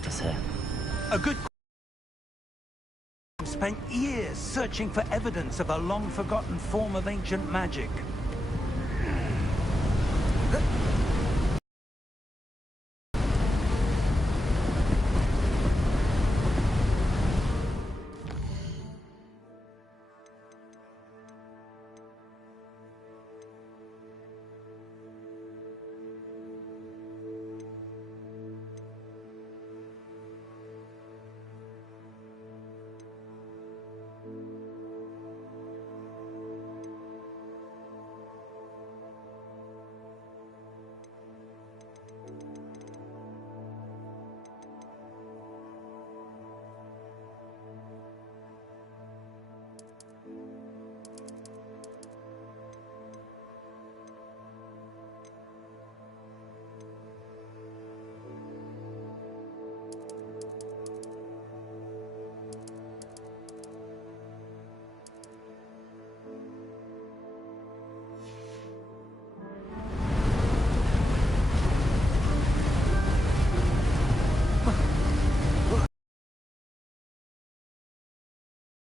brought us here? A good spent years searching for evidence of a long-forgotten form of ancient magic.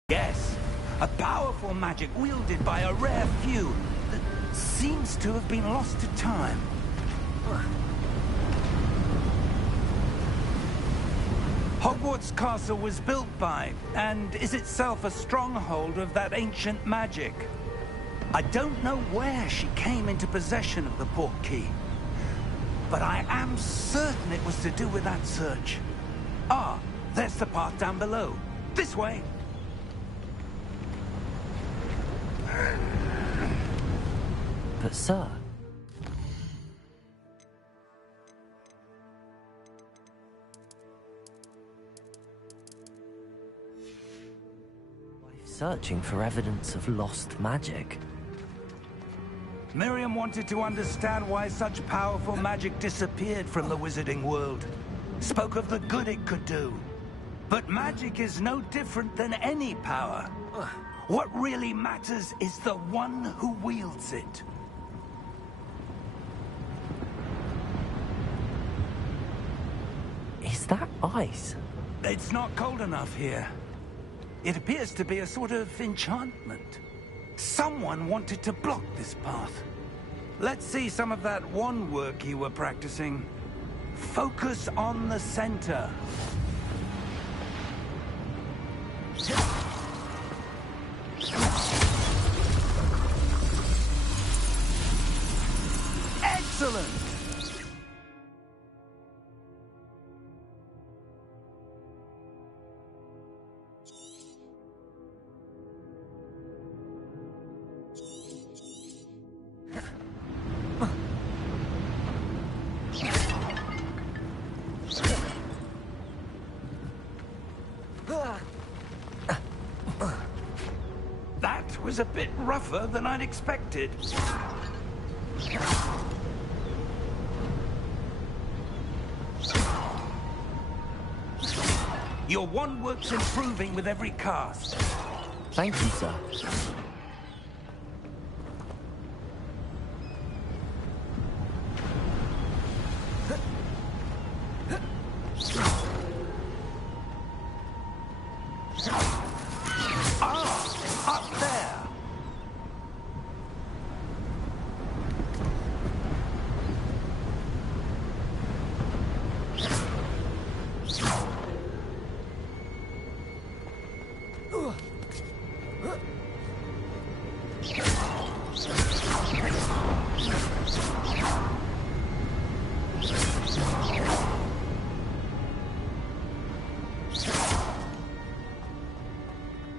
Yes, a powerful magic wielded by a rare few that seems to have been lost to time. Hogwarts Castle was built by, and is itself a stronghold of that ancient magic. I don't know where she came into possession of the portkey, but I am certain it was to do with that search. Ah, there's the path down below. This way. But sir... searching for evidence of lost magic. Miriam wanted to understand why such powerful magic disappeared from the wizarding world. Spoke of the good it could do. But magic is no different than any power. What really matters is the one who wields it. Is that ice? It's not cold enough here. It appears to be a sort of enchantment. Someone wanted to block this path. Let's see some of that wand work you were practicing. Focus on the center. Excellent! That was a bit rougher than I'd expected. Your wand work's improving with every cast. Thank you, sir.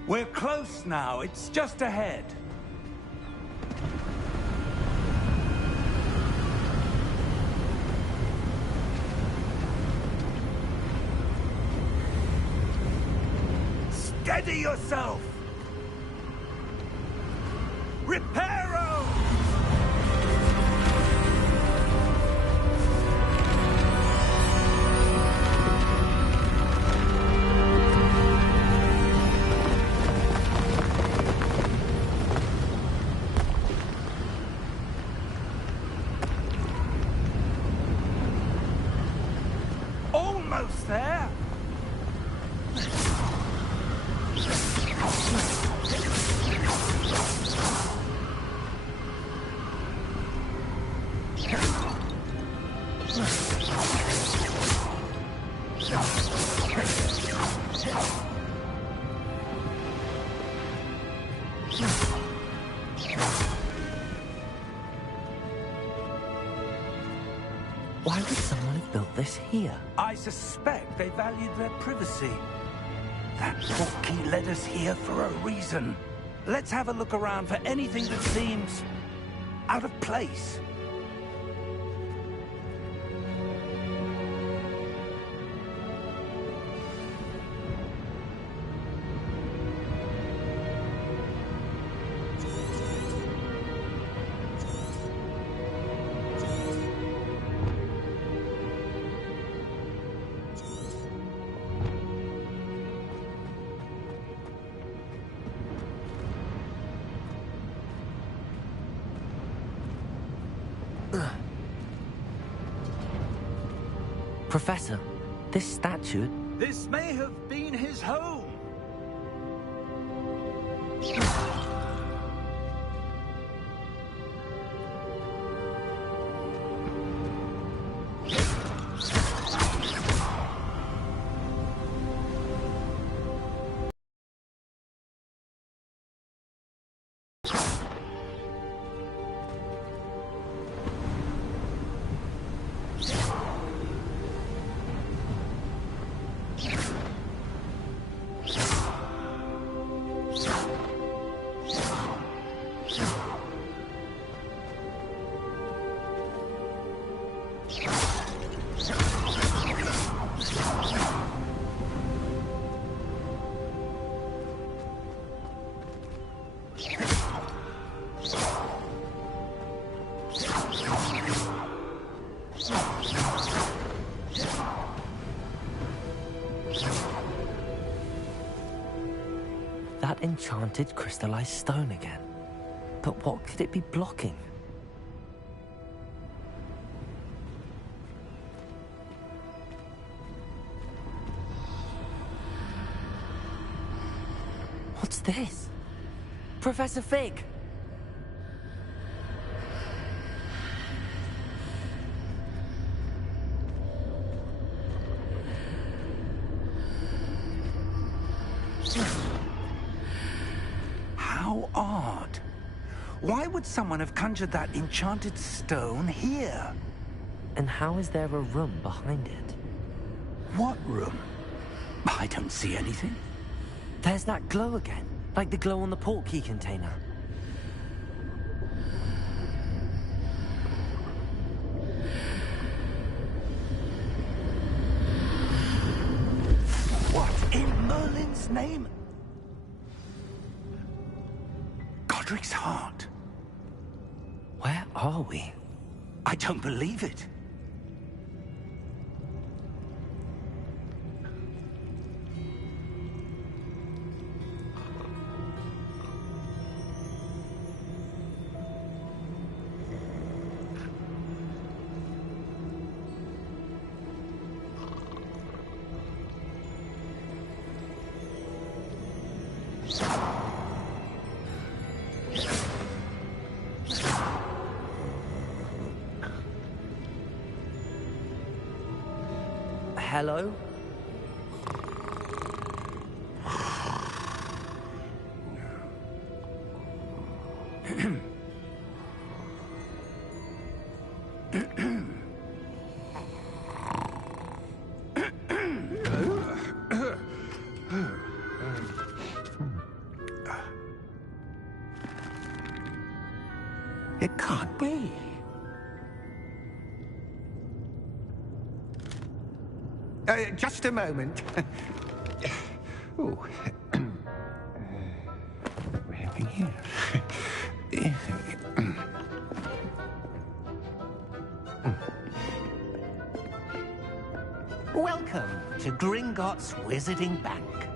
We're close now. It's just ahead. Steady yourself! Reparo! Almost there! have built this here. I suspect they valued their privacy. That portkey led us here for a reason. Let's have a look around for anything that seems out of place. Professor, this statue... This may have been his home. That enchanted crystallized stone again. But what could it be blocking? What's this? Professor Fig! How odd. Why would someone have conjured that enchanted stone here? And how is there a room behind it? What room? I don't see anything. There's that glow again, like the glow on the portkey container. What in Merlin's name? Godric's heart. Where are we? I don't believe it. Hello? It can't be. Just a moment. Oh. Anything here? Welcome to Gringotts Wizarding Bank.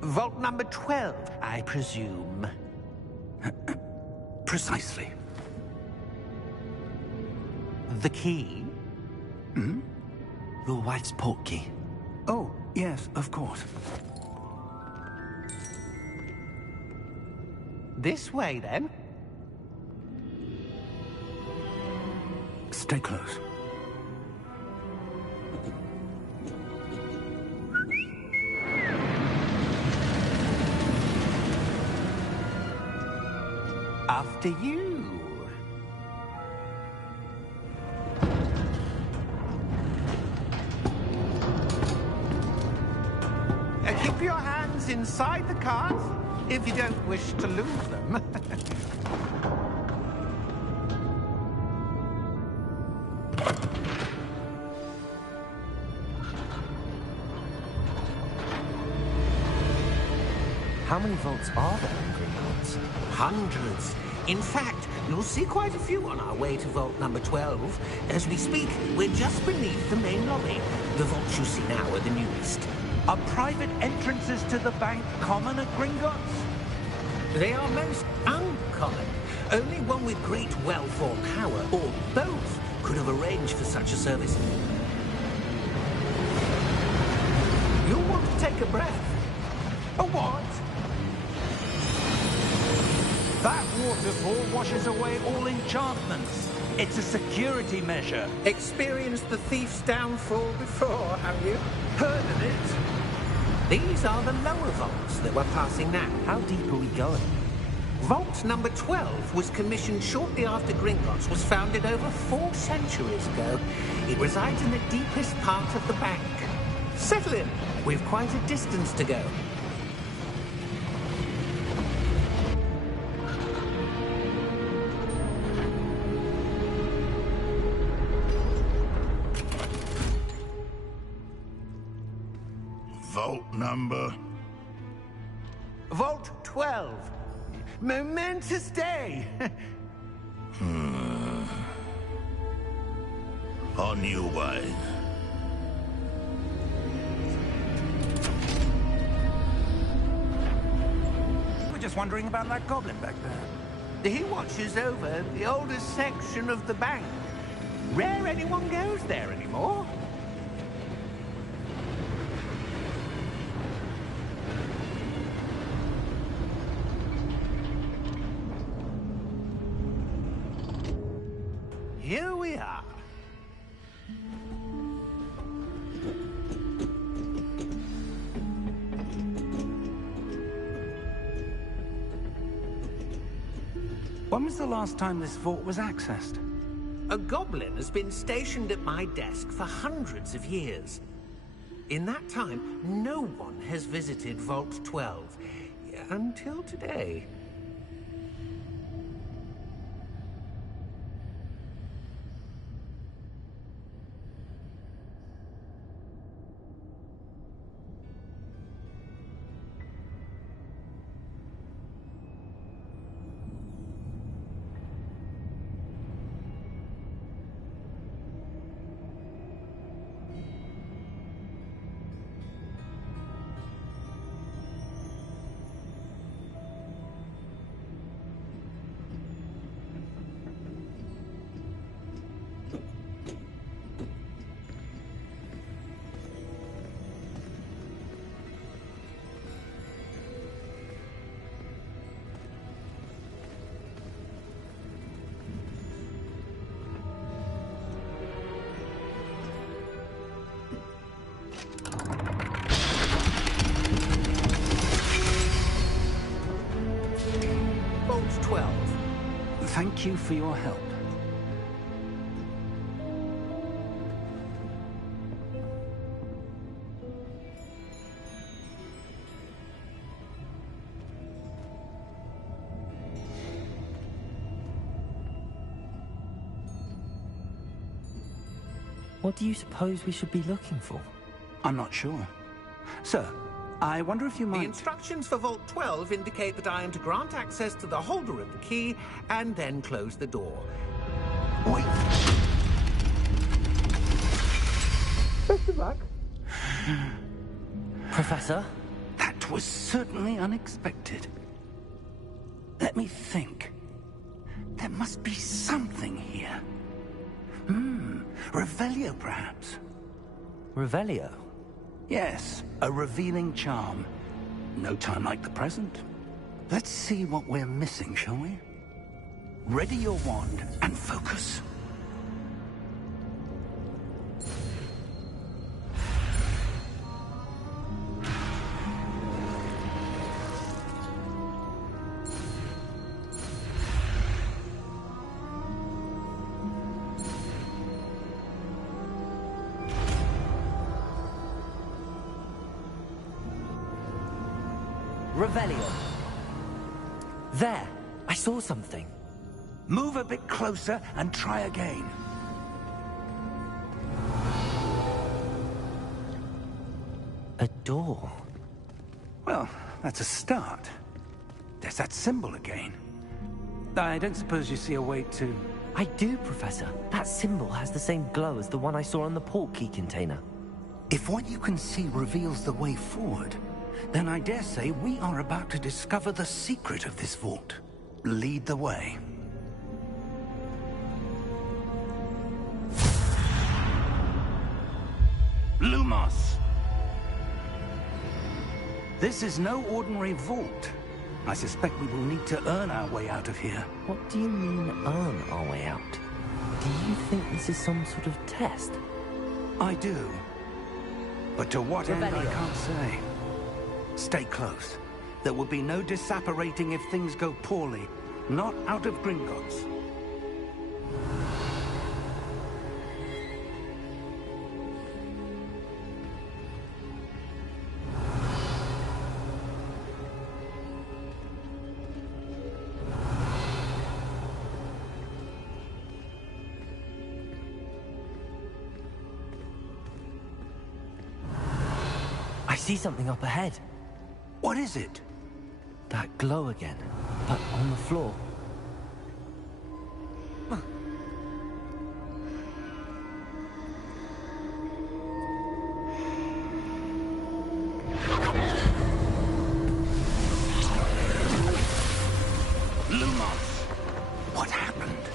Vault number 12, I presume. Precisely. The key? Hmm? Your wife's portkey. Oh, yes, of course. This way, then. Stay close. After you. Keep your hands inside the cart if you don't wish to lose them. How many vaults are there in Gringotts? Hundreds. In fact, you'll see quite a few on our way to vault number 12. As we speak, we're just beneath the main lobby. The vaults you see now are the newest. Are private entrances to the bank common at Gringotts? They are most uncommon. Only one with great wealth or power, or both, could have arranged for such a service. You'll want to take a breath. A what? That waterfall washes away all enchantments. It's a security measure. Experienced the thief's downfall before, have you? Heard of it? These are the lower vaults that we're passing now. How deep are we going? Vault number 12 was commissioned shortly after Gringotts was founded over 4 centuries ago. It resides in the deepest part of the bank. Settle in. We've quite a distance to go. Vault number? Vault 12. Momentous day. On your way. We're just wondering about that goblin back there. He watches over the oldest section of the bank. Rare anyone goes there anymore. Here we are. When was the last time this vault was accessed? A goblin has been stationed at my desk for hundreds of years. In that time, no one has visited Vault 12. Until today. Vault 12. Thank you for your help. What do you suppose we should be looking for? I'm not sure. Sir, I wonder if you The might... instructions for Vault 12 indicate that I am to grant access to the holder of the key and then close the door. Wait! Best of luck. Professor? That was certainly unexpected. Let me think. There must be something here. Revelio, perhaps? Revelio? Yes, a revealing charm. No time like the present. Let's see what we're missing, shall we? Ready your wand and focus. Revelio. There, I saw something. Move a bit closer and try again. A door. Well, that's a start. There's that symbol again. I don't suppose you see a way to... I do, Professor. That symbol has the same glow as the one I saw on the port key container. If what you can see reveals the way forward, then I dare say we are about to discover the secret of this vault. Lead the way. Lumos! This is no ordinary vault. I suspect we will need to earn our way out of here. What do you mean, earn our way out? Do you think this is some sort of test? I do. But to what end, I Revelio. can't say. Stay close. There will be no disapparating if things go poorly. Not out of Gringotts. I see something up ahead. What is it? That glow again, but on the floor. Lumos! What happened?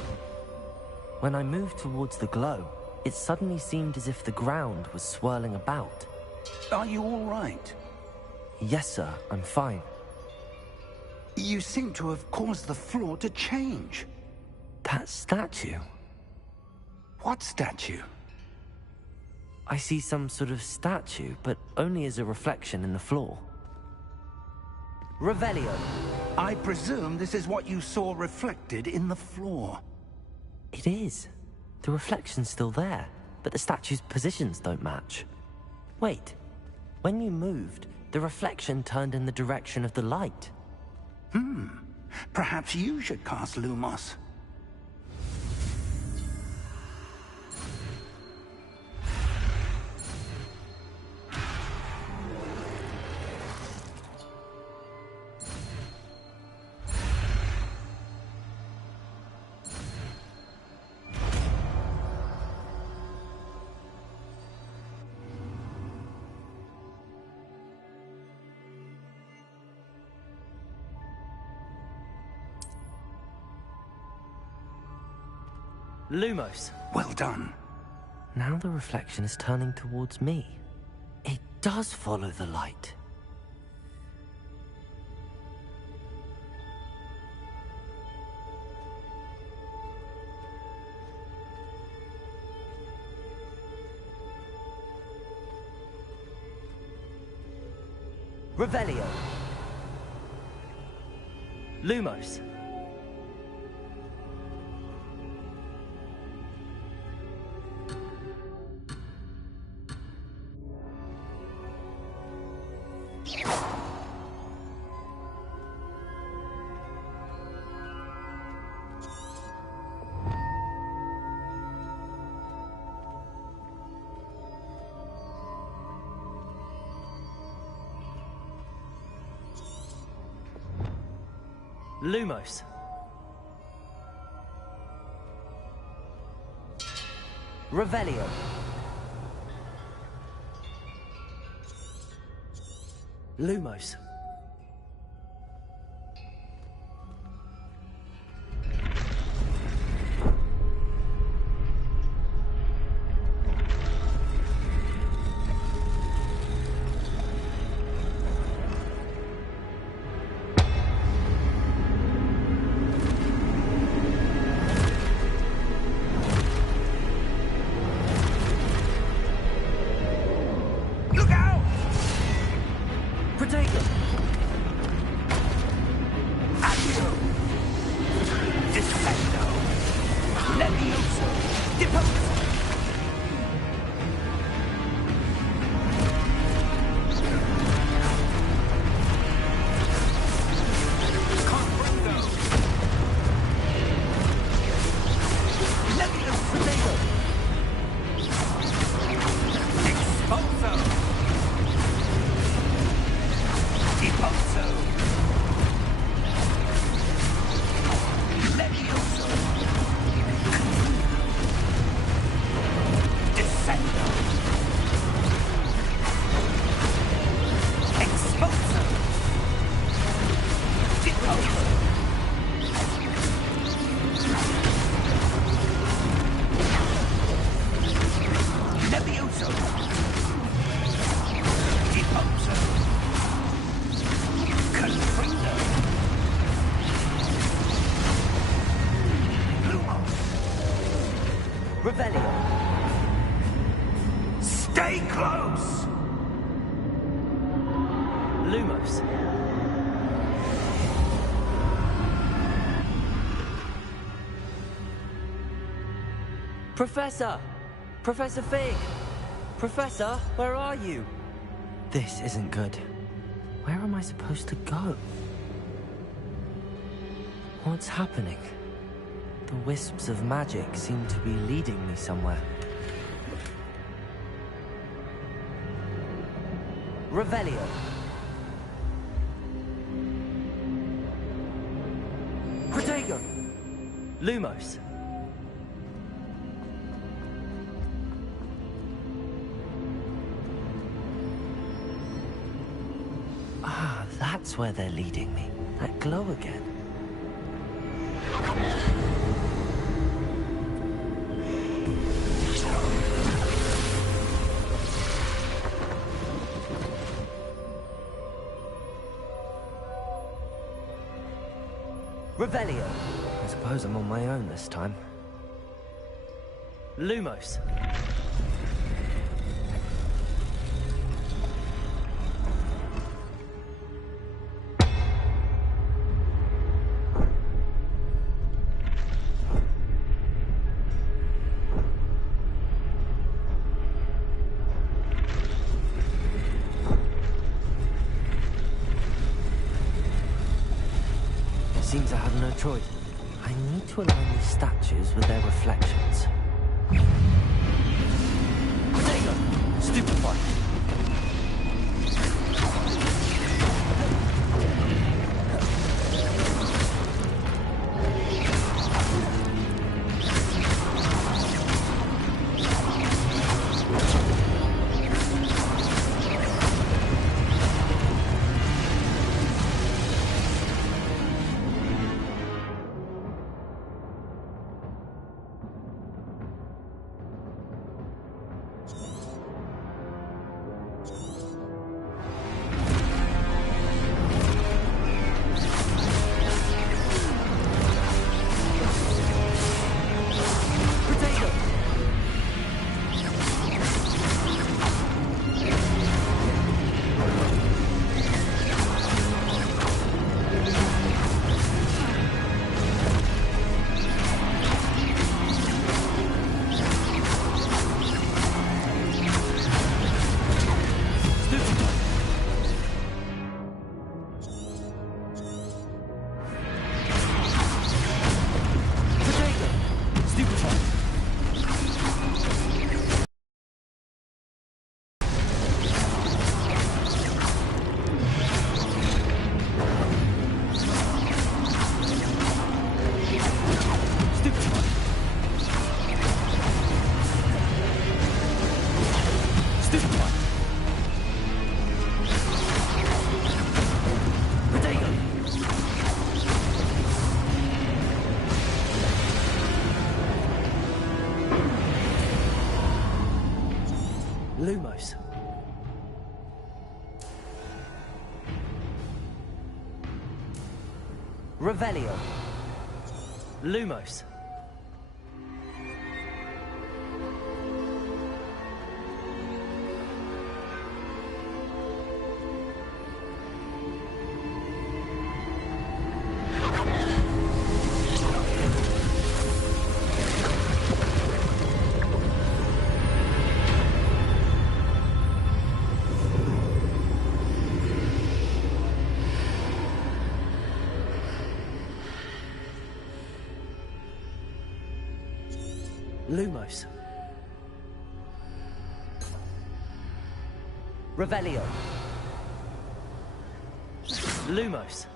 When I moved towards the glow, it suddenly seemed as if the ground was swirling about. Are you all right? Yes, sir, I'm fine. You seem to have caused the floor to change. That statue? What statue? I see some sort of statue, but only as a reflection in the floor. Revelio. I presume this is what you saw reflected in the floor. It is. The reflection's still there, but the statue's positions don't match. Wait. When you moved, the reflection turned in the direction of the light. Perhaps you should cast Lumos. Lumos. Well done. Now the reflection is turning towards me. It does follow the light. Revelio. Lumos. Lumos. Revelio. Lumos. Look out! Protego. close! Lumos. Professor! Professor Fig! Professor, where are you? This isn't good. Where am I supposed to go? What's happening? The wisps of magic seem to be leading me somewhere. Revelio. Protego! Lumos. Ah, that's where they're leading me. That glow again. Revelio. I suppose I'm on my own this time. Lumos. Seems I have no choice. I need to align these statues with their reflections. Protego! Stupefy! Lumos. Revelio. Lumos. Lumos. Revelio. Lumos.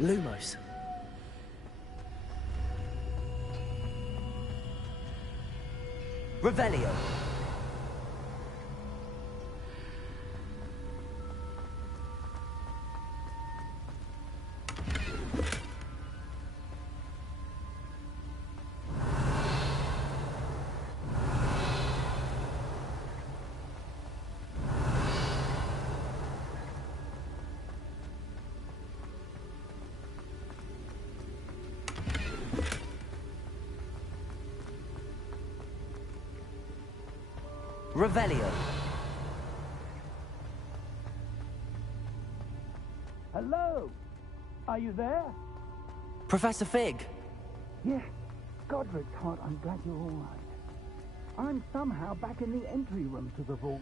Lumos. Revelio. Revelio. Hello? Are you there? Professor Fig. Yes. Godric Hart, I'm glad you're all right. I'm somehow back in the entry room to the vault.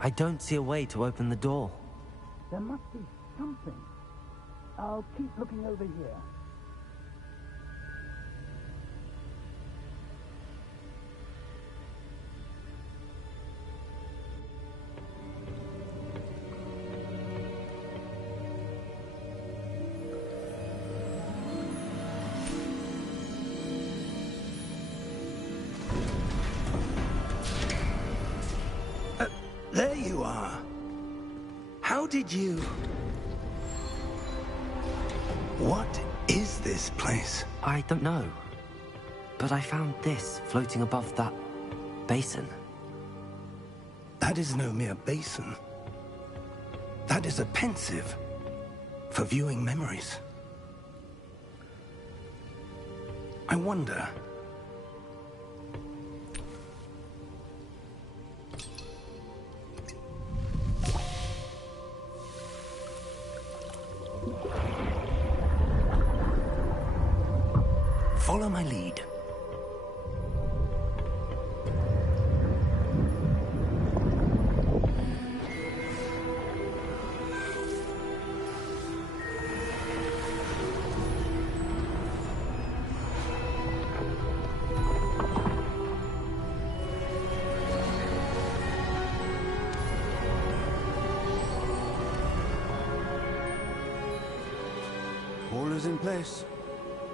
I don't see a way to open the door. There must be something. I'll keep looking over here. There you are. How did you... What is this place? I don't know. But I found this floating above that basin. That is no mere basin. That is a pensive for viewing memories. I wonder... Follow my lead. All is in place.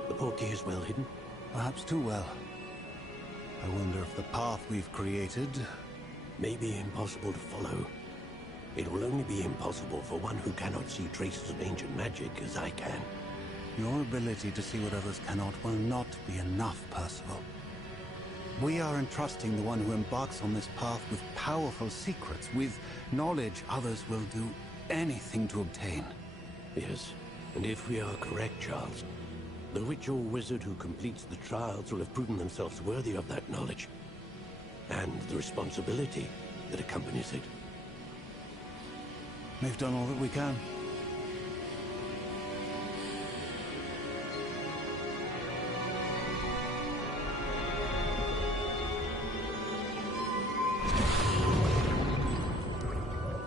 The portkey is well hidden. Perhaps too well. I wonder if the path we've created... May be impossible to follow. It will only be impossible for one who cannot see traces of ancient magic as I can. Your ability to see what others cannot will not be enough, Percival. We are entrusting the one who embarks on this path with powerful secrets, with knowledge others will do anything to obtain. Yes, and if we are correct, Charles, the witch or wizard who completes the trials will have proven themselves worthy of that knowledge, and the responsibility that accompanies it. We've done all that we can.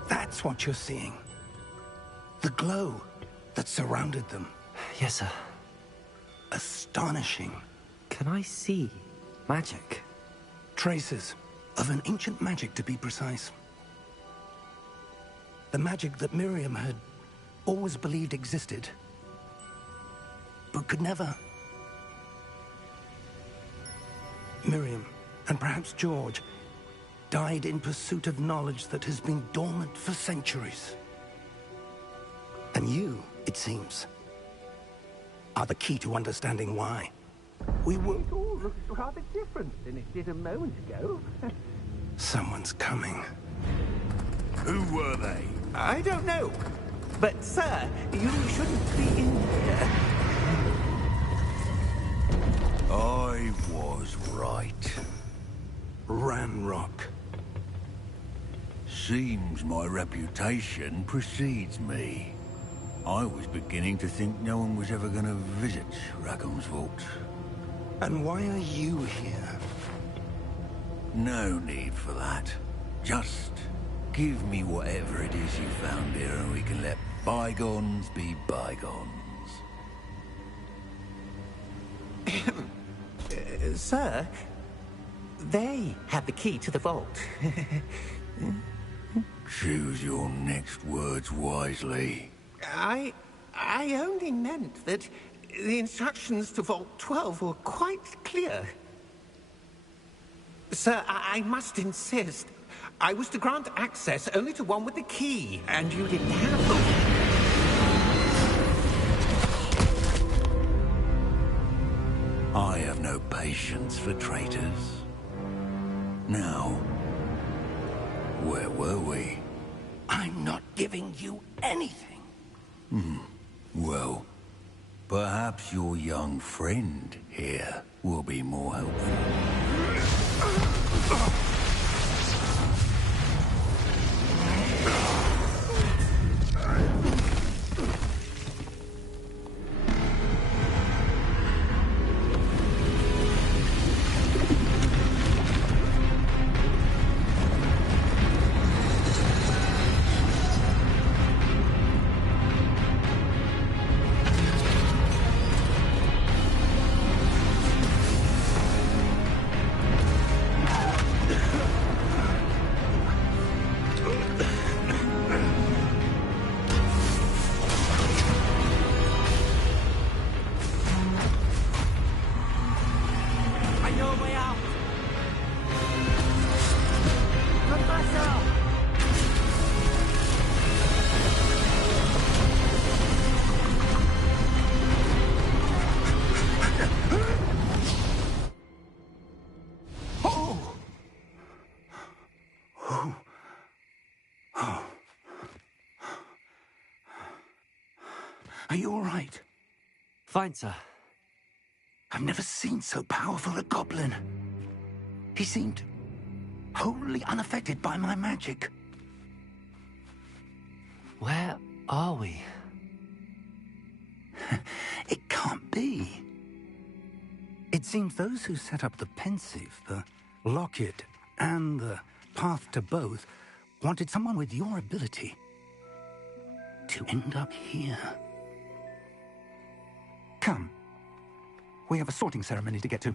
That's what you're seeing. The glow that surrounded them. Yes, sir. Astonishing. Can I see magic? Traces of an ancient magic, to be precise. The magic that Miriam had always believed existed, but could never. Miriam, and perhaps George, died in pursuit of knowledge that has been dormant for centuries. And you, it seems, are the key to understanding why. We will... It all looks rather different than it did a moment ago. Someone's coming. Who were they? I don't know. But, sir, you shouldn't be in here. I was right. Ranrock. Seems my reputation precedes me. I was beginning to think no one was ever going to visit Rackham's vault. And why are you here? No need for that. Just give me whatever it is you found here and we can let bygones be bygones. Sir, they have the key to the vault. Choose your next words wisely. I only meant that the instructions to Vault 12 were quite clear. Sir, I must insist. I was to grant access only to one with the key, and you didn't have them. I have no patience for traitors. Now, where were we? I'm not giving you anything. Well, perhaps your young friend here will be more helpful. Are you all right? Fine, sir. I've never seen so powerful a goblin. He seemed wholly unaffected by my magic. Where are we? It can't be. It seems those who set up the pensive, the locket, and the path to both wanted someone with your ability to end up here. Come. We have a sorting ceremony to get to.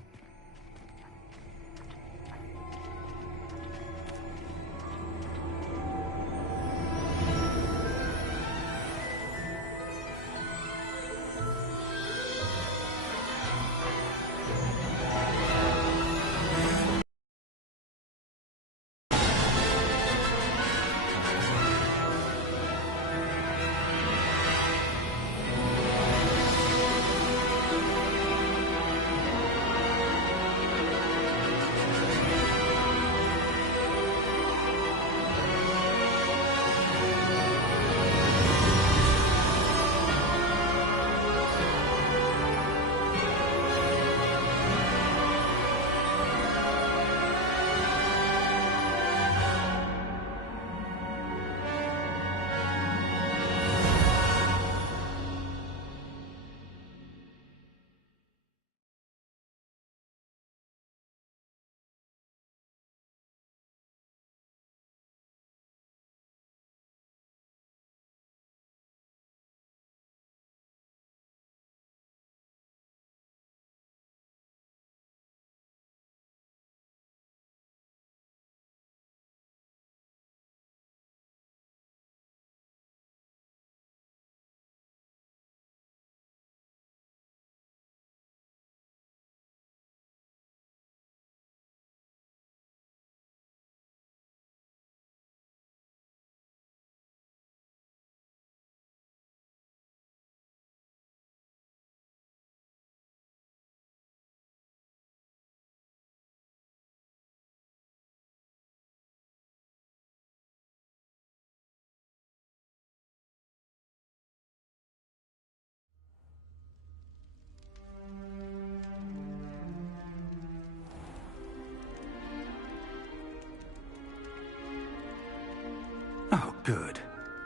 Oh, good.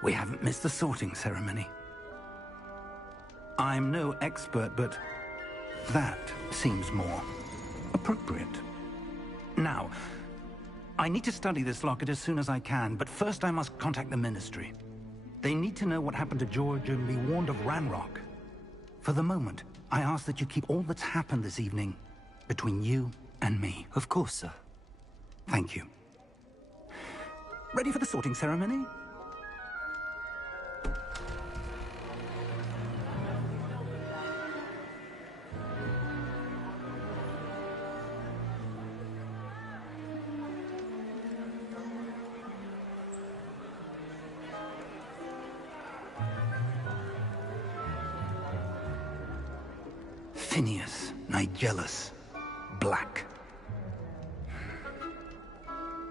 We haven't missed the sorting ceremony. I'm no expert, but that seems more appropriate. Now, I need to study this locket as soon as I can, but first I must contact the Ministry. They need to know what happened to George and be warned of Ranrock. For the moment, I ask that you keep all that's happened this evening between you and me. Of course, sir. Thank you. Ready for the sorting ceremony? Phineas, Nigellus, Black.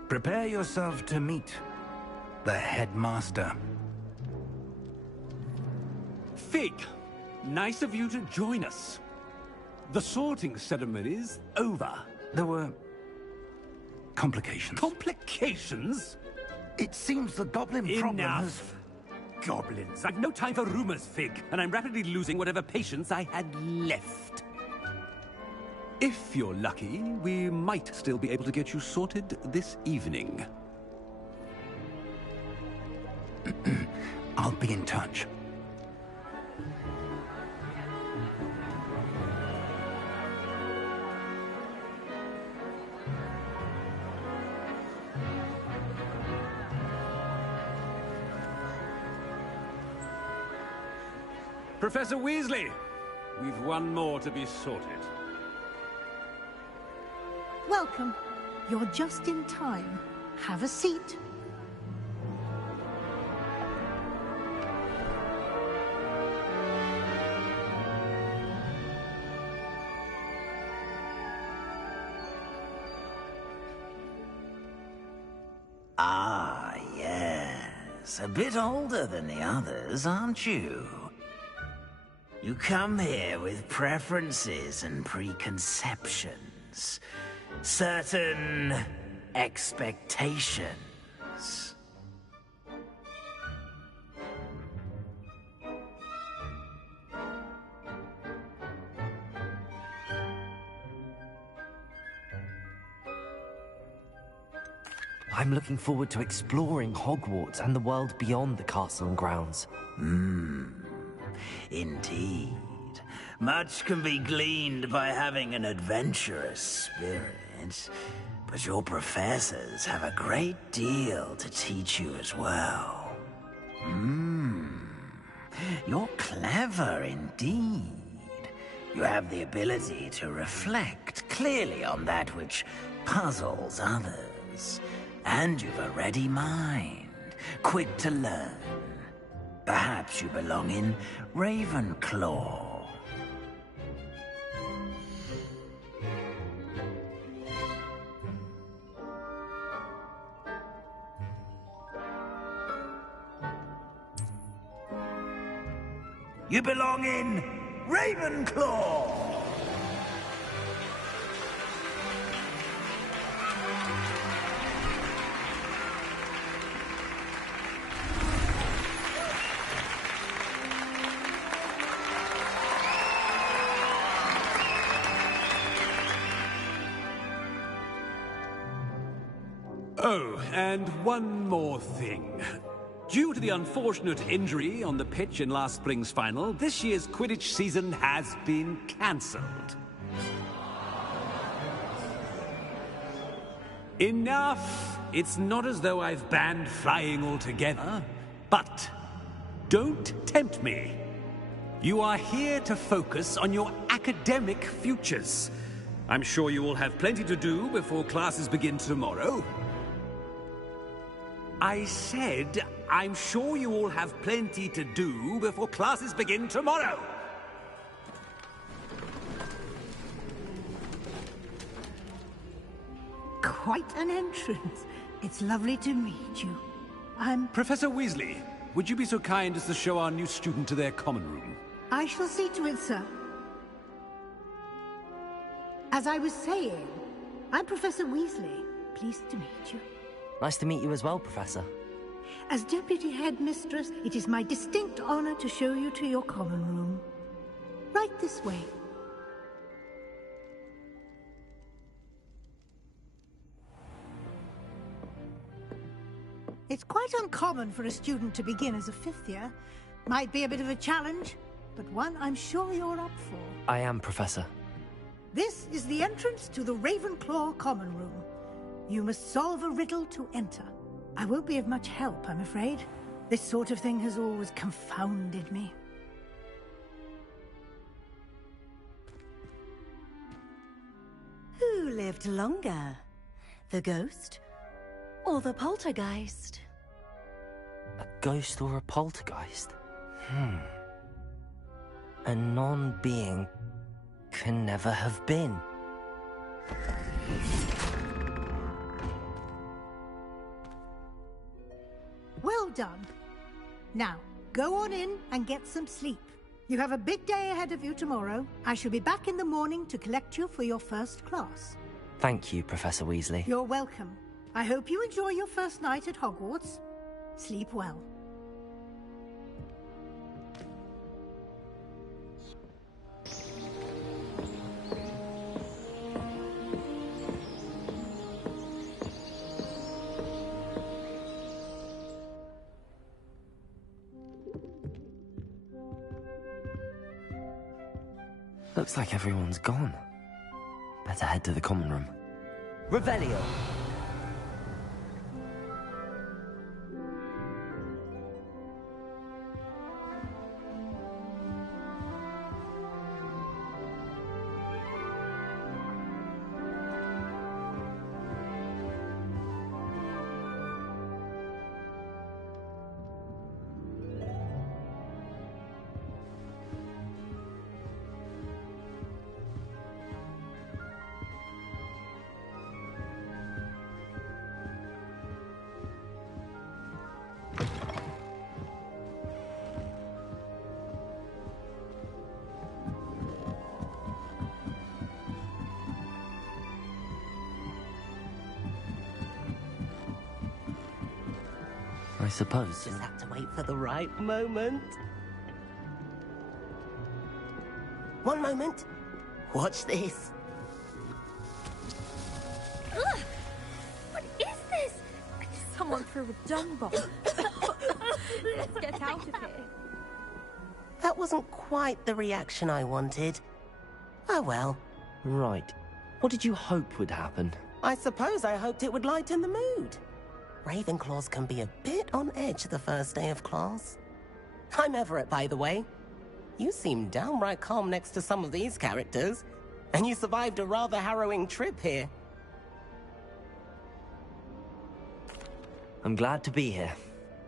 Prepare yourself to meet the headmaster. Fig, nice of you to join us. The sorting ceremony's over. There were complications. Complications? It seems the goblin problem has... Enough! Goblins. I've no time for rumors, Fig, and I'm rapidly losing whatever patience I had left. If you're lucky, we might still be able to get you sorted this evening. I'll be in touch. Professor Weasley, we've one more to be sorted. Welcome. You're just in time. Have a seat. Ah, yes. A bit older than the others, aren't you? You come here with preferences and preconceptions. Certain expectations. I'm looking forward to exploring Hogwarts and the world beyond the castle and grounds. Indeed. Much can be gleaned by having an adventurous spirit, but your professors have a great deal to teach you as well. You're clever indeed. You have the ability to reflect clearly on that which puzzles others. And you've a ready mind, quick to learn. Perhaps you belong in Ravenclaw. You belong in Ravenclaw! Oh, and one more thing. Due to the unfortunate injury on the pitch in last spring's final, this year's Quidditch season has been cancelled. Enough! It's not as though I've banned flying altogether, but don't tempt me. You are here to focus on your academic futures. I'm sure you will have plenty to do before classes begin tomorrow. I said, I'm sure you all have plenty to do before classes begin tomorrow. Quite an entrance. It's lovely to meet you. Professor Weasley, would you be so kind as to show our new student to their common room? I shall see to it, sir. As I was saying, I'm Professor Weasley. Pleased to meet you. Nice to meet you as well, Professor. As Deputy Headmistress, it is my distinct honor to show you to your common room. Right this way. It's quite uncommon for a student to begin as a fifth year. Might be a bit of a challenge, but one I'm sure you're up for. I am, Professor. This is the entrance to the Ravenclaw common room. You must solve a riddle to enter. I won't be of much help, I'm afraid. This sort of thing has always confounded me. Who lived longer? The ghost or the poltergeist? A ghost or a poltergeist? A non-being can never have been. Well done. Now, go on in and get some sleep. You have a big day ahead of you tomorrow. I shall be back in the morning to collect you for your first class. Thank you, Professor Weasley. You're welcome. I hope you enjoy your first night at Hogwarts. Sleep well. Looks like everyone's gone. Better head to the common room. Revelio! I suppose. Just have to wait for the right moment. One moment. Watch this. Ugh! What is this? Someone threw a dung bomb. Let's get out of here. That wasn't quite the reaction I wanted. Oh well. Right. What did you hope would happen? I suppose I hoped it would lighten the mood. Ravenclaws can be a bit on edge the first day of class. I'm Everett, by the way. You seem downright calm next to some of these characters, and you survived a rather harrowing trip here. I'm glad to be here.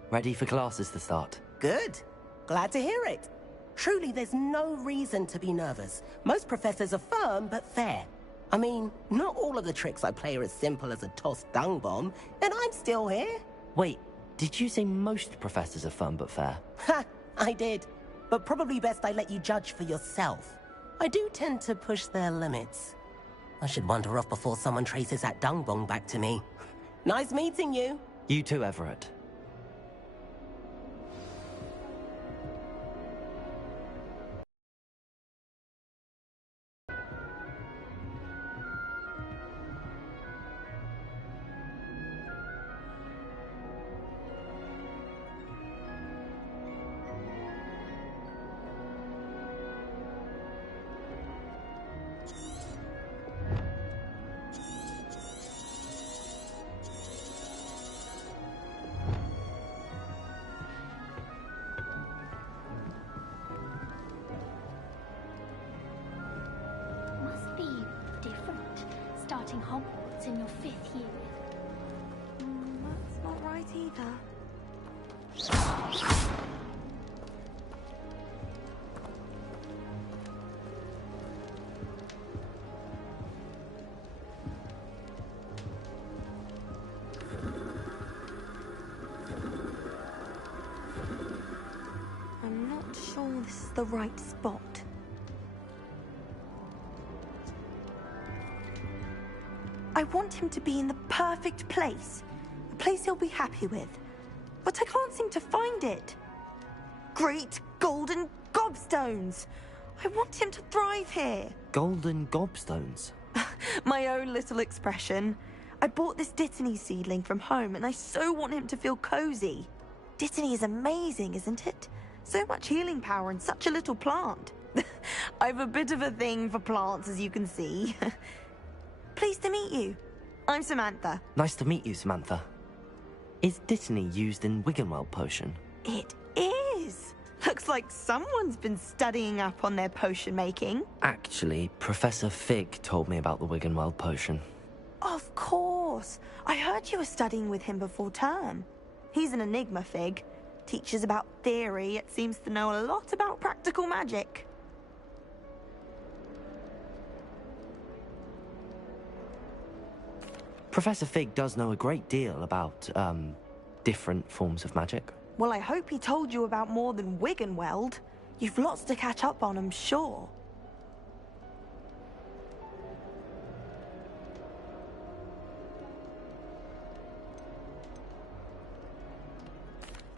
Ready for classes to start. Good. Glad to hear it. Truly, there's no reason to be nervous. Most professors are firm but fair. I mean, not all of the tricks I play are as simple as a tossed dung bomb, and I'm still here. Wait, did you say most professors are fun but fair? Ha! I did. But probably best I let you judge for yourself. I do tend to push their limits. I should wander off before someone traces that dung bomb back to me. Nice meeting you. You too, Everett. Must be different, starting Hogwarts in your 5th year. That's not right either. I'm not sure this is the right spot. I want him to be in the perfect place. A place he'll be happy with. But I can't seem to find it. Great golden gobstones! I want him to thrive here. Golden gobstones? My own little expression. I bought this Dittany seedling from home and I so want him to feel cozy. Dittany is amazing, isn't it? So much healing power in such a little plant. I've a bit of a thing for plants, as you can see. Pleased to meet you. I'm Samantha. Nice to meet you, Samantha. Is Dittany used in Wiggenweld potion? It is. Looks like someone's been studying up on their potion making. Actually, Professor Fig told me about the Wiggenweld potion. Of course. I heard you were studying with him before term. He's an enigma, Fig. Teaches about theory, yet seems to know a lot about practical magic. Professor Fig does know a great deal about, different forms of magic. Well, I hope he told you about more than Wiggenweld. You've lots to catch up on, I'm sure.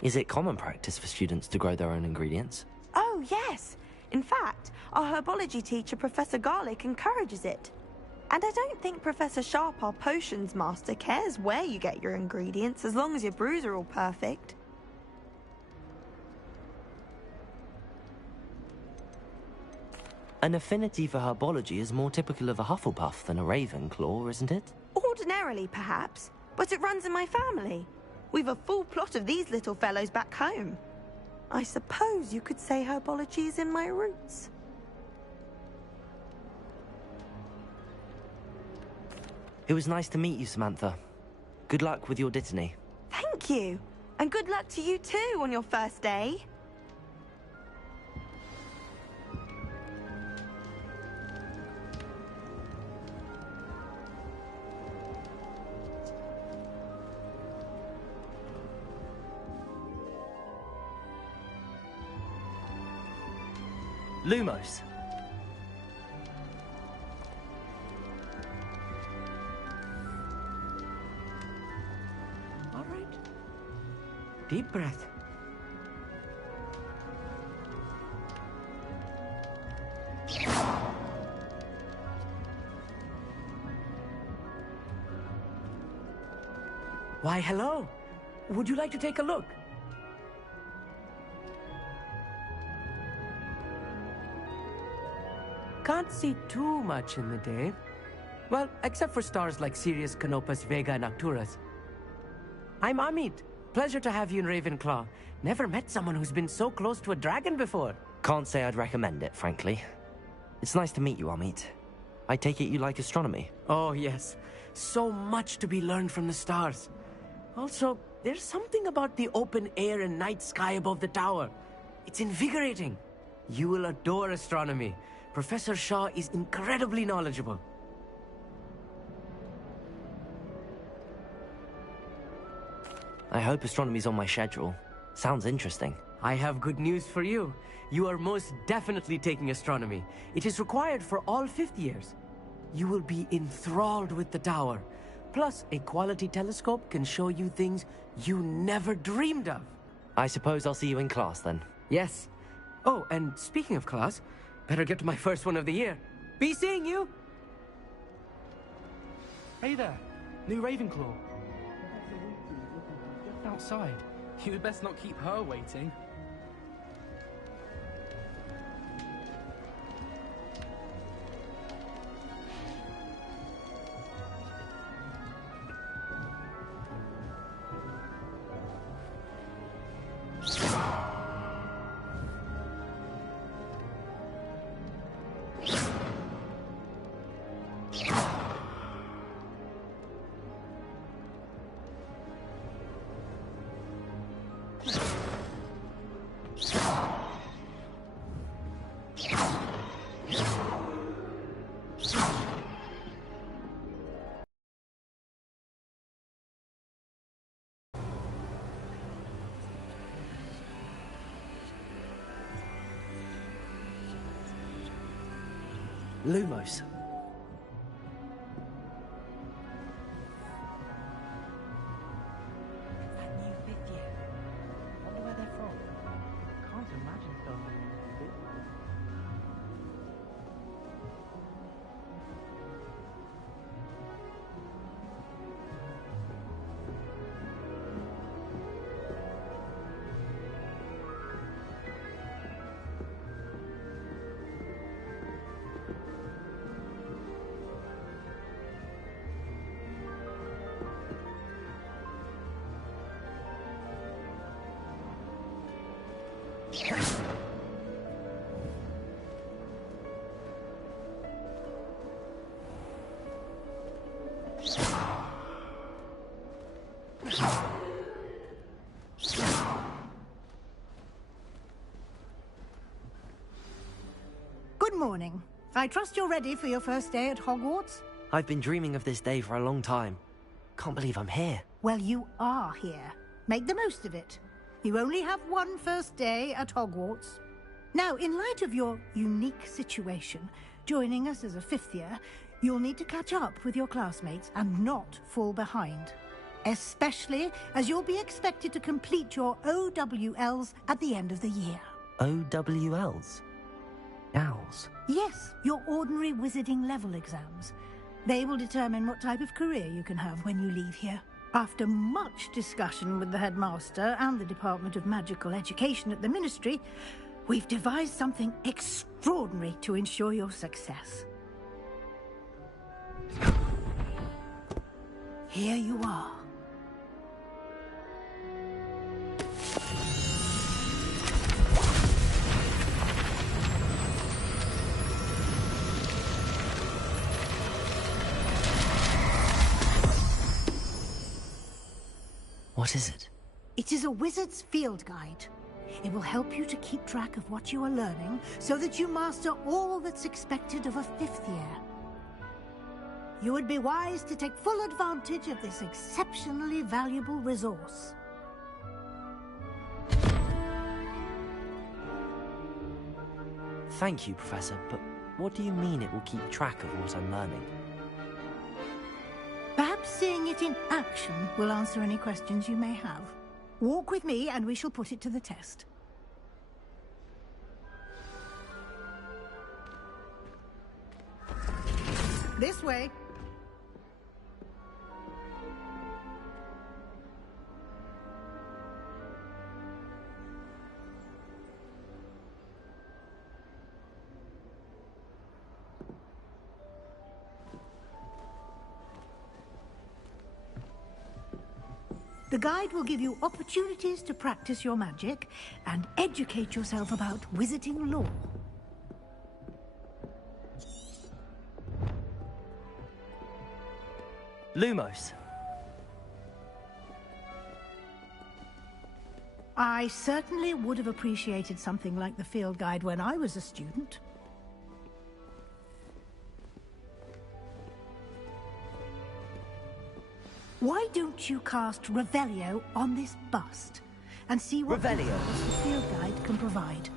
Is it common practice for students to grow their own ingredients? Oh, yes. In fact, our herbology teacher, Professor Garlick, encourages it. And I don't think Professor Sharp, our potions master, cares where you get your ingredients, as long as your brews are all perfect. An affinity for herbology is more typical of a Hufflepuff than a Ravenclaw, isn't it? Ordinarily, perhaps, but it runs in my family. We've a full plot of these little fellows back home. I suppose you could say herbology is in my roots. It was nice to meet you, Samantha. Good luck with your Dittany. Thank you. And good luck to you too on your first day. Lumos. Deep breath. Why, hello. Would you like to take a look? Can't see too much in the day. Well, except for stars like Sirius, Canopus, Vega, and Arcturus. I'm Amit. Pleasure to have you in Ravenclaw. Never met someone who's been so close to a dragon before. Can't say I'd recommend it, frankly. It's nice to meet you, Amit. I take it you like astronomy? Oh, yes. So much to be learned from the stars. Also, there's something about the open air and night sky above the tower. It's invigorating. You will adore astronomy. Professor Shaw is incredibly knowledgeable. I hope astronomy's on my schedule. Sounds interesting. I have good news for you. You are most definitely taking astronomy. It is required for all fifth years. You will be enthralled with the tower. Plus, a quality telescope can show you things you never dreamed of. I suppose I'll see you in class then. Yes. Oh, and speaking of class, better get to my first one of the year. Be seeing you! Hey there, new Ravenclaw. Just outside. You had best not keep her waiting. Lumos. That new fifth year. Wonder where they're from. Can't imagine so many. Good morning. I trust you're ready for your first day at Hogwarts? I've been dreaming of this day for a long time. Can't believe I'm here. Well, you are here. Make the most of it. You only have one first day at Hogwarts. Now, in light of your unique situation, joining us as a fifth year, you'll need to catch up with your classmates and not fall behind. Especially as you'll be expected to complete your OWLs at the end of the year. OWLs? Owls? Yes, your ordinary wizarding level exams. They will determine what type of career you can have when you leave here. After much discussion with the headmaster and the Department of Magical Education at the Ministry, we've devised something extraordinary to ensure your success. Here you are. What is it? It is a wizard's field guide. It will help you to keep track of what you are learning so that you master all that's expected of a fifth year. You would be wise to take full advantage of this exceptionally valuable resource. Thank you, Professor, but what do you mean it will keep track of what I'm learning? Perhaps seeing it in action will answer any questions you may have. Walk with me and we shall put it to the test. This way. The guide will give you opportunities to practice your magic and educate yourself about wizarding lore. Lumos. I certainly would have appreciated something like the field guide when I was a student. Why don't you cast Revelio on this bust and see what Revelio. influence the field guide can provide?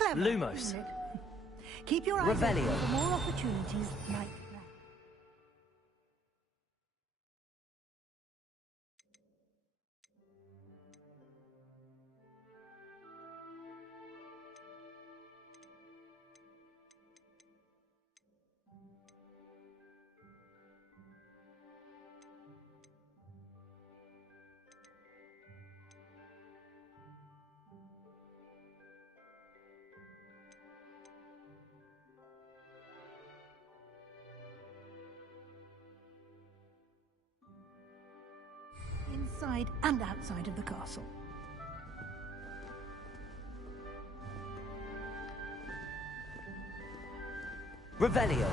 Clever, Lumos. isn't it? Keep your eyes Revelio. open for more opportunities like that. inside and outside of the castle. Revelio.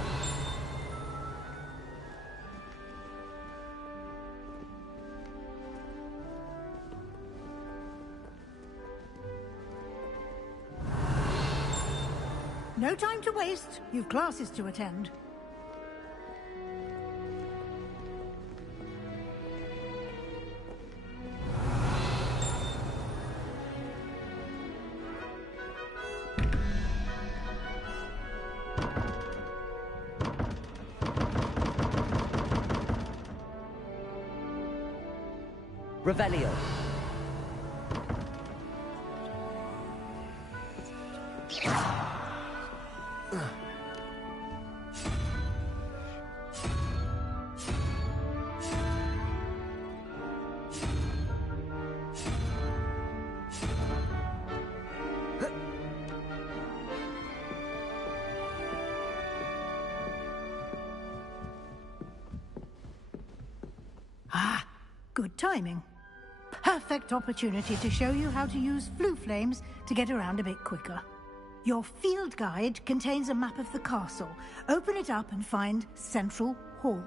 No time to waste. You've classes to attend. Revelio. Ah, good timing. Perfect opportunity to show you how to use flue flames to get around a bit quicker. Your field guide contains a map of the castle. Open it up and find Central Hall.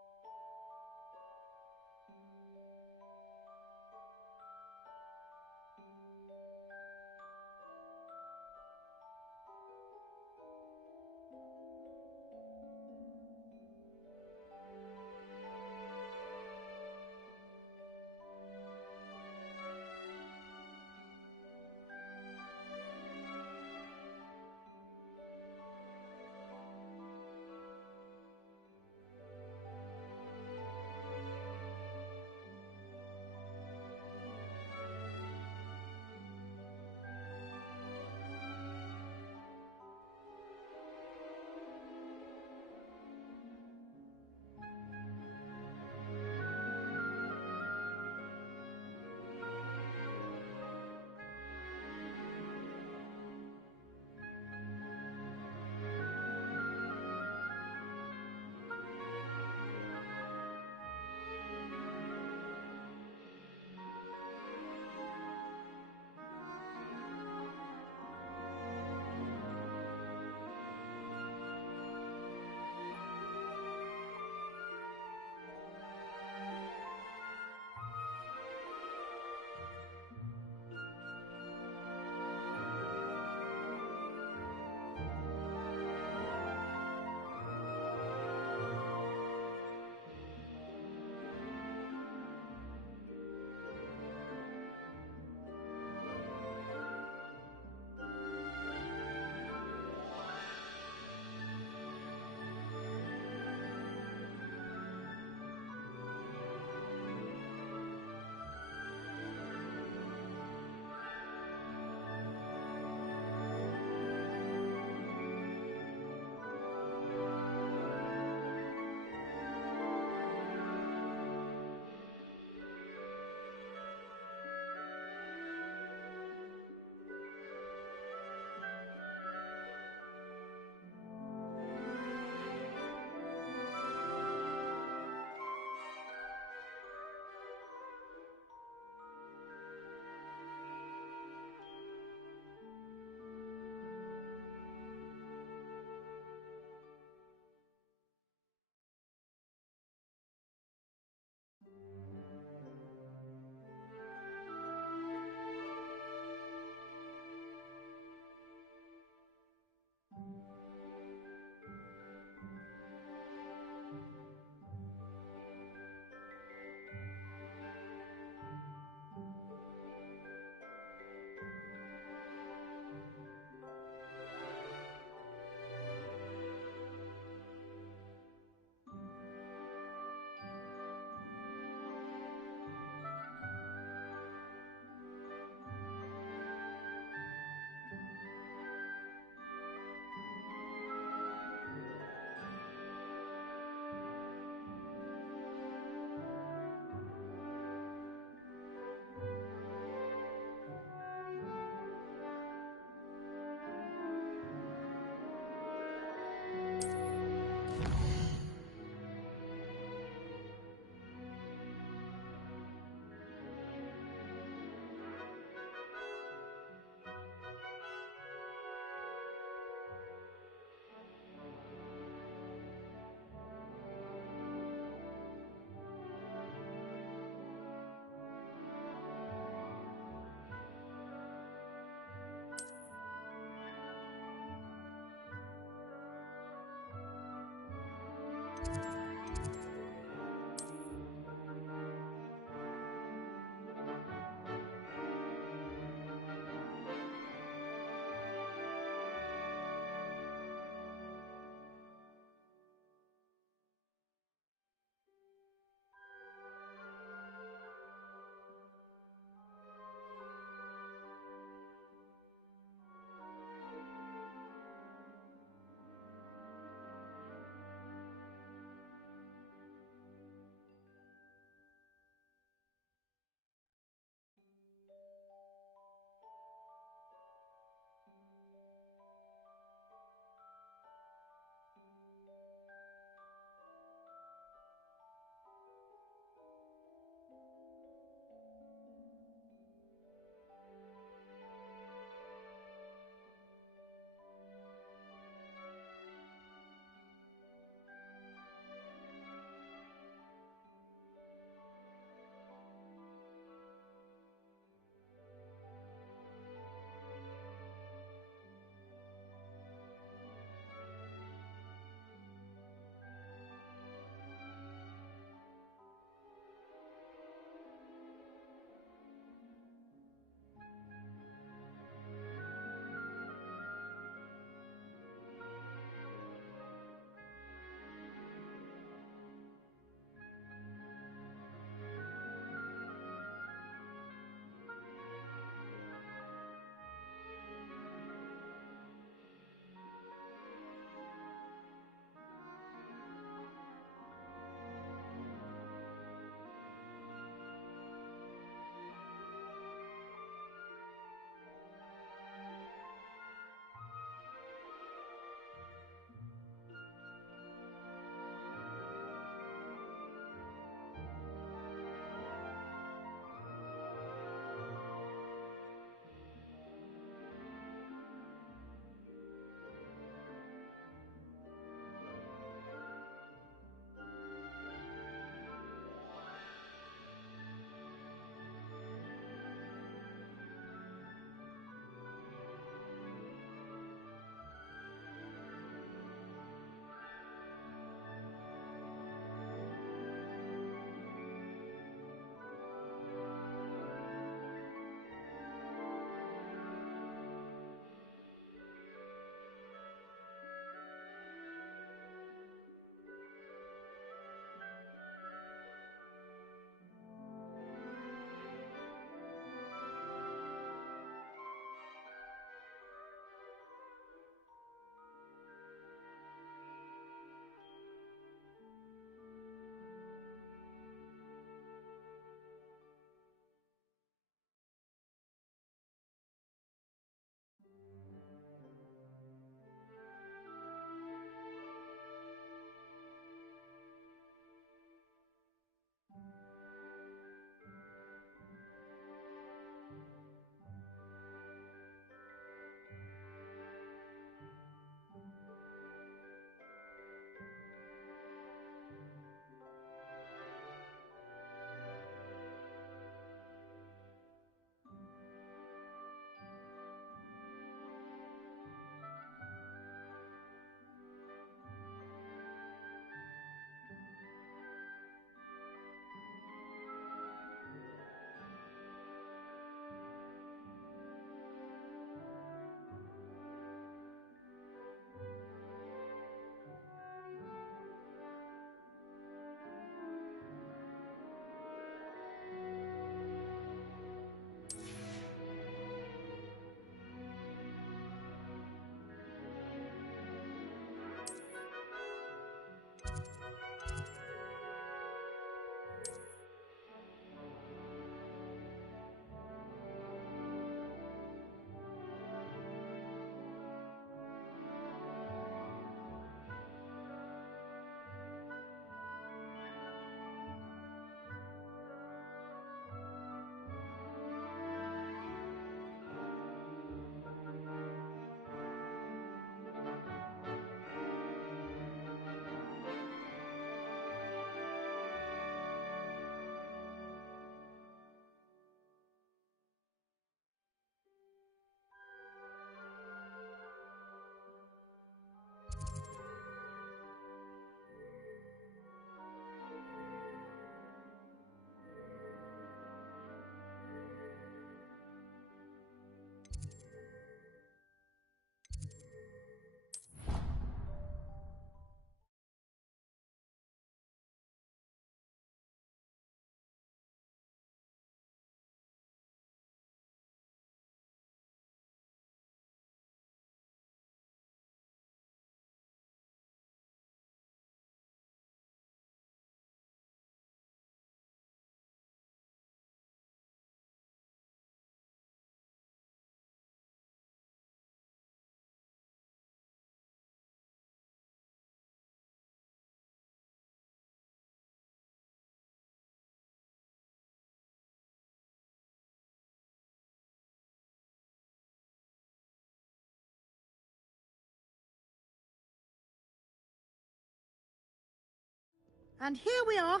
And here we are.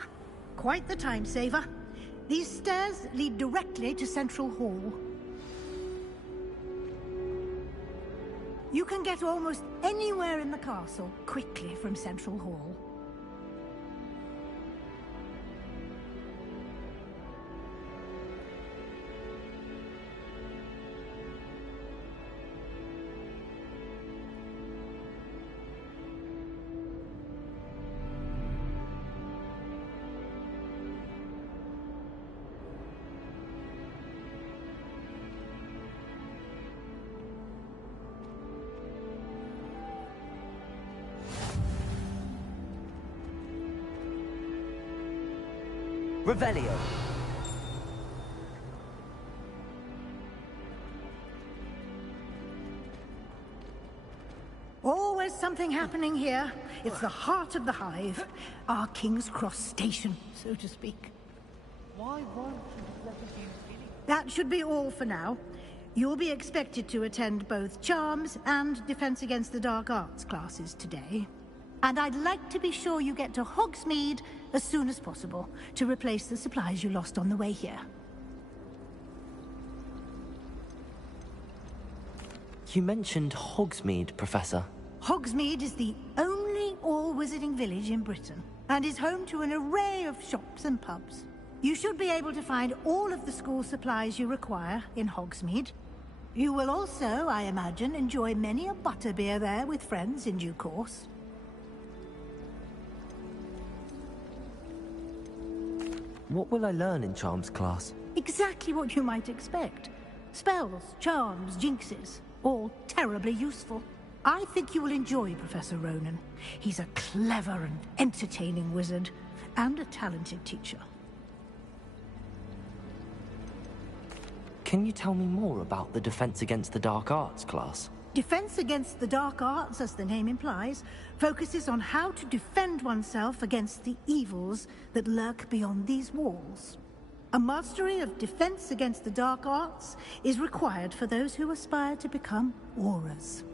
Quite the time saver. These stairs lead directly to Central Hall. You can get almost anywhere in the castle quickly from Central Hall. Revelio. Always something happening here. It's the heart of the hive. Our King's Cross station, so to speak. Why won't you let us use any? That should be all for now. You'll be expected to attend both Charms and Defense Against the Dark Arts classes today. And I'd like to be sure you get to Hogsmeade as soon as possible to replace the supplies you lost on the way here. You mentioned Hogsmeade, Professor. Hogsmeade is the only all-wizarding village in Britain and is home to an array of shops and pubs. You should be able to find all of the school supplies you require in Hogsmeade. You will also, I imagine, enjoy many a butterbeer there with friends in due course. What will I learn in Charms class? Exactly what you might expect. Spells, charms, jinxes, all terribly useful. I think you will enjoy Professor Ronan. He's a clever and entertaining wizard, and a talented teacher. Can you tell me more about the Defense Against the Dark Arts class? Defense Against the Dark Arts, as the name implies, focuses on how to defend oneself against the evils that lurk beyond these walls. A mastery of Defense Against the Dark Arts is required for those who aspire to become Aurors.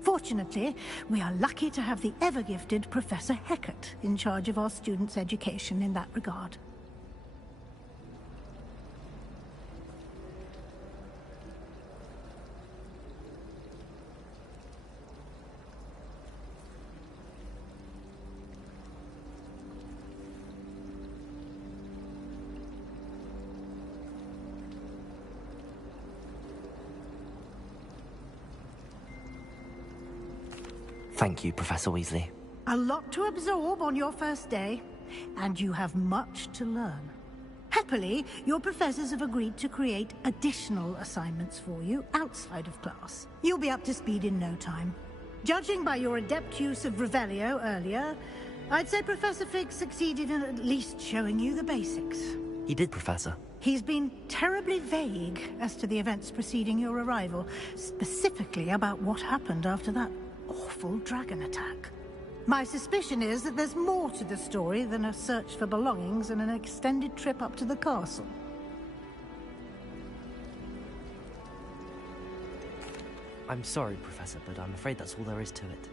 Fortunately, we are lucky to have the ever-gifted Professor Hecat in charge of our students' education in that regard. Thank you, Professor Weasley. A lot to absorb on your first day, and you have much to learn. Happily, your professors have agreed to create additional assignments for you outside of class. You'll be up to speed in no time. Judging by your adept use of Revelio earlier, I'd say Professor Fig succeeded in at least showing you the basics. He did, Professor. He's been terribly vague as to the events preceding your arrival, specifically about what happened after that awful dragon attack. My suspicion is that there's more to the story than a search for belongings and an extended trip up to the castle. I'm sorry, Professor, but I'm afraid that's all there is to it.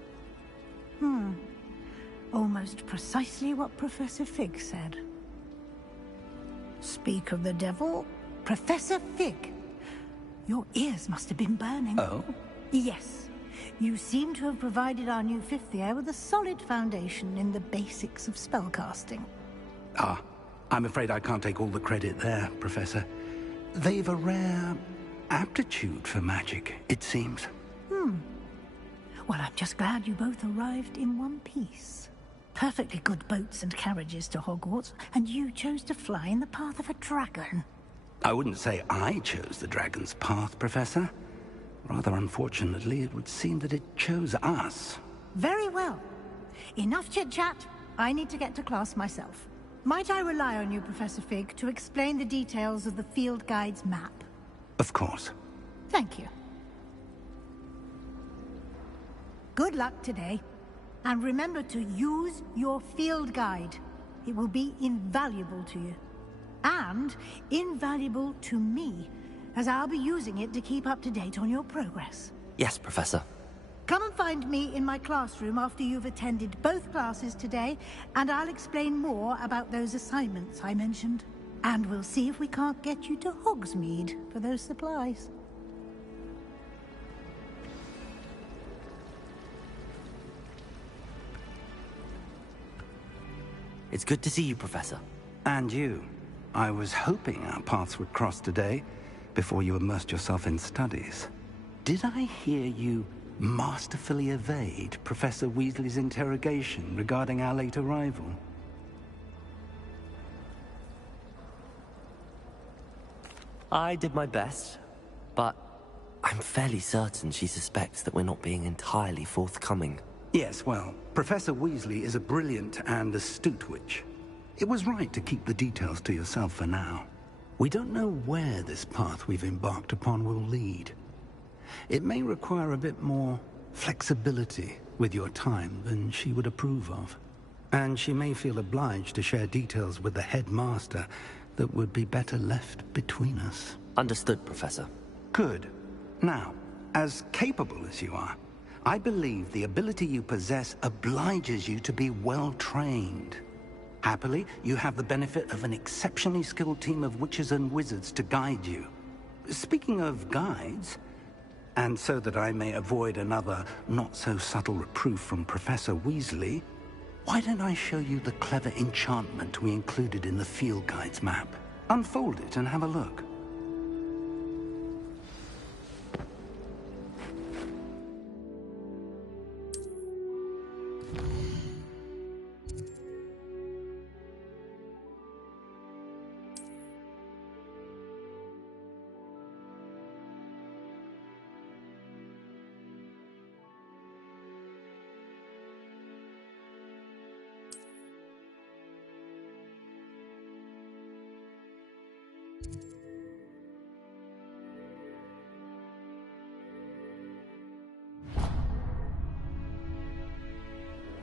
Almost precisely what Professor Fig said. Speak of the devil, Professor Fig. Your ears must have been burning. Oh? Yes. You seem to have provided our new fifth year with a solid foundation in the basics of spellcasting. Ah, I'm afraid I can't take all the credit there, Professor. They've a rare aptitude for magic, it seems. Well, I'm just glad you both arrived in one piece. Perfectly good boats and carriages to Hogwarts, and you chose to fly in the path of a dragon. I wouldn't say I chose the dragon's path, Professor. Rather unfortunately, it would seem that it chose us. Very well. Enough chit-chat. I need to get to class myself. Might I rely on you, Professor Fig, to explain the details of the field guide's map? Of course. Thank you. Good luck today. And remember to use your field guide. It will be invaluable to you. And invaluable to me, as I'll be using it to keep up to date on your progress. Yes, Professor. Come and find me in my classroom after you've attended both classes today, and I'll explain more about those assignments I mentioned. And we'll see if we can't get you to Hogsmeade for those supplies. It's good to see you, Professor. And you. I was hoping our paths would cross today, before you immersed yourself in studies. Did I hear you masterfully evade Professor Weasley's interrogation regarding our late arrival? I did my best, but I'm fairly certain she suspects that we're not being entirely forthcoming. Yes, well, Professor Weasley is a brilliant and astute witch. It was right to keep the details to yourself for now. We don't know where this path we've embarked upon will lead. It may require a bit more flexibility with your time than she would approve of. And she may feel obliged to share details with the headmaster that would be better left between us. Understood, Professor. Good. Now, as capable as you are, I believe the ability you possess obliges you to be well-trained. Happily, you have the benefit of an exceptionally skilled team of witches and wizards to guide you. Speaking of guides, and so that I may avoid another not-so-subtle reproof from Professor Weasley, why don't I show you the clever enchantment we included in the field guide's map? Unfold it and have a look.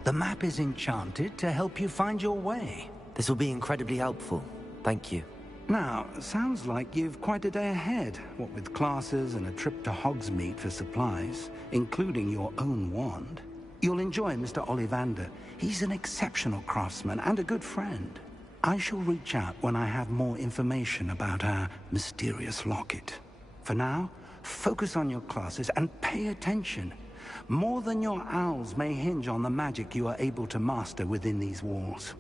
The map is enchanted to help you find your way. This will be incredibly helpful. Thank you. Now, sounds like you've quite a day ahead, what with classes and a trip to Hogsmeade for supplies, including your own wand. You'll enjoy Mr. Ollivander. He's an exceptional craftsman and a good friend. I shall reach out when I have more information about our mysterious locket. For now, focus on your classes and pay attention. More than your owls may hinge on the magic you are able to master within these walls.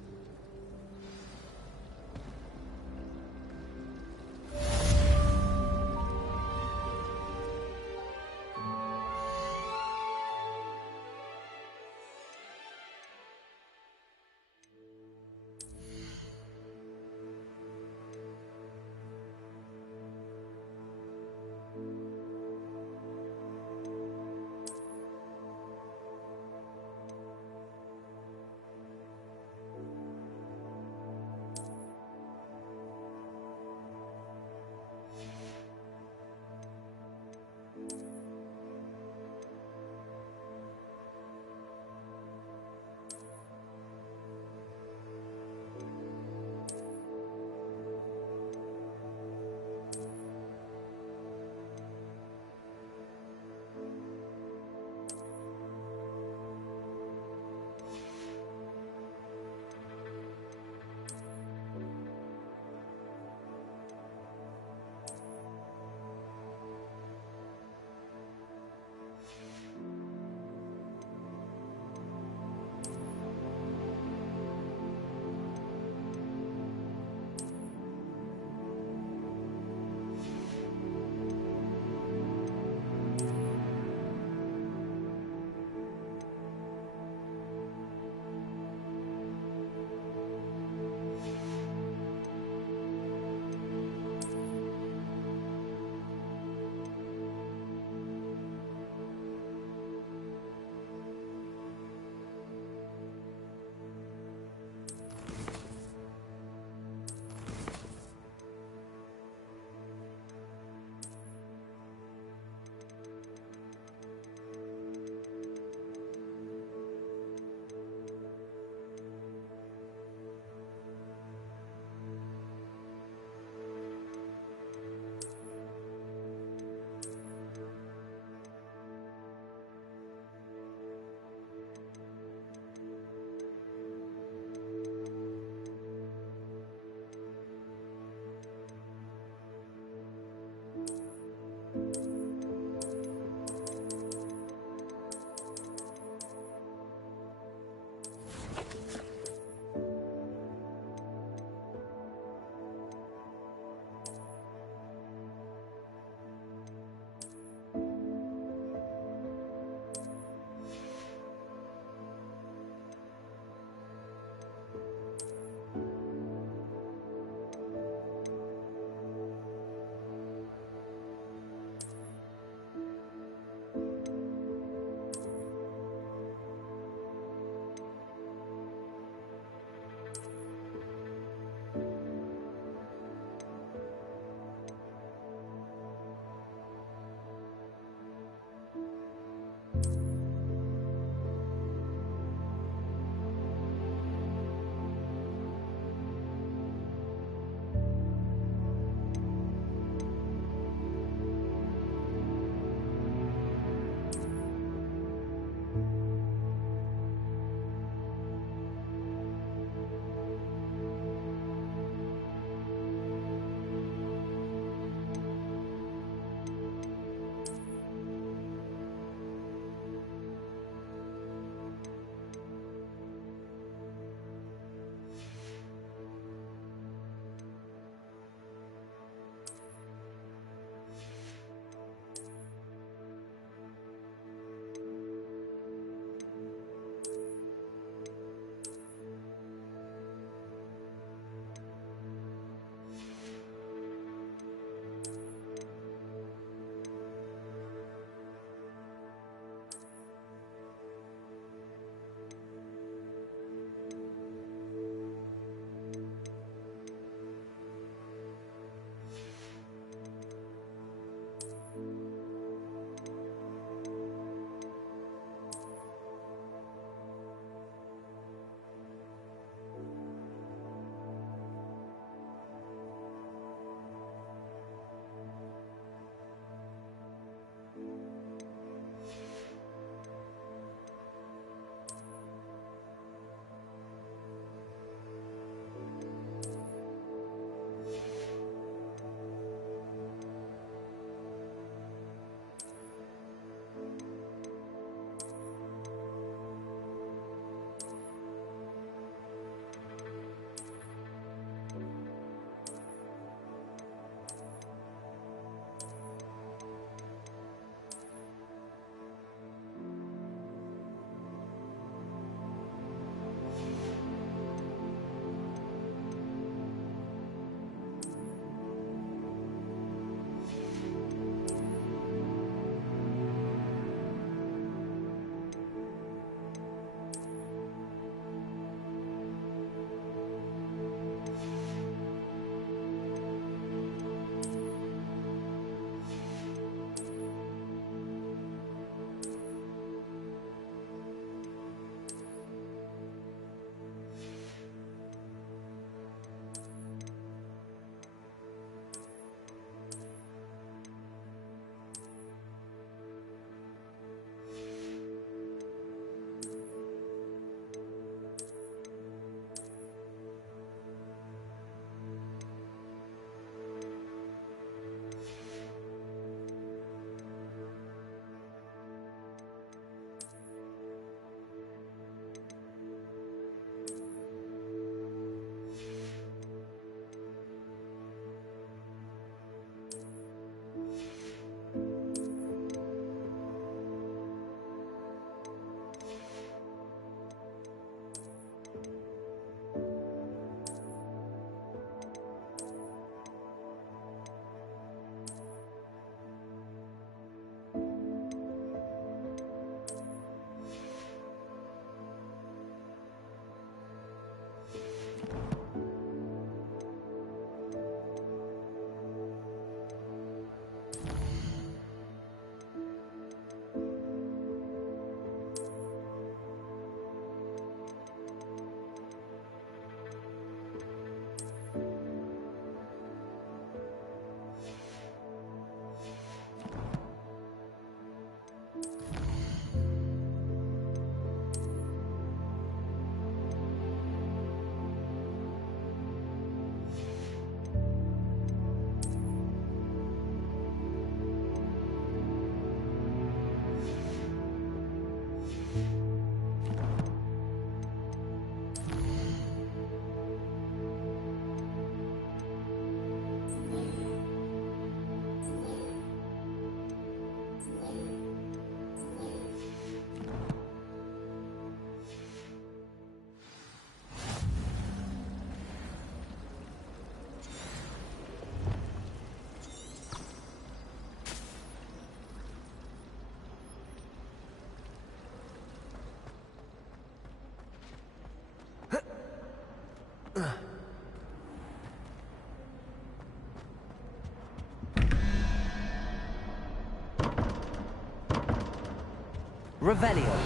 Revelio.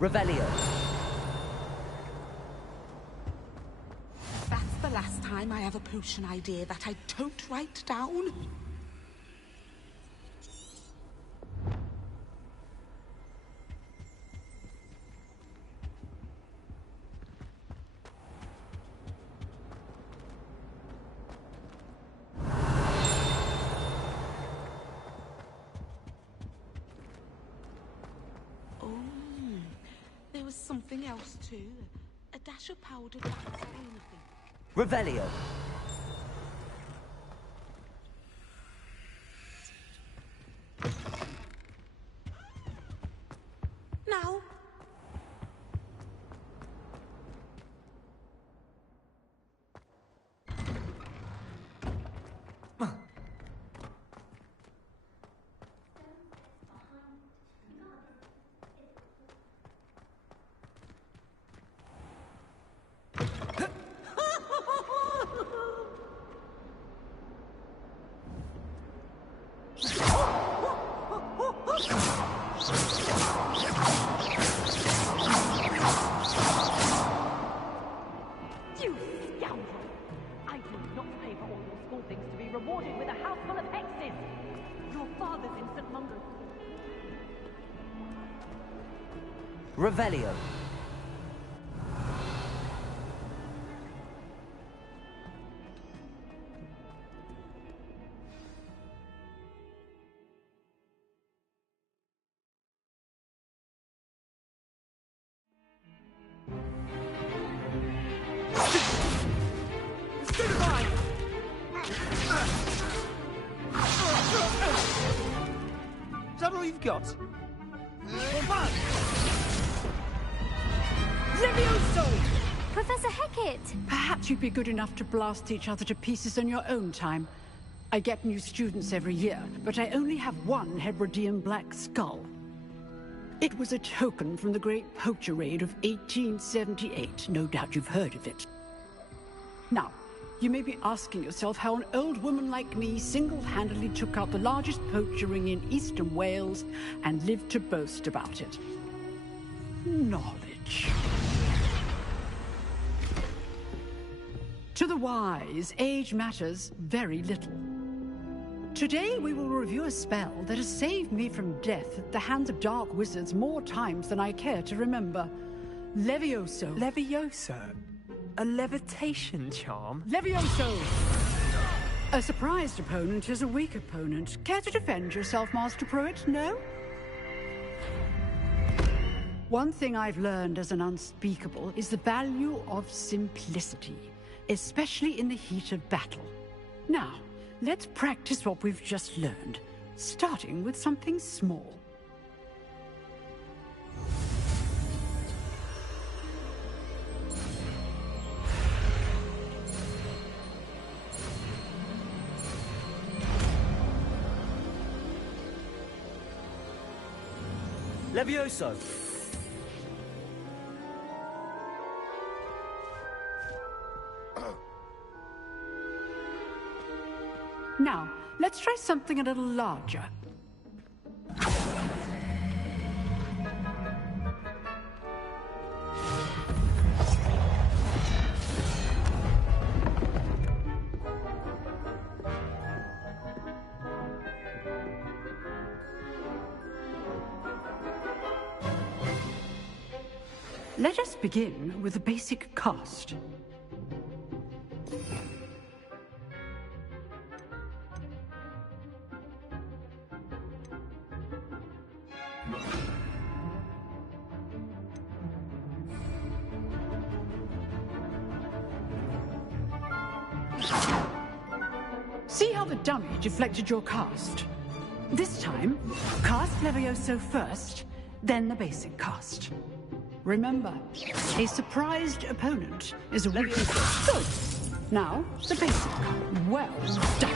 Revelio. That's the last time I have a potion idea that I don't write down. There was something else too. A dash of powdered wax green, I think. Revelio. Now. Revelio. Is that all you've got? Levioso! Professor Hecat! Perhaps you'd be good enough to blast each other to pieces in your own time. I get new students every year, but I only have one Hebridean black skull. It was a token from the Great Poacher Raid of 1878. No doubt you've heard of it. Now, you may be asking yourself how an old woman like me single-handedly took out the largest poacher ring in eastern Wales and lived to boast about it. Knowledge. To the wise, age matters very little. Today we will review a spell that has saved me from death at the hands of dark wizards more times than I care to remember. Levioso. Levioso? A levitation charm? Levioso! A surprised opponent is a weak opponent. Care to defend yourself, Master Pruitt? No? One thing I've learned as an unspeakable is the value of simplicity, especially in the heat of battle. Now, let's practice what we've just learned, starting with something small. Levioso. Now, let's try something a little larger. Let us begin with the basic cast. See how the dummy deflected your cast? This time, cast Levioso first, then the basic cast. Remember, a surprised opponent is a weak. Good. Now, the basic. Well done.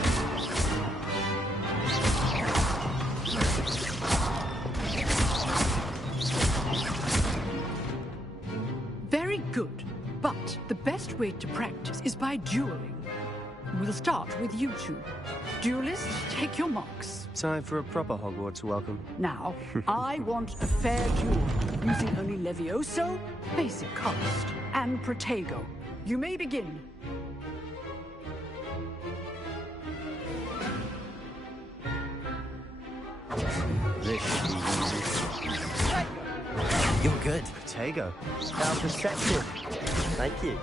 Very good. But the best way to practice is by dueling. We'll start with you two. Duelists, take your marks. Time for a proper Hogwarts welcome. Now, I want a fair duel, using only Levioso, basic cast, and Protego. You may begin. This should be easy. You're good. Protego. How perceptive. Thank you.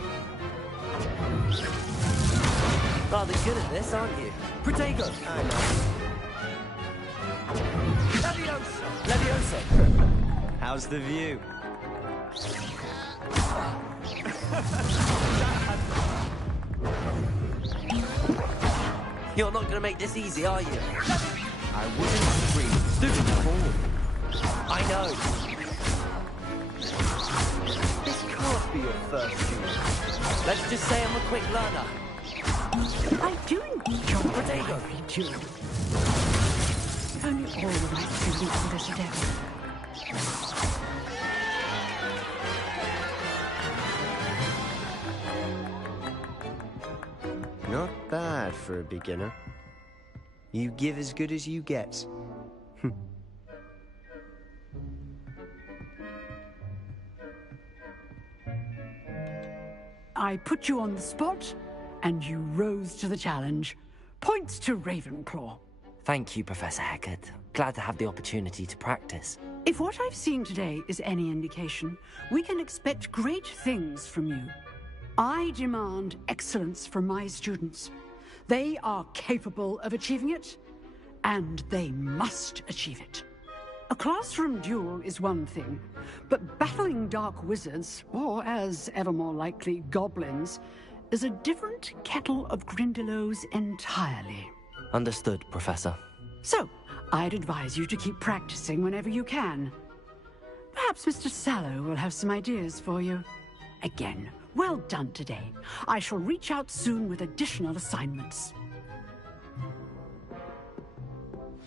Rather good at this, aren't you? Protego! I know. Levioso! Levioso! How's the view? You're not going to make this easy, are you? I wouldn't dream. Stupid fool. I know. This can't be your first duel. Let's just say I'm a quick learner. I'm doing John Protego. If only all the right students would sit down. Not bad for a beginner. You give as good as you get. I put you on the spot, and you rose to the challenge. Points to Ravenclaw. Thank you, Professor Hecat. Glad to have the opportunity to practice. If what I've seen today is any indication, we can expect great things from you. I demand excellence from my students. They are capable of achieving it, and they must achieve it. A classroom duel is one thing, but battling dark wizards, or as ever more likely, goblins, is a different kettle of Grindylows entirely. Understood, Professor. So, I'd advise you to keep practicing whenever you can. Perhaps Mr. Sallow will have some ideas for you. Again, well done today. I shall reach out soon with additional assignments.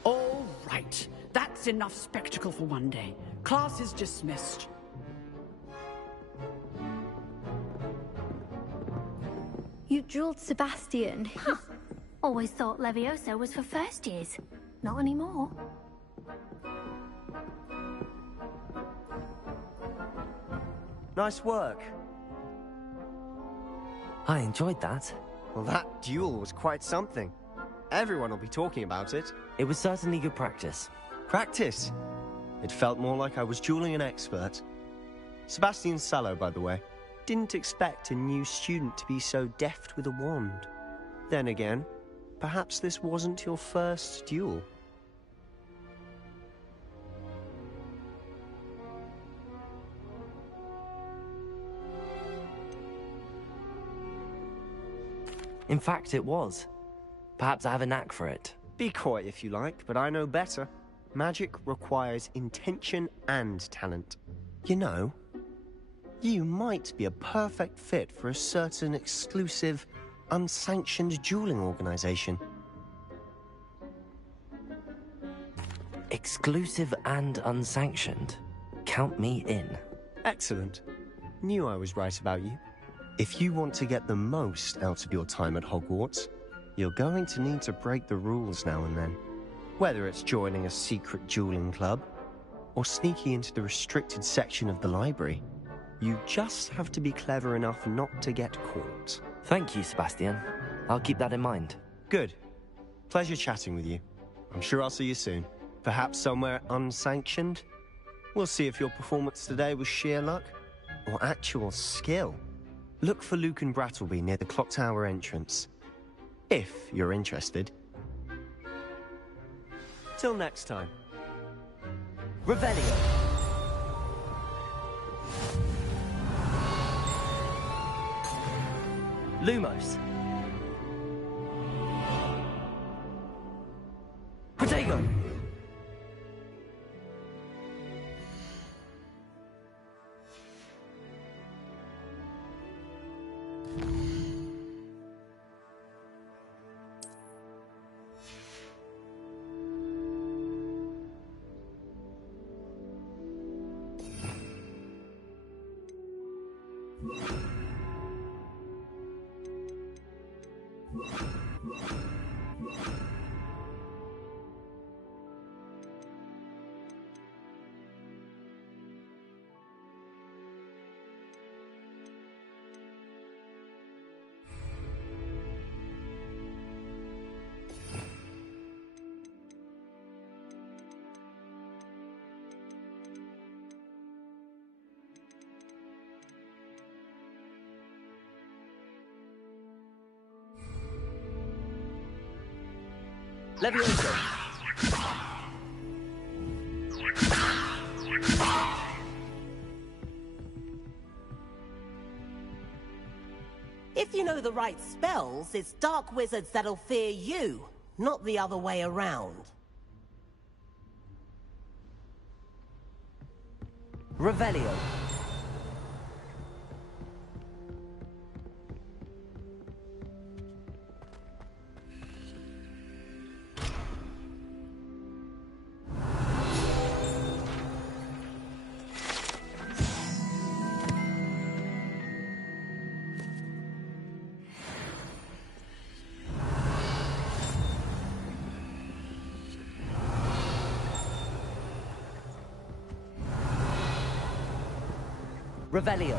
All right. That's enough spectacle for one day. Class is dismissed. You dueled Sebastian. Huh. Always thought Levioso was for first years. Not anymore. Nice work. I enjoyed that. Well, that duel was quite something. Everyone will be talking about it. It was certainly good practice. Practice? It felt more like I was dueling an expert. Sebastian Sallow, by the way. Didn't expect a new student to be so deft with a wand. Then again, perhaps this wasn't your first duel. In fact, it was. Perhaps I have a knack for it. Be coy if you like, but I know better. Magic requires intention and talent. You know, you might be a perfect fit for a certain exclusive, unsanctioned dueling organization. Exclusive and unsanctioned? Count me in. Excellent. Knew I was right about you. If you want to get the most out of your time at Hogwarts, you're going to need to break the rules now and then. Whether it's joining a secret dueling club, or sneaking into the restricted section of the library, you just have to be clever enough not to get caught. Thank you, Sebastian. I'll keep that in mind. Good. Pleasure chatting with you. I'm sure I'll see you soon. Perhaps somewhere unsanctioned? We'll see if your performance today was sheer luck, or actual skill. Look for Luke and Brattleby near the clock tower entrance. If you're interested. Till next time. Revelio. Lumos. Protego. Levioso! If you know the right spells, it's dark wizards that'll fear you, not the other way around. Revelio. Revelio.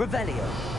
Revelio.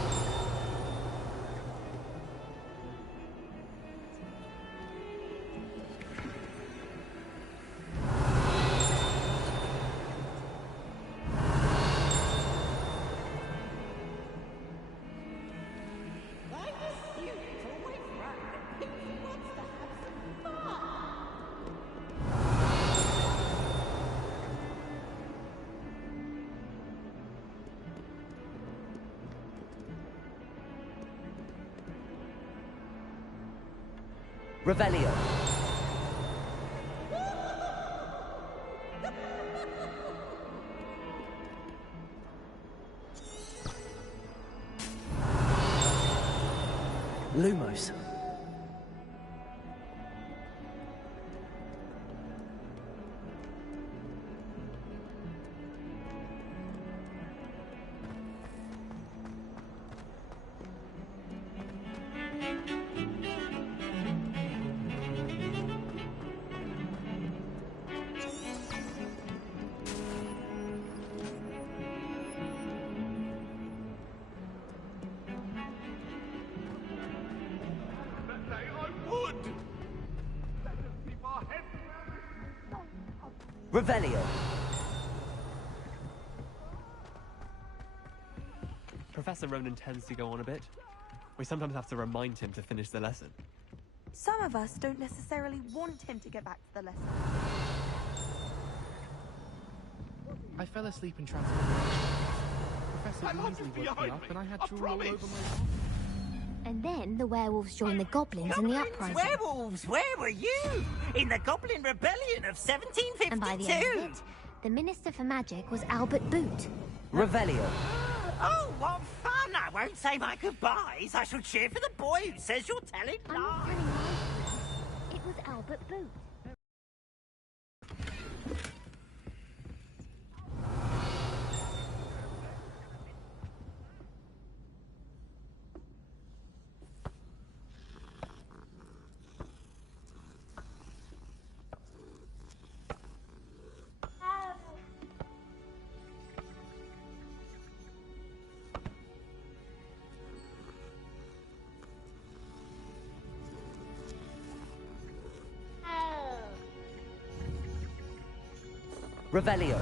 Revelio. Lumos. Revelio. Professor Ronan tends to go on a bit. We sometimes have to remind him to finish the lesson. Some of us don't necessarily want him to get back to the lesson. I fell asleep in transformation. Professor Weasley woke me up and I had drool all over my arm. And then the werewolves joined the goblins in the uprising. Werewolves, where were you? In the Goblin Rebellion of 1752. And by the end of it, the Minister for Magic was Albert Boot. Revelio. Oh, what fun! I won't say my goodbyes. I shall cheer for the boy who says you're telling lies. I'm not telling lies. It was Albert Boot. Revelio.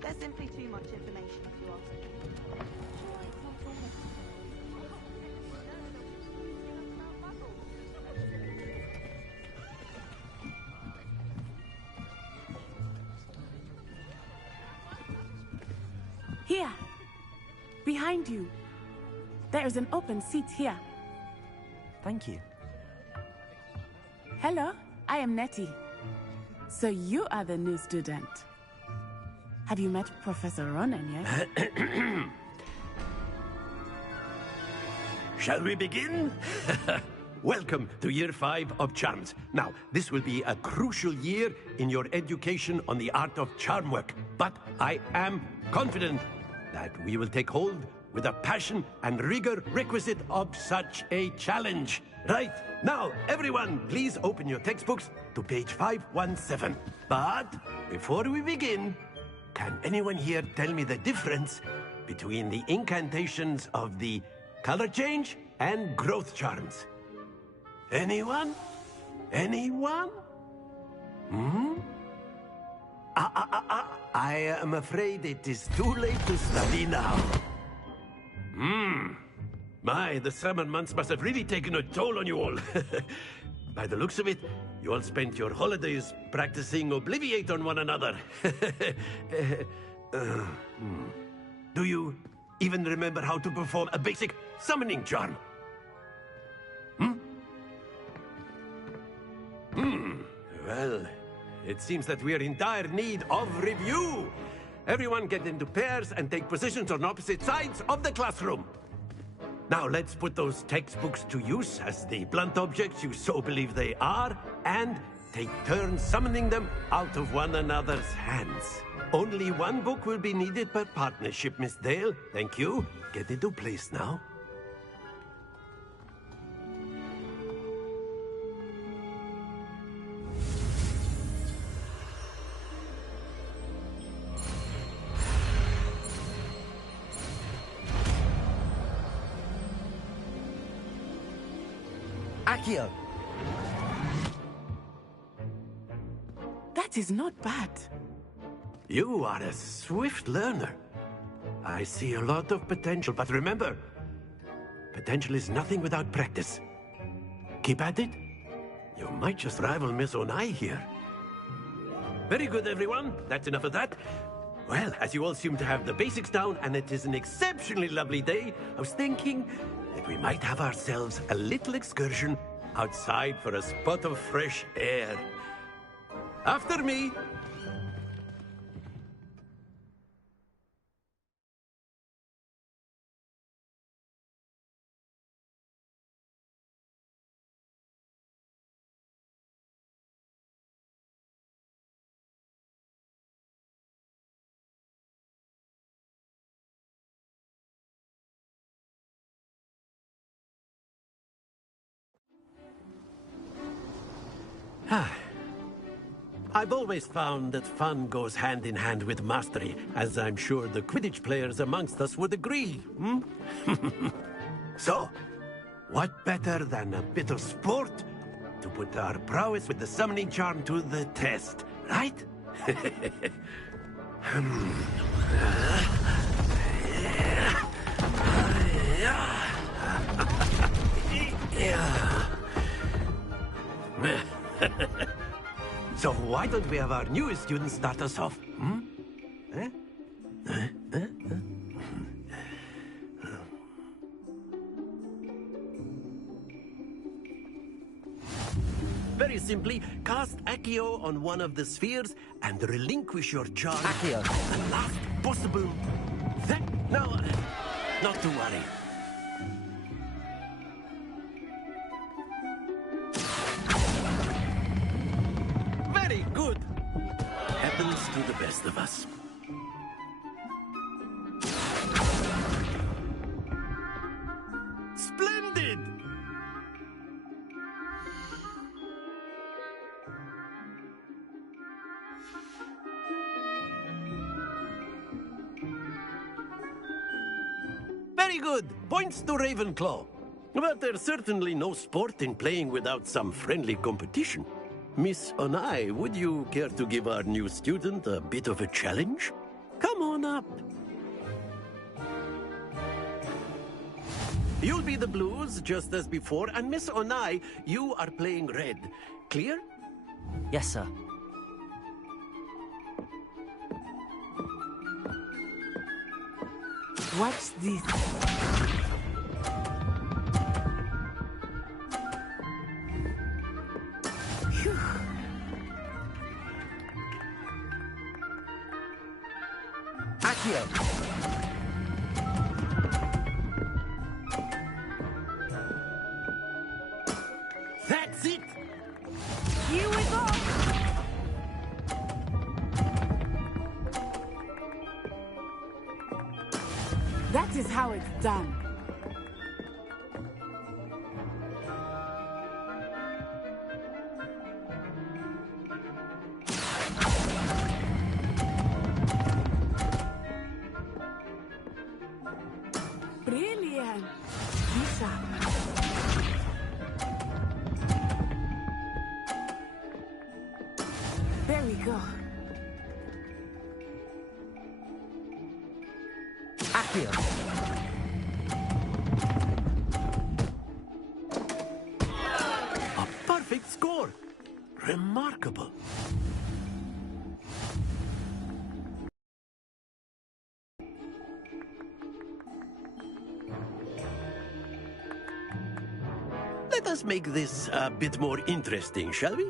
There's simply too much information, if you ask me. Here. Behind you. There is an open seat here. Thank you. Hello, I am Nettie. So you are the new student. Have you met Professor Ronan yet? Shall we begin? Welcome to Year 5 of Charms. Now, this will be a crucial year in your education on the art of charm work. But I am confident that we will take hold with the passion and rigor requisite of such a challenge. Right, now, everyone, please open your textbooks to page 517. But before we begin, can anyone here tell me the difference between the incantations of the color change and growth charms? Anyone? Anyone? I am afraid it is too late to study now. My, the summer months must have really taken a toll on you all. By the looks of it, you all spent your holidays practicing Obliviate on one another. Do you even remember how to perform a basic summoning charm? Well, it seems that we are in dire need of review. Everyone get into pairs and take positions on opposite sides of the classroom. Now let's put those textbooks to use as the blunt objects you so believe they are, and take turns summoning them out of one another's hands. Only one book will be needed per partnership, Miss Dale. Thank you. Get into place now. Accio! That is not bad. You are a swift learner. I see a lot of potential, but remember, potential is nothing without practice. Keep at it. You might just rival Miss Onai here. Very good, everyone. That's enough of that. Well, as you all seem to have the basics down, and it is an exceptionally lovely day, I was thinking that we might have ourselves a little excursion outside for a spot of fresh air. After me. I've always found that fun goes hand in hand with mastery, as I'm sure the Quidditch players amongst us would agree. So, what better than a bit of sport to put our prowess with the summoning charm to the test, right? So why don't we have our newest student start us off? Very simply, cast Accio on one of the spheres and relinquish your charge. Accio. The last possible... No, not to worry. Very good. Happens to the best of us. Splendid! Very good. Points to Ravenclaw. But there's certainly no sport in playing without some friendly competition. Miss Onai, would you care to give our new student a bit of a challenge? Come on up. You'll be the blues, just as before, and Miss Onai, you are playing red. Clear? Yes, sir. Watch this. Phew. Accio. That's it! Here we go! That is how it's done. Brilliant. Lisa. There we go. Accio. A perfect score! Remarkable. Let us make this a bit more interesting, shall we?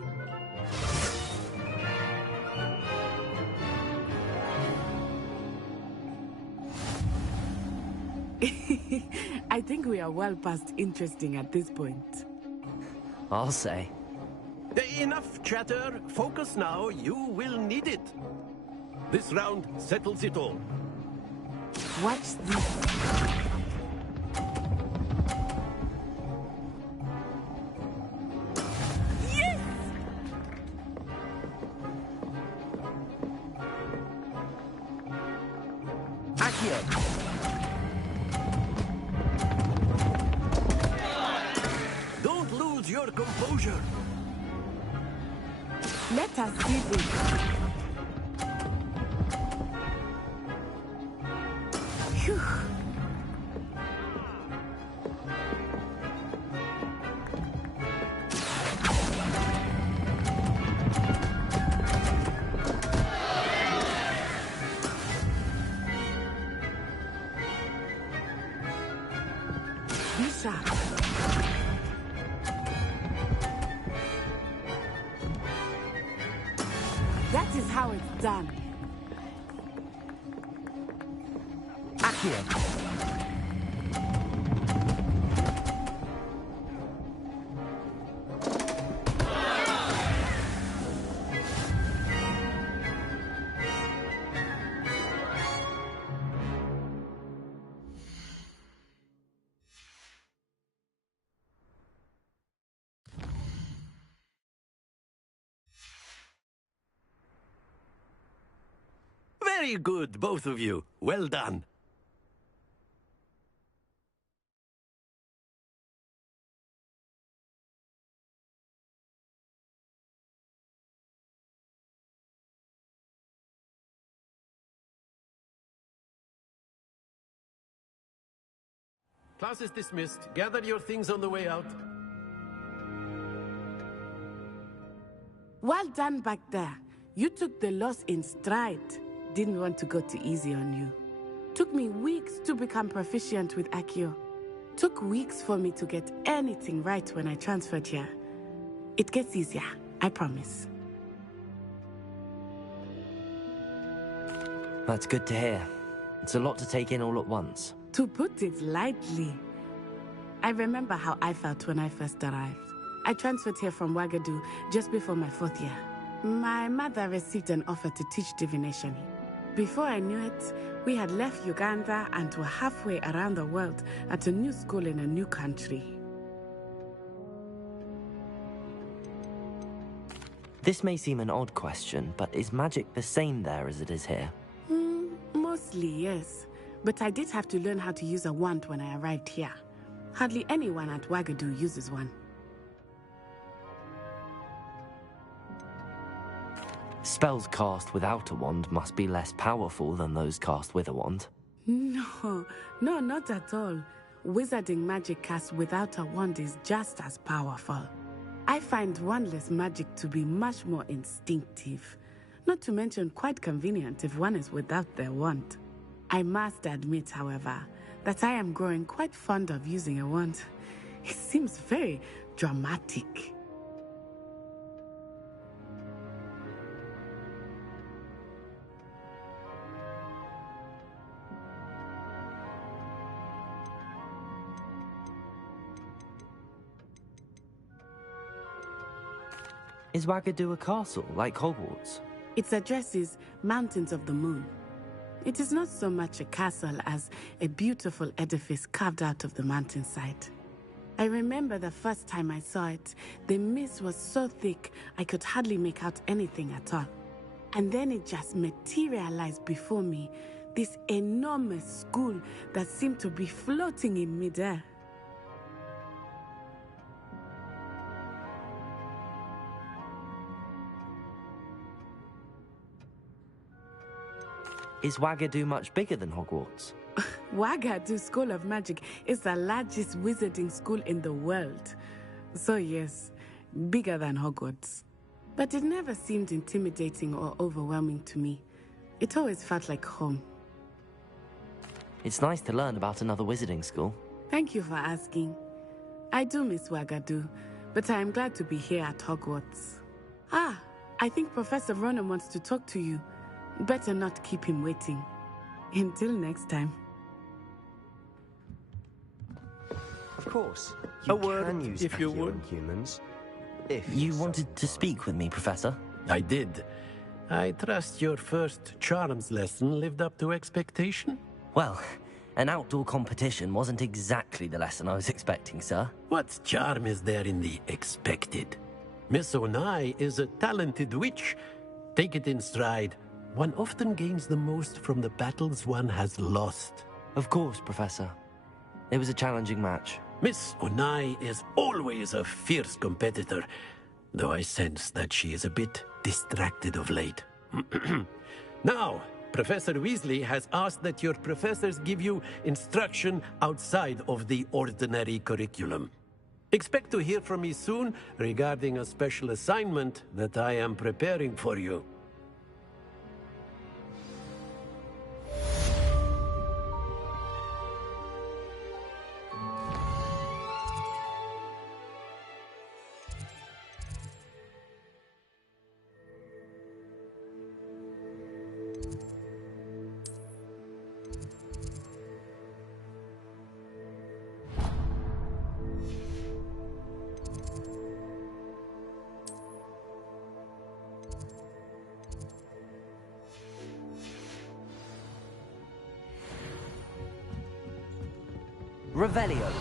I think we are well past interesting at this point. I'll say. Enough chatter. Focus now. You will need it. This round settles it all. Watch this. Yes! Accio. Don't lose your composure. Let us see this. Phew. Lisa. That is how it's done. Accio. Very good, both of you. Well done. Class is dismissed. Gather your things on the way out. Well done back there. You took the loss in stride. Didn't want to go too easy on you. Took me weeks to become proficient with Accio. Took weeks for me to get anything right when I transferred here. It gets easier, I promise. That's good to hear. It's a lot to take in all at once. To put it lightly, I remember how I felt when I first arrived. I transferred here from Wagadu just before my 4th year. My mother received an offer to teach divination. Before I knew it, we had left Uganda and were halfway around the world at a new school in a new country. This may seem an odd question, but is magic the same there as it is here? Mostly, yes. But I did have to learn how to use a wand when I arrived here. Hardly anyone at Wagadu uses one. Spells cast without a wand must be less powerful than those cast with a wand. No, not at all. Wizarding magic cast without a wand is just as powerful. I find wandless magic to be much more instinctive. Not to mention quite convenient if one is without their wand. I must admit, however, that I am growing quite fond of using a wand. It seems very dramatic. Is Wagadu a castle, like Hogwarts? Its address is Mountains of the Moon. It is not so much a castle as a beautiful edifice carved out of the mountainside. I remember the first time I saw it, the mist was so thick I could hardly make out anything at all. And then it just materialized before me, this enormous school that seemed to be floating in midair. Is Wagadu much bigger than Hogwarts? Wagadu School of Magic is the largest wizarding school in the world. So yes, bigger than Hogwarts. But it never seemed intimidating or overwhelming to me. It always felt like home. It's nice to learn about another wizarding school. Thank you for asking. I do miss Wagadu, but I am glad to be here at Hogwarts. Ah, I think Professor Ronan wants to talk to you. Better not keep him waiting. Until next time. Of course. A You word, can use if you Echo would. on humans. You wanted to speak with me, Professor? I did. I trust your first charms lesson lived up to expectation? Well, an outdoor competition wasn't exactly the lesson I was expecting, sir. What charm is there in the expected? Miss Onai is a talented witch. Take it in stride. One often gains the most from the battles one has lost. Of course, Professor. It was a challenging match. Miss Onai is always a fierce competitor, though I sense that she is a bit distracted of late. Now, Professor Weasley has asked that your professors give you instruction outside of the ordinary curriculum. Expect to hear from me soon regarding a special assignment that I am preparing for you. Revelio.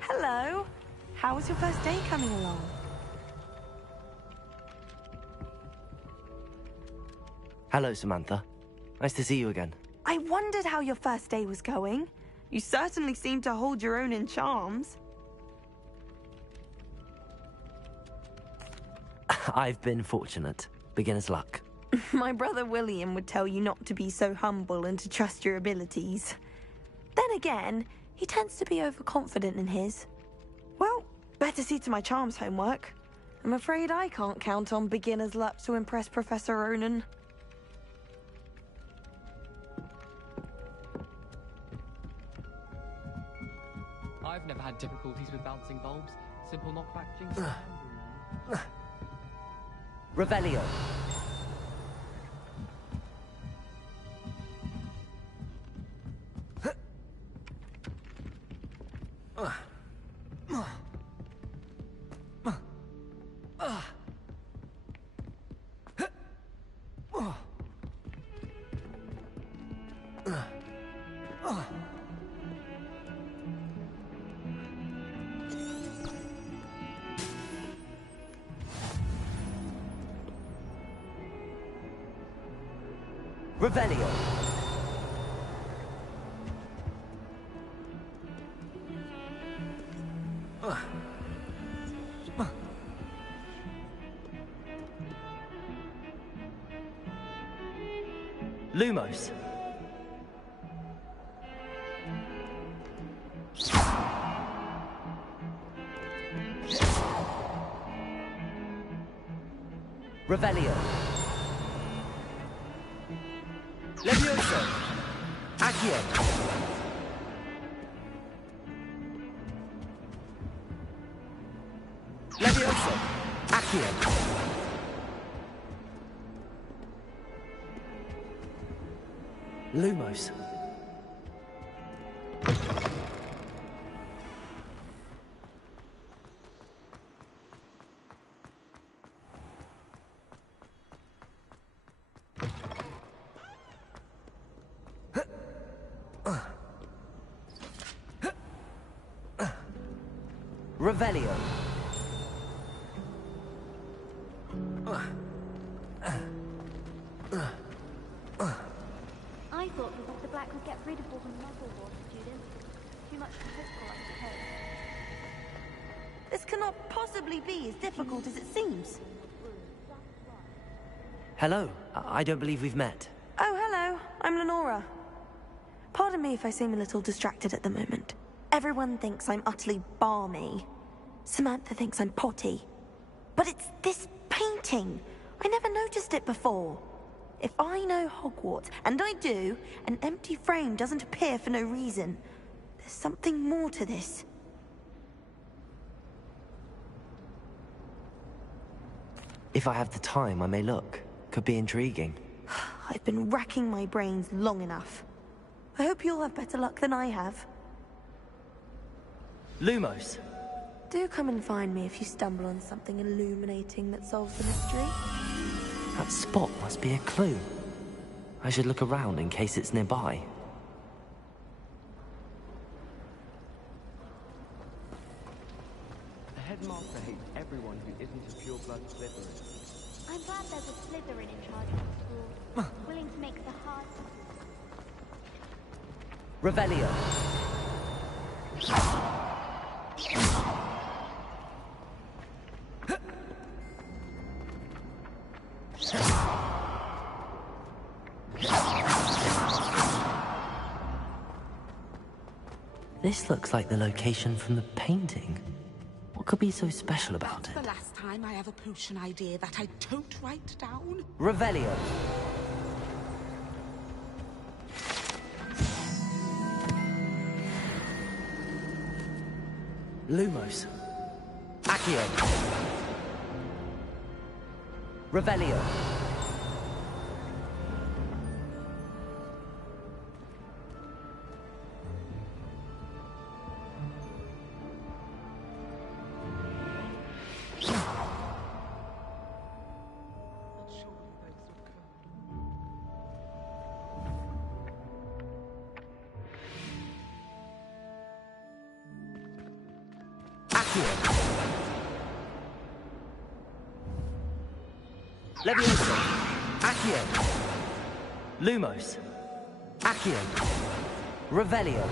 Hello. How was your first day coming along? Hello, Samantha. Nice to see you again. I wondered how your first day was going. You certainly seem to hold your own in charms. I've been fortunate. Beginner's luck. My brother William would tell you not to be so humble and to trust your abilities. Then again, he tends to be overconfident in his. Well, better see to my charms homework. I'm afraid I can't count on beginner's luck to impress Professor Ronan. I've never had difficulties with bouncing bulbs. Simple knockback jinx. Revelio. Revelio. Lumos. Revelio. Levioso. Accio. Levioso. Accio. Lumos. Revelio. I thought Professor Black would get rid of all the muzzle water students. Too much physical, I suppose. This cannot possibly be as difficult as it seems. Hello. I don't believe we've met. Oh, hello. I'm Lenora. Pardon me if I seem a little distracted at the moment. Everyone thinks I'm utterly balmy. Samantha thinks I'm potty. But it's this painting. I never noticed it before. If I know Hogwarts, and I do, an empty frame doesn't appear for no reason. There's something more to this. If I have the time, I may look. Could be intriguing. I've been racking my brains long enough. I hope you'll have better luck than I have. Lumos. Do come and find me if you stumble on something illuminating that solves the mystery. That spot must be a clue. I should look around in case it's nearby. The headmaster hates everyone who isn't a pure-blood Slytherin. I'm glad there's a Slytherin in charge of the school, willing to make the hard... Revelio. This looks like the location from the painting. What could be so special about it? The last time I have a potion idea that I don't write down. Revelio. Lumos. Accio. Revelio. Levioso. Accio. Lumos. Accio. Revelio.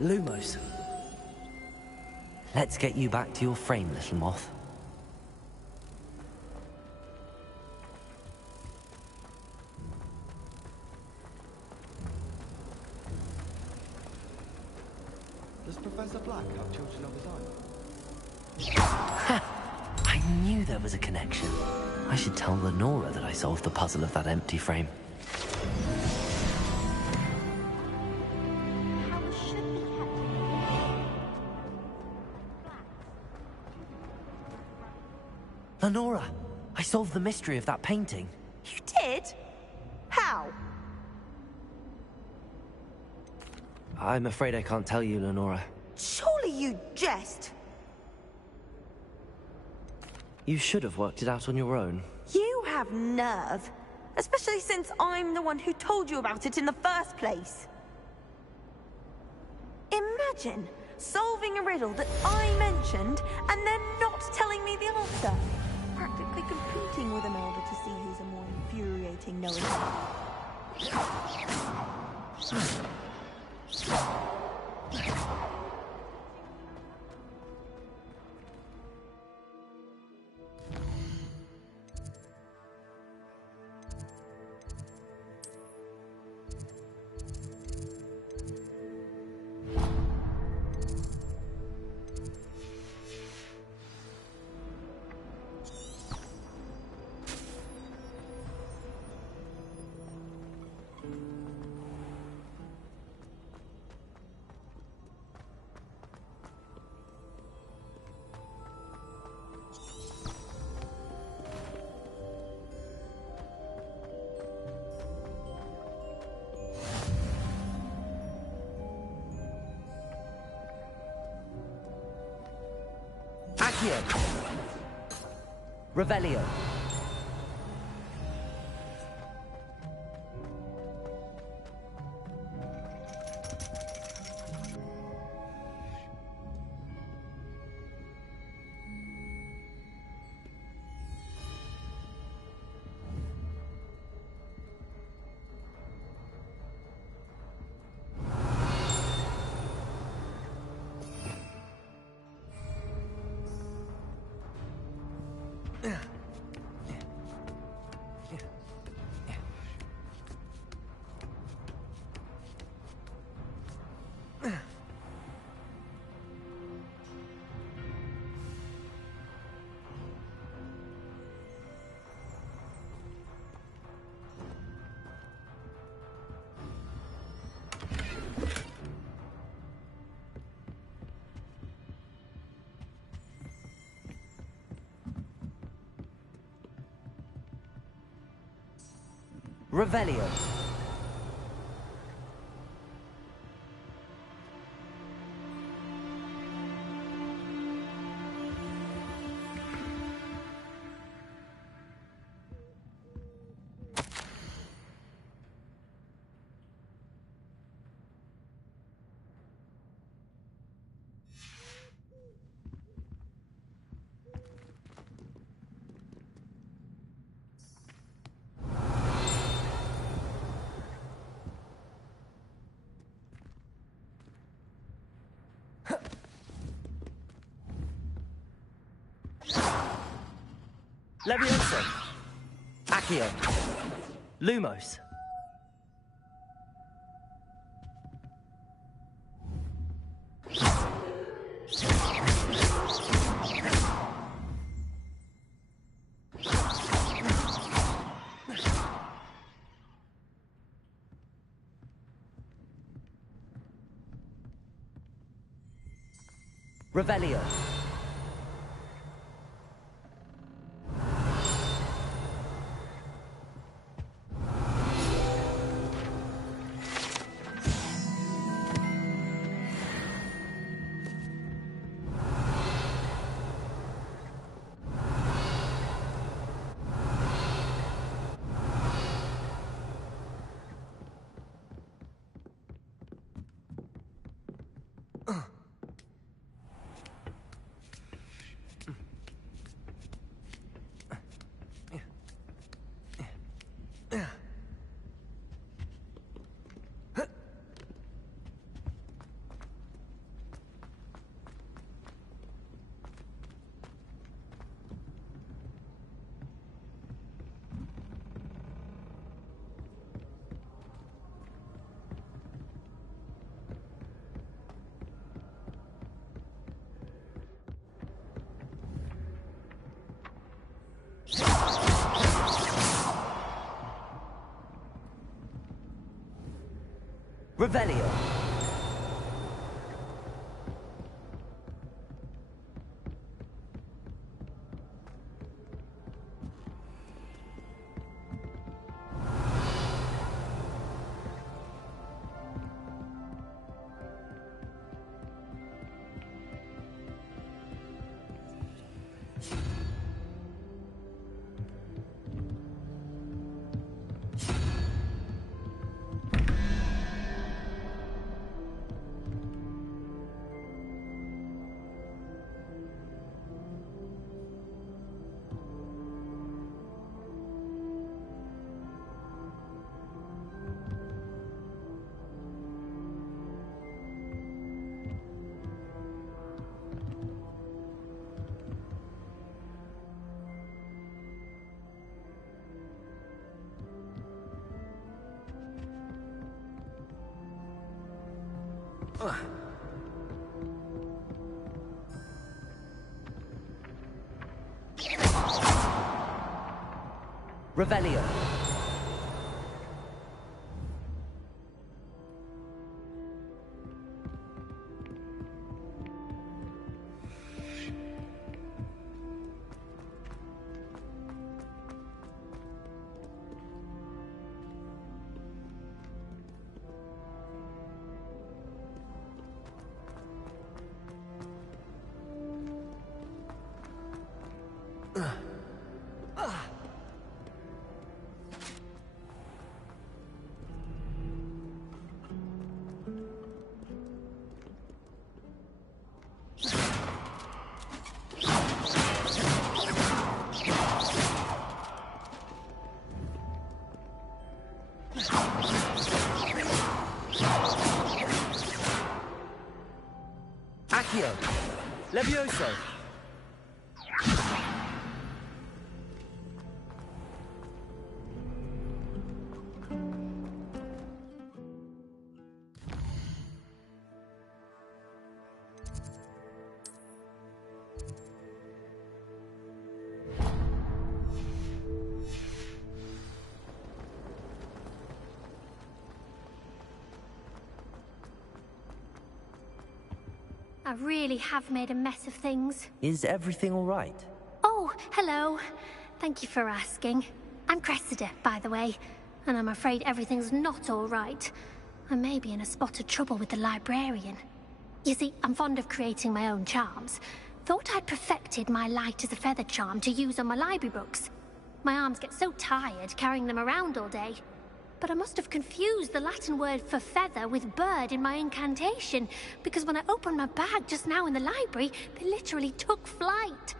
Lumos. Let's get you back to your frame, little moth. Does Professor Black have children of his own? I knew there was a connection. I should tell Lenora that I solved the puzzle of that empty frame. Lenora, I solved the mystery of that painting. You did? How? I'm afraid I can't tell you, Lenora. Surely you jest. You should have worked it out on your own. You have nerve. Especially since I'm the one who told you about it in the first place. Imagine solving a riddle that I mentioned and then not telling me the answer. Practically competing with an elder to see who's a more infuriating knowing. Accio. Revelio. Revelio. Levioso. Accio. Lumos. Revelio. Revelio. Revelio. Accio! Levioso! I really have made a mess of things. Is everything all right? Oh, hello. Thank you for asking. I'm Cressida, by the way, and I'm afraid everything's not all right. I may be in a spot of trouble with the librarian. You see, I'm fond of creating my own charms. Thought I'd perfected my light as a feather charm to use on my library books. My arms get so tired carrying them around all day. But I must have confused the Latin word for feather with bird in my incantation, because when I opened my bag just now in the library, they literally took flight.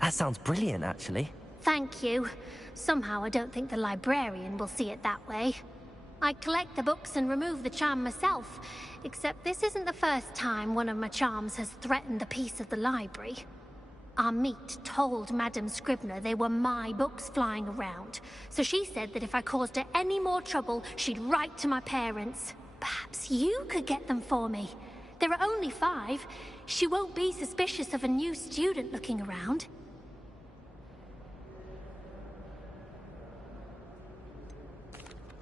That sounds brilliant, actually. Thank you. Somehow I don't think the librarian will see it that way. I collect the books and remove the charm myself, except this isn't the first time one of my charms has threatened the peace of the library. Our meet told Madame Scribner they were my books flying around, so she said that if I caused her any more trouble, she'd write to my parents. Perhaps you could get them for me. There are only 5. She won't be suspicious of a new student looking around.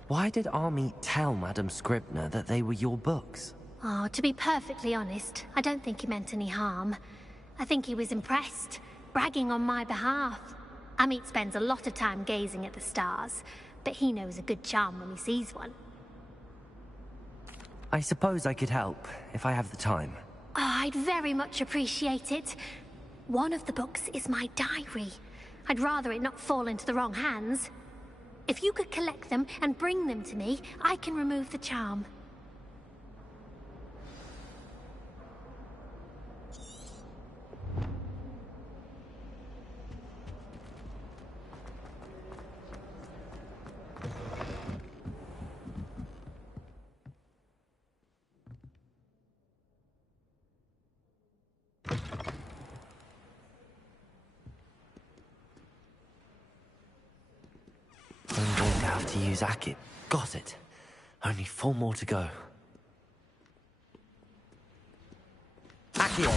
Why did Army tell Madame Scribner that they were your books? Oh, to be perfectly honest, I don't think he meant any harm. I think he was impressed, bragging on my behalf. Amit spends a lot of time gazing at the stars, but he knows a good charm when he sees one. I suppose I could help, if I have the time. Oh, I'd very much appreciate it. One of the books is my diary. I'd rather it not fall into the wrong hands. If you could collect them and bring them to me, I can remove the charm. I'm going to have to use Akit. Got it. Only 4 more to go. Accio!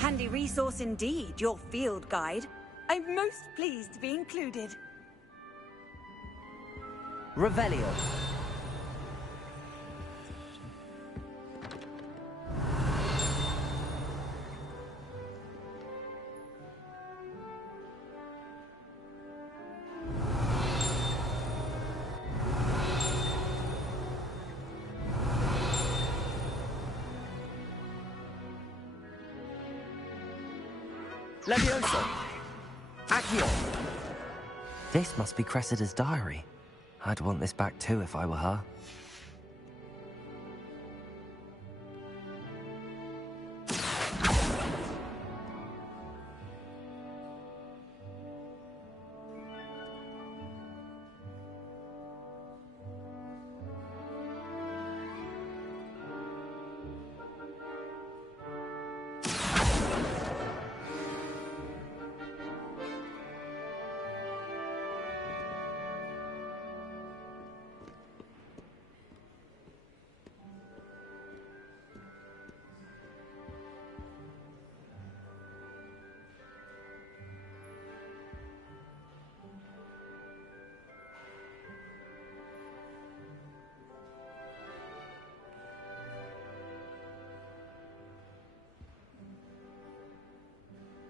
Handy resource indeed, your field guide. I'm most pleased to be included. Revelio. Levioso! Accio! This must be Cressida's diary. I'd want this back too if I were her.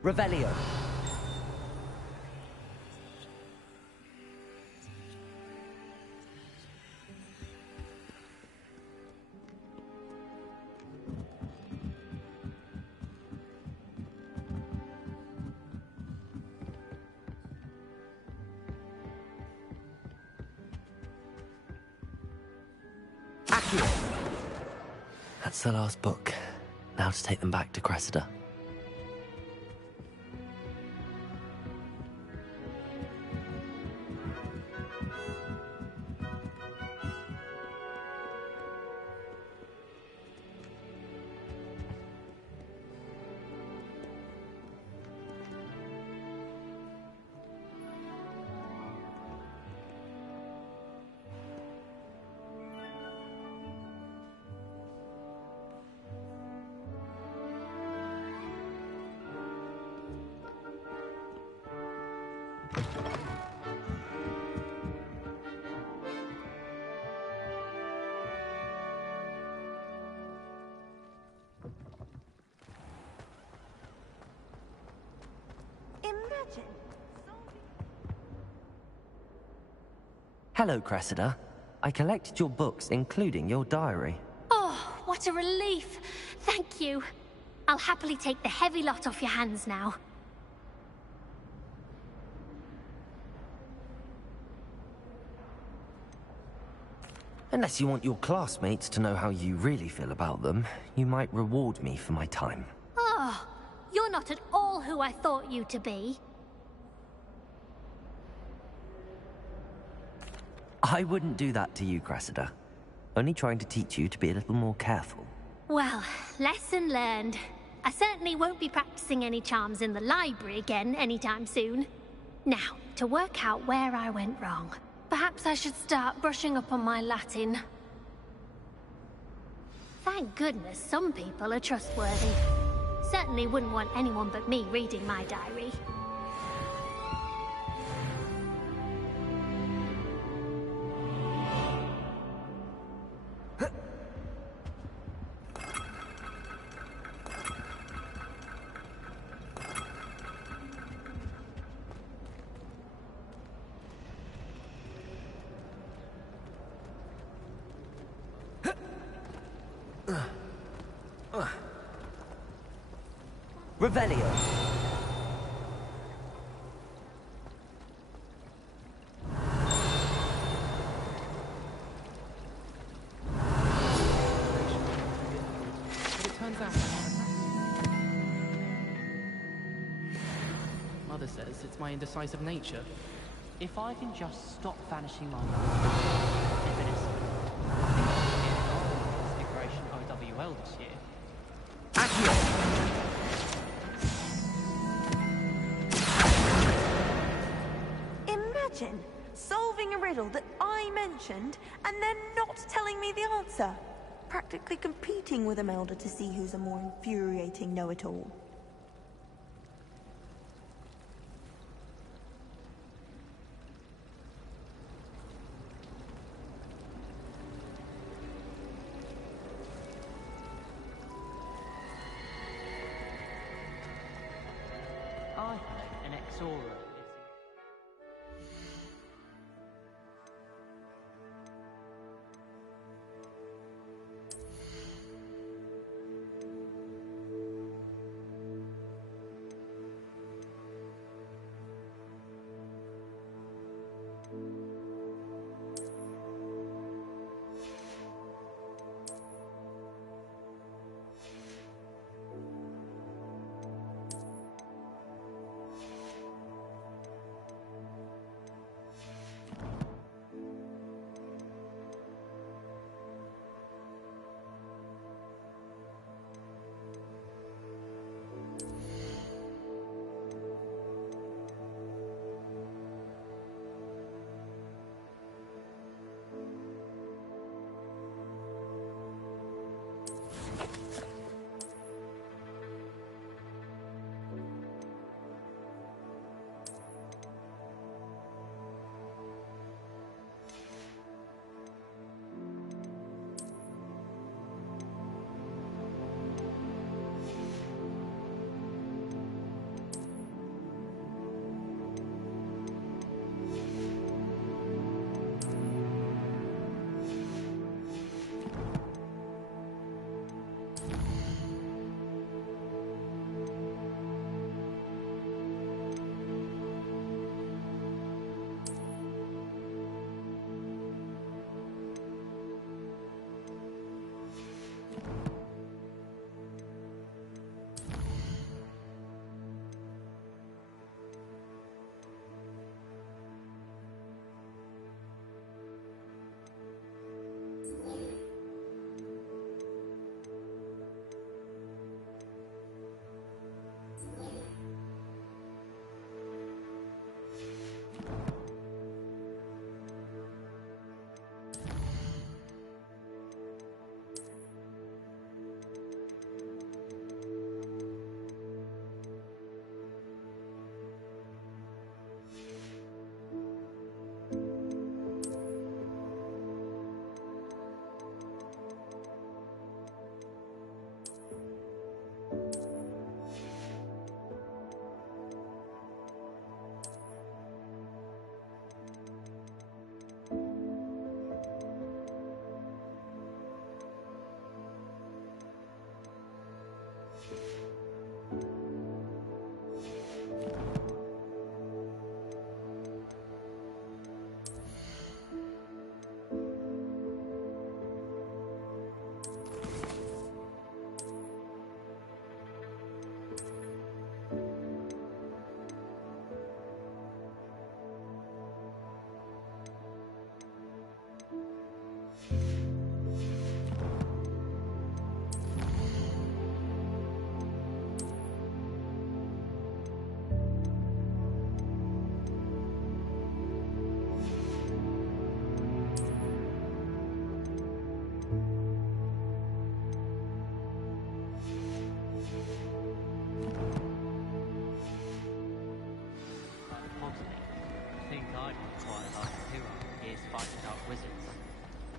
Revelio. Accio. That's the last book. Now to take them back to Cressida. Imagine. Hello, Cressida. I collected your books, including your diary. Oh, what a relief. Thank you. I'll happily take the heavy lot off your hands now. Unless you want your classmates to know how you really feel about them, you might reward me for my time. Oh, you're not at all who I thought you to be. I wouldn't do that to you, Cressida. Only trying to teach you to be a little more careful. Well, lesson learned. I certainly won't be practicing any charms in the library again anytime soon. Now, to work out where I went wrong. Perhaps I should start brushing up on my Latin. Thank goodness some people are trustworthy. Certainly wouldn't want anyone but me reading my diary. Revelio. But it turns out Mother says it's my indecisive nature. If I can just stop vanishing my life, if it is. I think I'll be in Operation OWL this year. Imagine solving a riddle that I mentioned and then not telling me the answer. Practically competing with Imelda to see who's a more infuriating know-it-all. I had an Exora.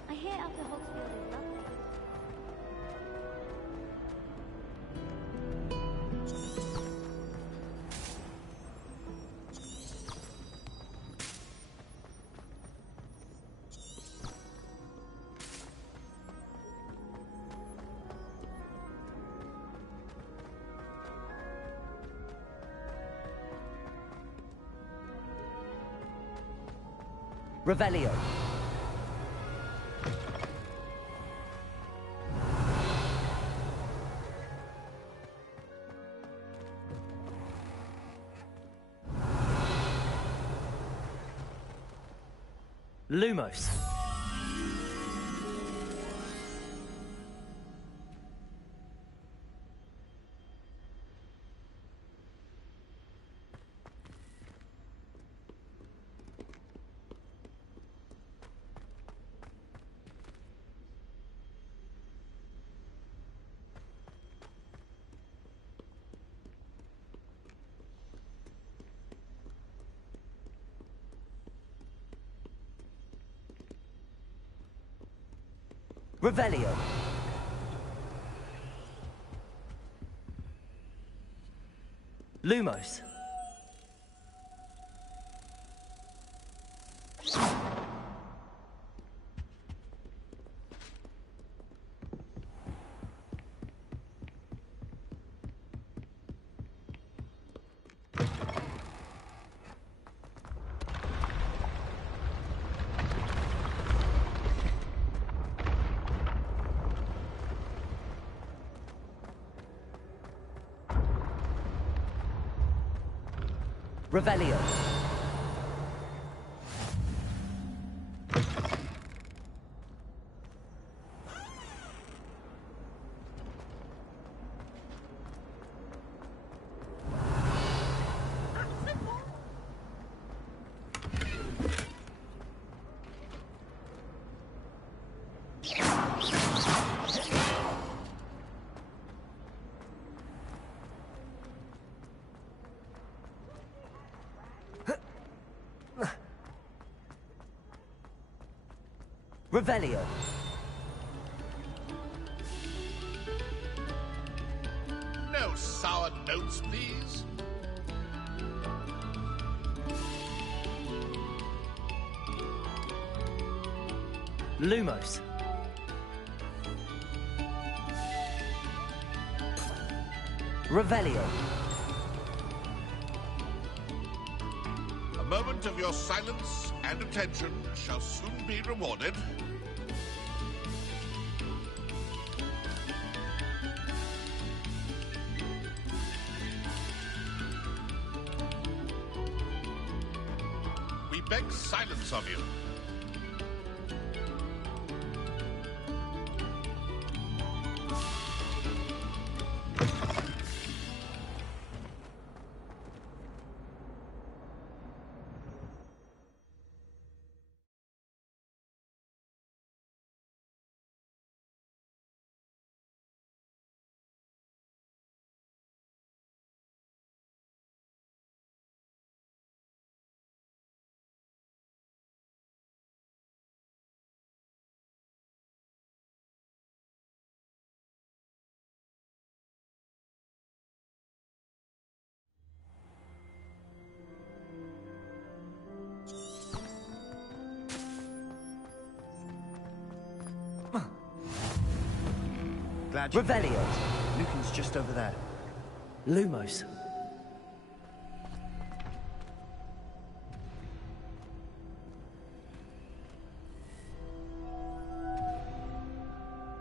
I hear Upper Hogsfield is lovely. Revelio. Lumos. Revelio. Lumos. Revelio. Revelio. No sour notes, please. Lumos. Revelio. A moment of your silence and attention shall soon be rewarded. We beg silence of you. Glad you Revelio. Lucan's just over there. Lumos.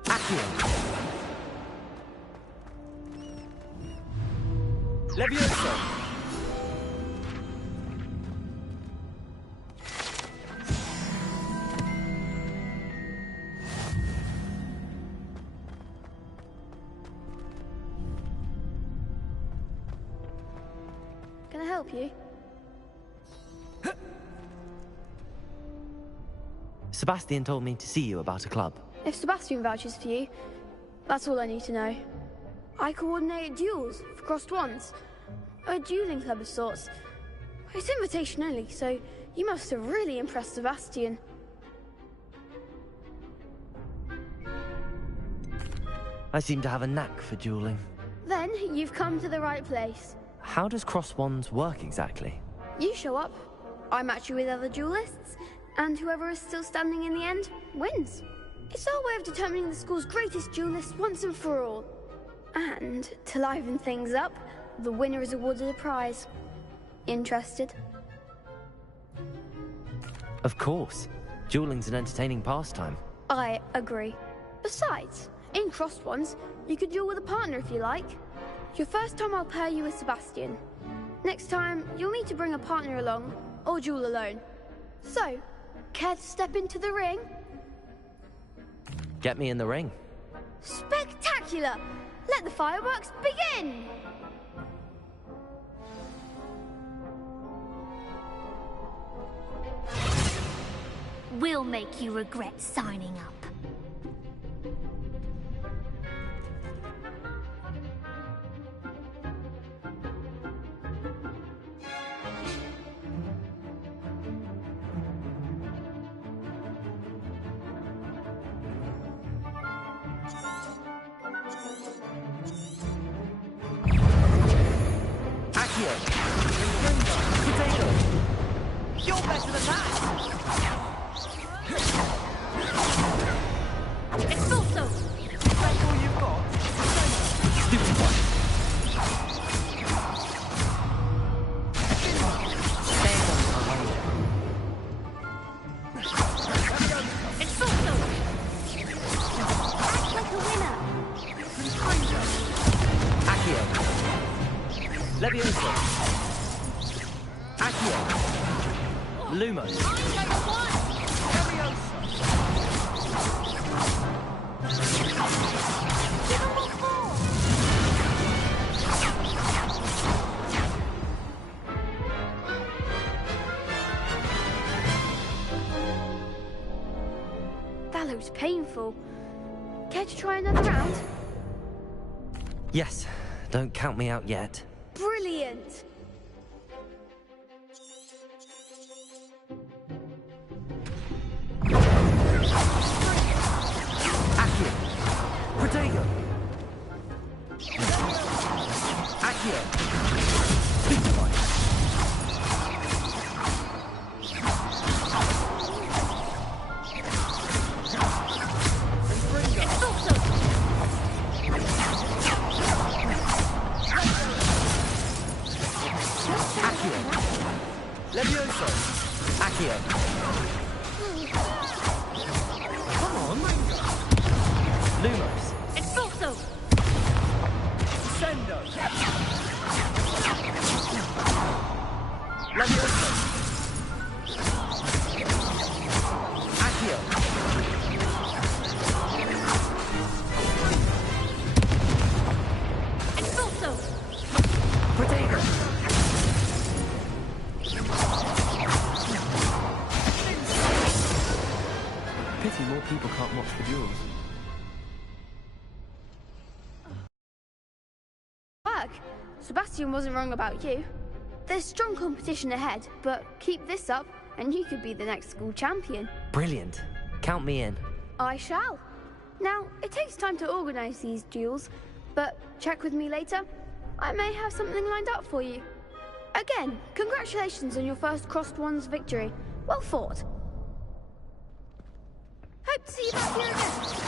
Accio. Levioso. Can I help you? Sebastian told me to see you about a club. If Sebastian vouches for you, that's all I need to know. I coordinate duels for crossed wands. A dueling club of sorts. It's invitation only, so you must have really impressed Sebastian. I seem to have a knack for dueling. Then you've come to the right place. How does cross wands work exactly? You show up, I match you with other duelists, and whoever is still standing in the end wins. It's our way of determining the school's greatest duelist once and for all. And to liven things up, the winner is awarded a prize. Interested? Of course. Dueling's an entertaining pastime. I agree. Besides, in crossed ones, you could duel with a partner if you like. Your first time I'll pair you with Sebastian. Next time, you'll need to bring a partner along, or duel alone. So, care to step into the ring? Get me in the ring. Spectacular! Let the fireworks begin! We'll make you regret signing up. You're better than that! Expulso! That's all you've got? Stupid one. Expulso! Act like a winner! Accio. Levioso. Accio. Lumos. That looks painful. Care to try another round? Yes. Don't count me out yet. Brilliant! Accio. Levioso. Accio. Come on. Lumos. Expulso! Sendo. Levioso. Accio. Expulso! Protego. Pity more people can't watch the duels. Work. Sebastian wasn't wrong about you. There's strong competition ahead, but keep this up and you could be the next school champion. Brilliant. Count me in. I shall. Now, it takes time to organise these duels, but check with me later. I may have something lined up for you. Again, congratulations on your first Crossed Wands victory. Well fought. Hope to see you back here again.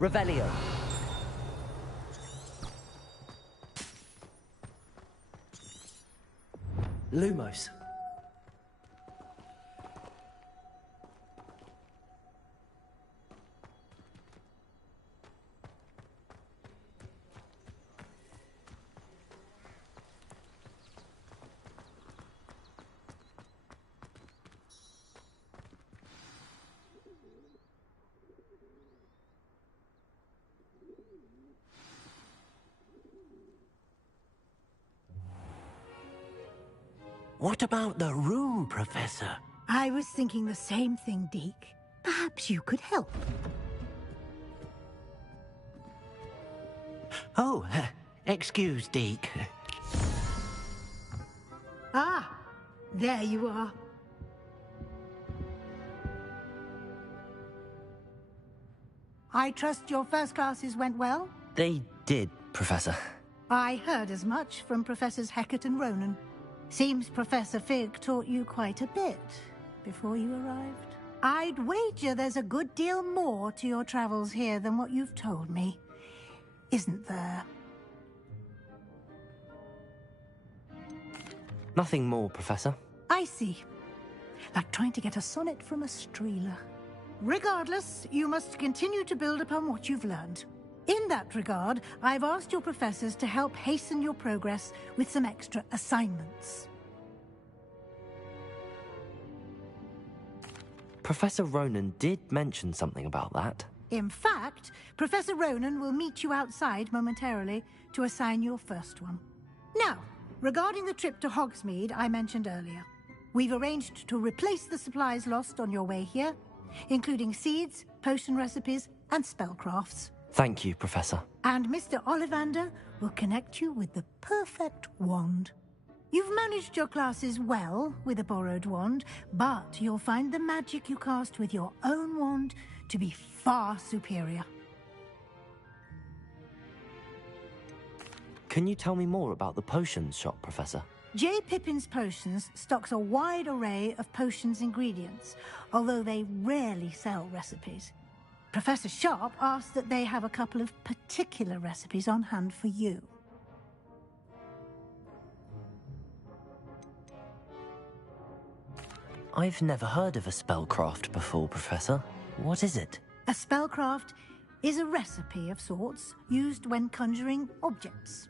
Revelio. Lumos. What about the room, Professor? I was thinking the same thing, Deke. Perhaps you could help. Oh, excuse, Deke. Ah, There you are. I trust your first classes went well? They did, Professor. I heard as much from Professors Hecat and Ronan. Seems Professor Fig taught you quite a bit before you arrived. I'd wager there's a good deal more to your travels here than what you've told me. Isn't there? Nothing more, Professor. I see. Like trying to get a sonnet from a streeler. Regardless, you must continue to build upon what you've learned. In that regard, I've asked your professors to help hasten your progress with some extra assignments. Professor Ronan did mention something about that. In fact, Professor Ronan will meet you outside momentarily to assign your first one. Now, regarding the trip to Hogsmeade I mentioned earlier, we've arranged to replace the supplies lost on your way here, including seeds, potion recipes, and spellcrafts. Thank you, Professor. And Mr. Ollivander will connect you with the perfect wand. You've managed your classes well with a borrowed wand, but you'll find the magic you cast with your own wand to be far superior. Can you tell me more about the potions shop, Professor? J. Pippin's Potions stocks a wide array of potions ingredients, although they rarely sell recipes. Professor Sharp asked that they have a couple of particular recipes on hand for you. I've never heard of a spellcraft before, Professor. What is it? A spellcraft is a recipe of sorts used when conjuring objects.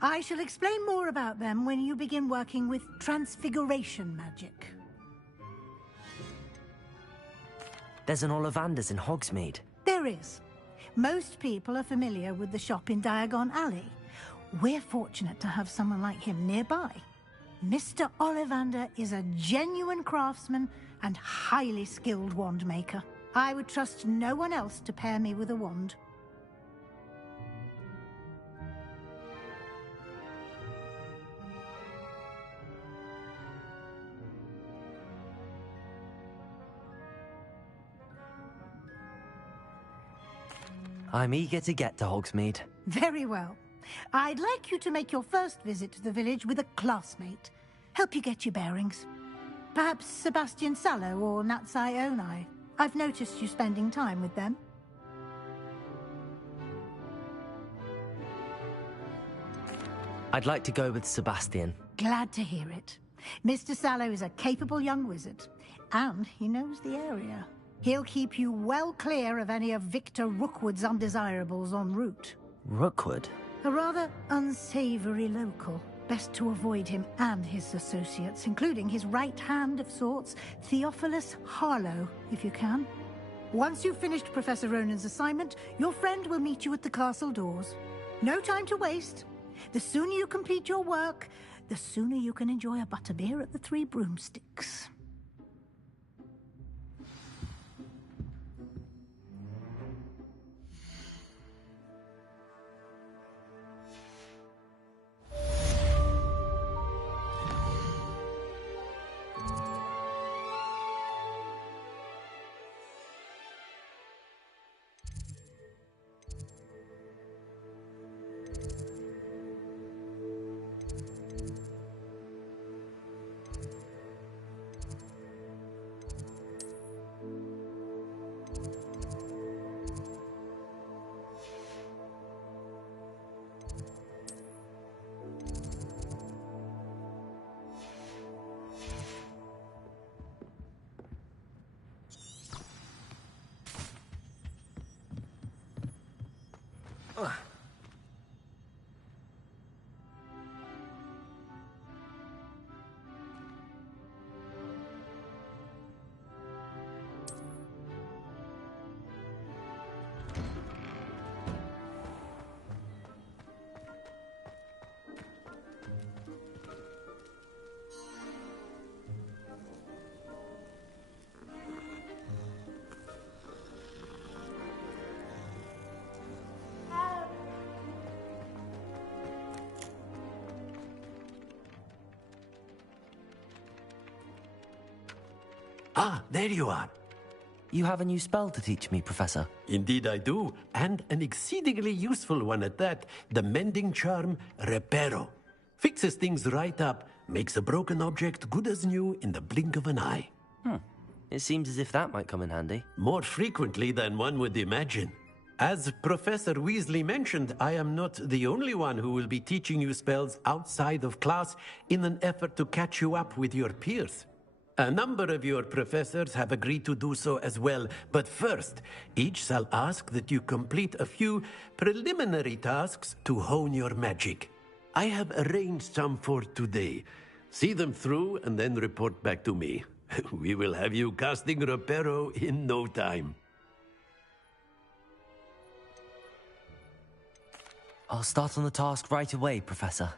I shall explain more about them when you begin working with transfiguration magic. There's an Ollivander's in Hogsmeade. There is. Most people are familiar with the shop in Diagon Alley. We're fortunate to have someone like him nearby. Mr. Ollivander is a genuine craftsman and highly skilled wand maker. I would trust no one else to pair me with a wand. I'm eager to get to Hogsmeade. Very well. I'd like you to make your first visit to the village with a classmate. Help you get your bearings. Perhaps Sebastian Sallow or Natsai Onai. I've noticed you spending time with them. I'd like to go with Sebastian. Glad to hear it. Mr. Sallow is a capable young wizard, and he knows the area. He'll keep you well clear of any of Victor Rookwood's undesirables en route. Rookwood? A rather unsavory local. Best to avoid him and his associates, including his right hand of sorts, Theophilus Harlow, if you can. Once you've finished Professor Ronan's assignment, your friend will meet you at the castle doors. No time to waste. The sooner you complete your work, the sooner you can enjoy a butterbeer at the Three Broomsticks. Ah, there you are. You have a new spell to teach me, Professor? Indeed I do, and an exceedingly useful one at that. The mending charm, Reparo. Fixes things right up, makes a broken object good as new in the blink of an eye. It seems as if that might come in handy. More frequently than one would imagine. As Professor Weasley mentioned, I am not the only one who will be teaching you spells outside of class in an effort to catch you up with your peers. A number of your professors have agreed to do so as well, but first, each shall ask that you complete a few preliminary tasks to hone your magic. I have arranged some for today. See them through and then report back to me. We will have you casting Reparo in no time. I'll start on the task right away, Professor.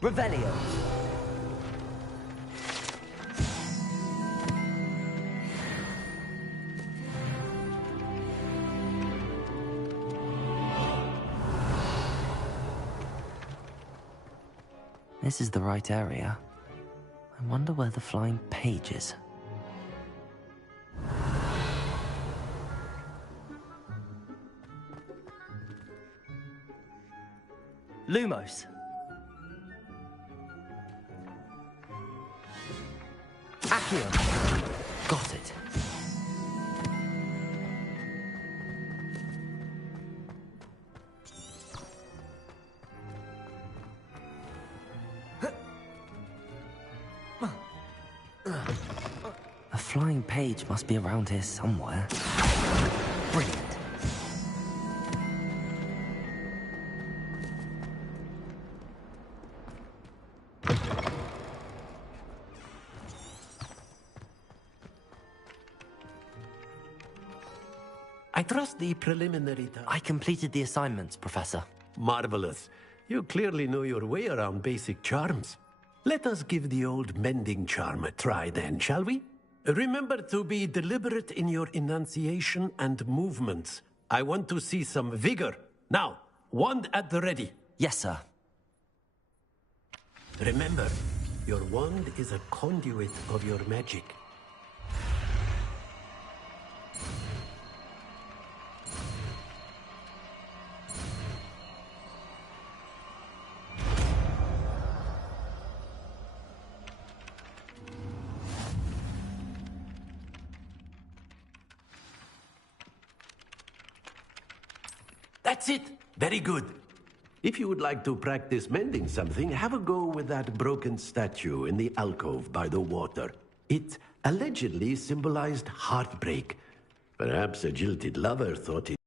Revelio. This is the right area. I wonder where the flying page is. Lumos. Accio. Got it. A flying page must be around here somewhere. Brilliant. I trust the preliminary I completed the assignments, Professor. Marvelous. You clearly know your way around basic charms. Let us give the old mending charm a try then, shall we? Remember to be deliberate in your enunciation and movements. I want to see some vigor. Now, wand at the ready. Yes, sir. Remember, your wand is a conduit of your magic. That's it! Very good. If you would like to practice mending something, have a go with that broken statue in the alcove by the water. It allegedly symbolized heartbreak. Perhaps a jilted lover thought it.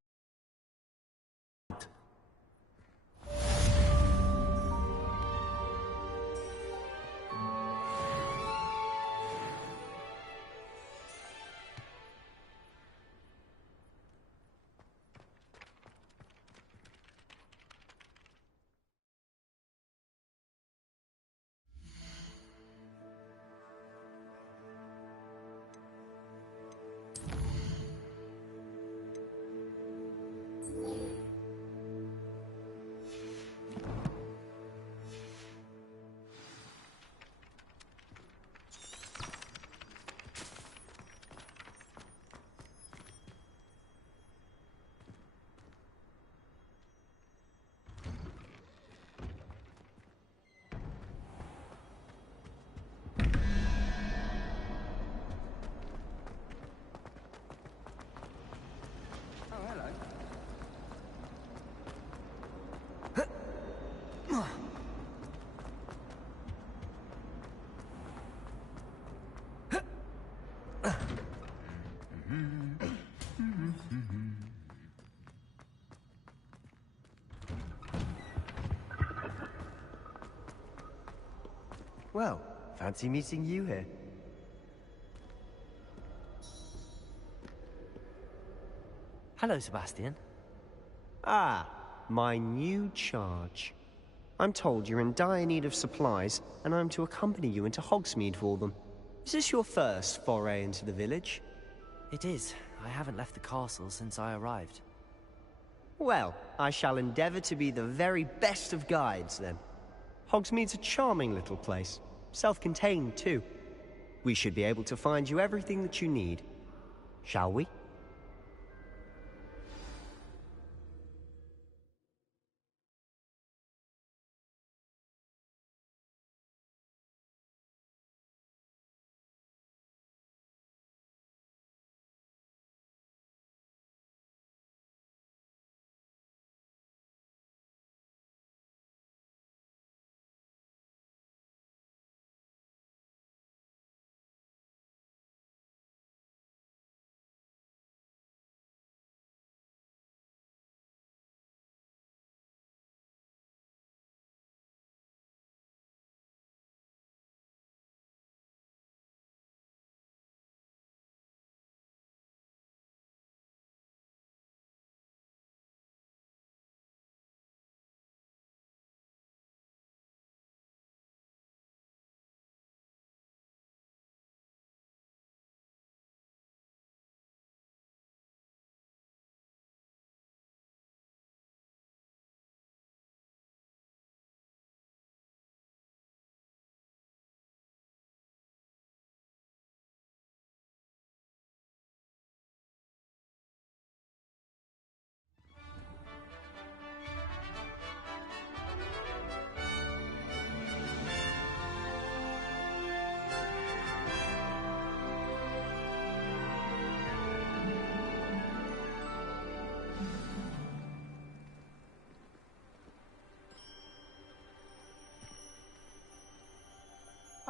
Well, fancy meeting you here. Hello, Sebastian. Ah, my new charge. I'm told you're in dire need of supplies, and I'm to accompany you into Hogsmeade for them. Is this your first foray into the village? It is. I haven't left the castle since I arrived. Well, I shall endeavor to be the very best of guides, then. Hogsmeade's a charming little place. Self-contained, too. We should be able to find you everything that you need. Shall we?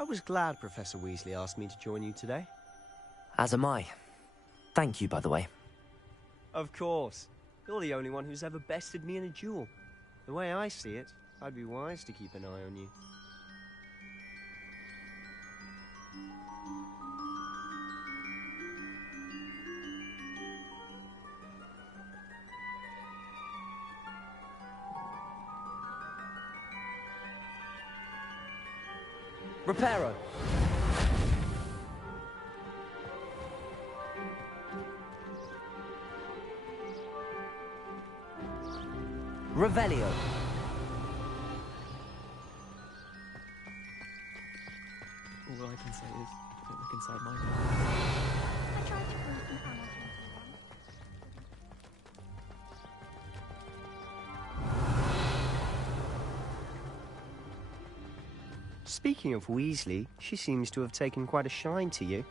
I was glad Professor Weasley asked me to join you today. As am I. Thank you, by the way. Of course. You're the only one who's ever bested me in a duel. The way I see it, I'd be wise to keep an eye on you. Reparo! Revelio! All I can say is, don't look inside my head. I tried to bring some ammo to Speaking of Weasley, she seems to have taken quite a shine to you.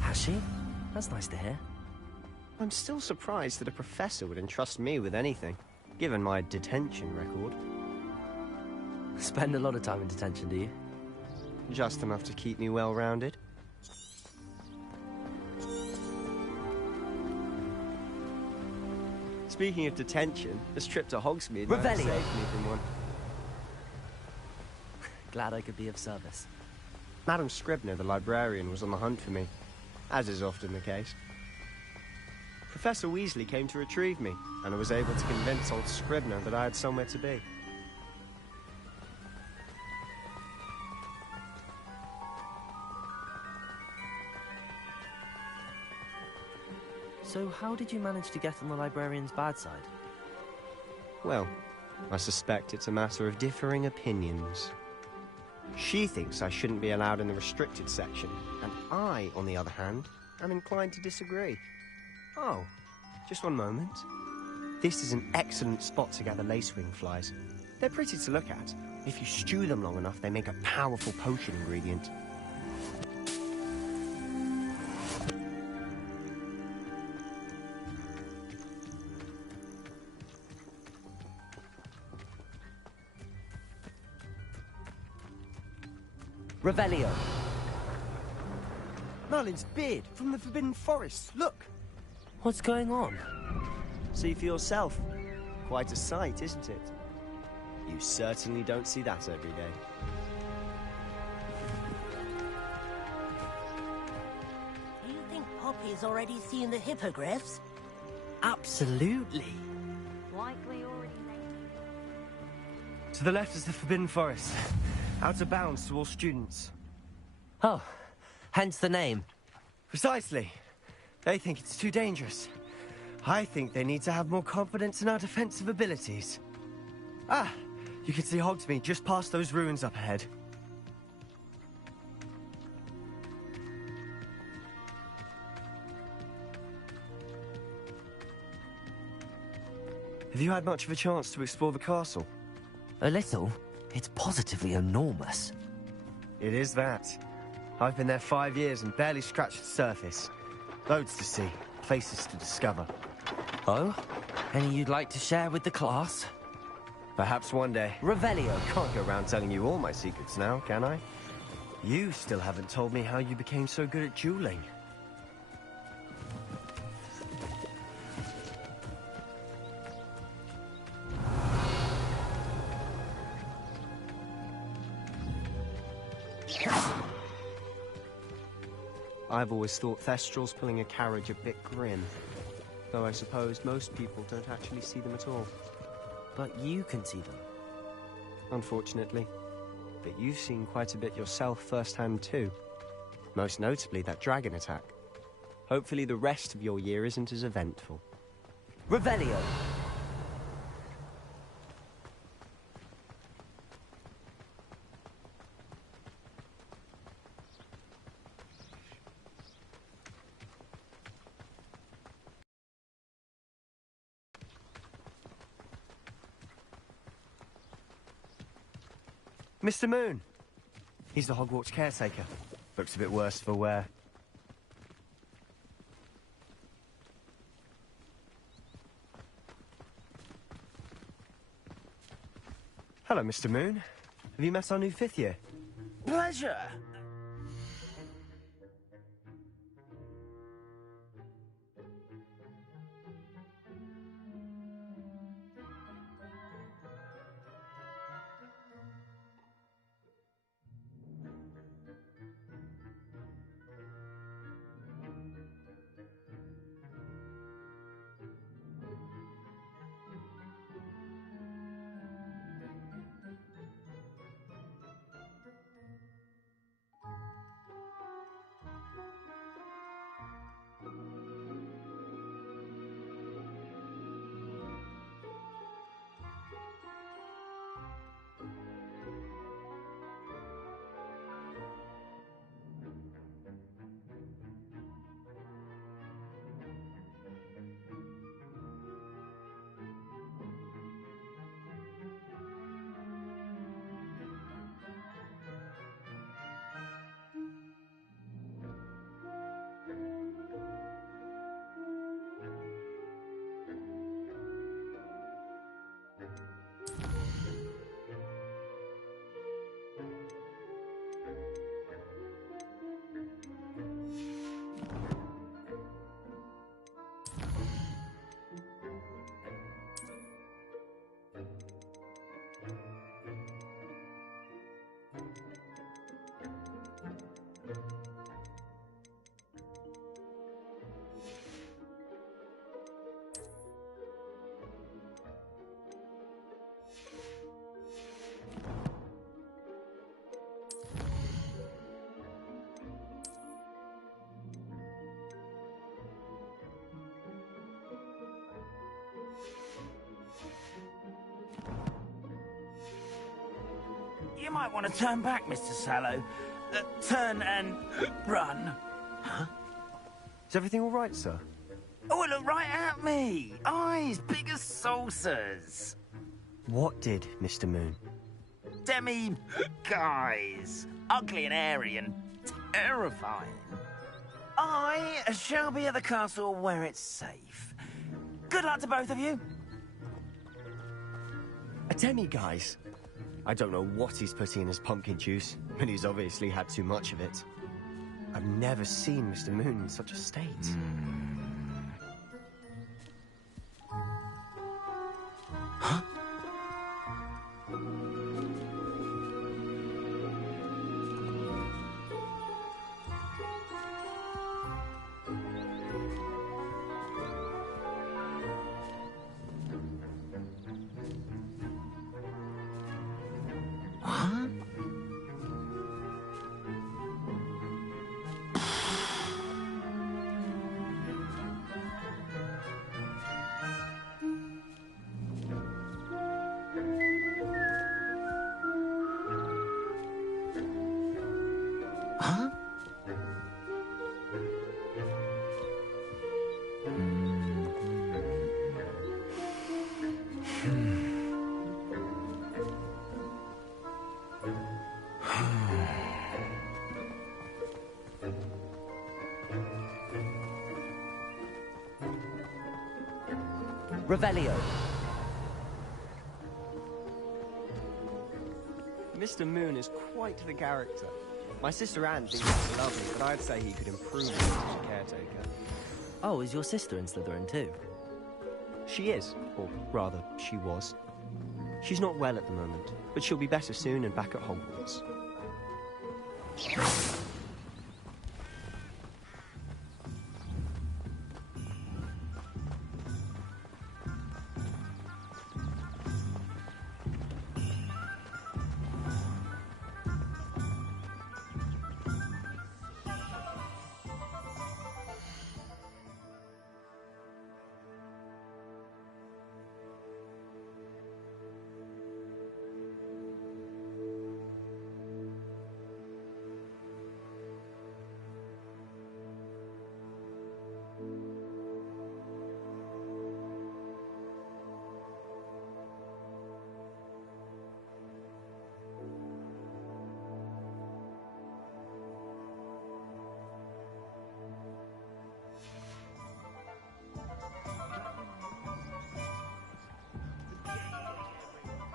Has she? That's nice to hear. I'm still surprised that a professor would entrust me with anything, given my detention record. Spend a lot of time in detention, do you? Just enough to keep me well-rounded. Speaking of detention, this trip to Hogsmeade might have saved me from one. Glad I could be of service. Madam Scribner, the librarian, was on the hunt for me, as is often the case. Professor Weasley came to retrieve me, and I was able to convince old Scribner that I had somewhere to be. So how did you manage to get on the librarian's bad side? Well, I suspect it's a matter of differing opinions. She thinks I shouldn't be allowed in the restricted section, and I, on the other hand, am inclined to disagree. Oh, just one moment. This is an excellent spot to gather lacewing flies. They're pretty to look at. If you stew them long enough, they make a powerful potion ingredient. Revelio! Merlin's beard from the Forbidden Forest, look! What's going on? See for yourself. Quite a sight, isn't it? You certainly don't see that every day. Do you think Poppy's already seen the hippogriffs? Absolutely. Likely already To the left is the Forbidden Forest. Out of bounds to all students. Oh, hence the name. Precisely. They think it's too dangerous. I think they need to have more confidence in our defensive abilities. Ah, You can see Hogsmeade just past those ruins up ahead. Have you had much of a chance to explore the castle? A little. It's positively enormous. It is that. I've been there 5 years and barely scratched the surface. Loads to see, places to discover. Oh? Any you'd like to share with the class? Perhaps one day. Revelio. Can't go around telling you all my secrets now, can I? You still haven't told me how you became so good at dueling. I've always thought Thestrals pulling a carriage a bit grim. Though I suppose most people don't actually see them at all. But you can see them. Unfortunately. But you've seen quite a bit yourself firsthand too. Most notably that dragon attack. Hopefully the rest of your year isn't as eventful. Revelio! Mr. Moon! He's the Hogwarts caretaker. Looks a bit worse for wear. Hello, Mr. Moon. Have you met our new 5th year? Pleasure. You might want to turn back, Mr. Sallow. Turn and run. Huh? Is everything all right, sir? Oh, look right at me. Eyes big as saucers. What did, Mr. Moon? Guys. Ugly and airy and terrifying. I shall be at the castle where it's safe. Good luck to both of you. A demi-guise? I don't know what he's putting in his pumpkin juice, but he's obviously had too much of it. I've never seen Mr. Moon in such a state. Huh? Revelio. Mr. Moon is quite the character. My sister Anne thinks he's lovely, but I'd say he could improve as a caretaker. Oh, is your sister in Slytherin too? She is, or rather, she was. She's not well at the moment, but she'll be better soon and back at Hogwarts.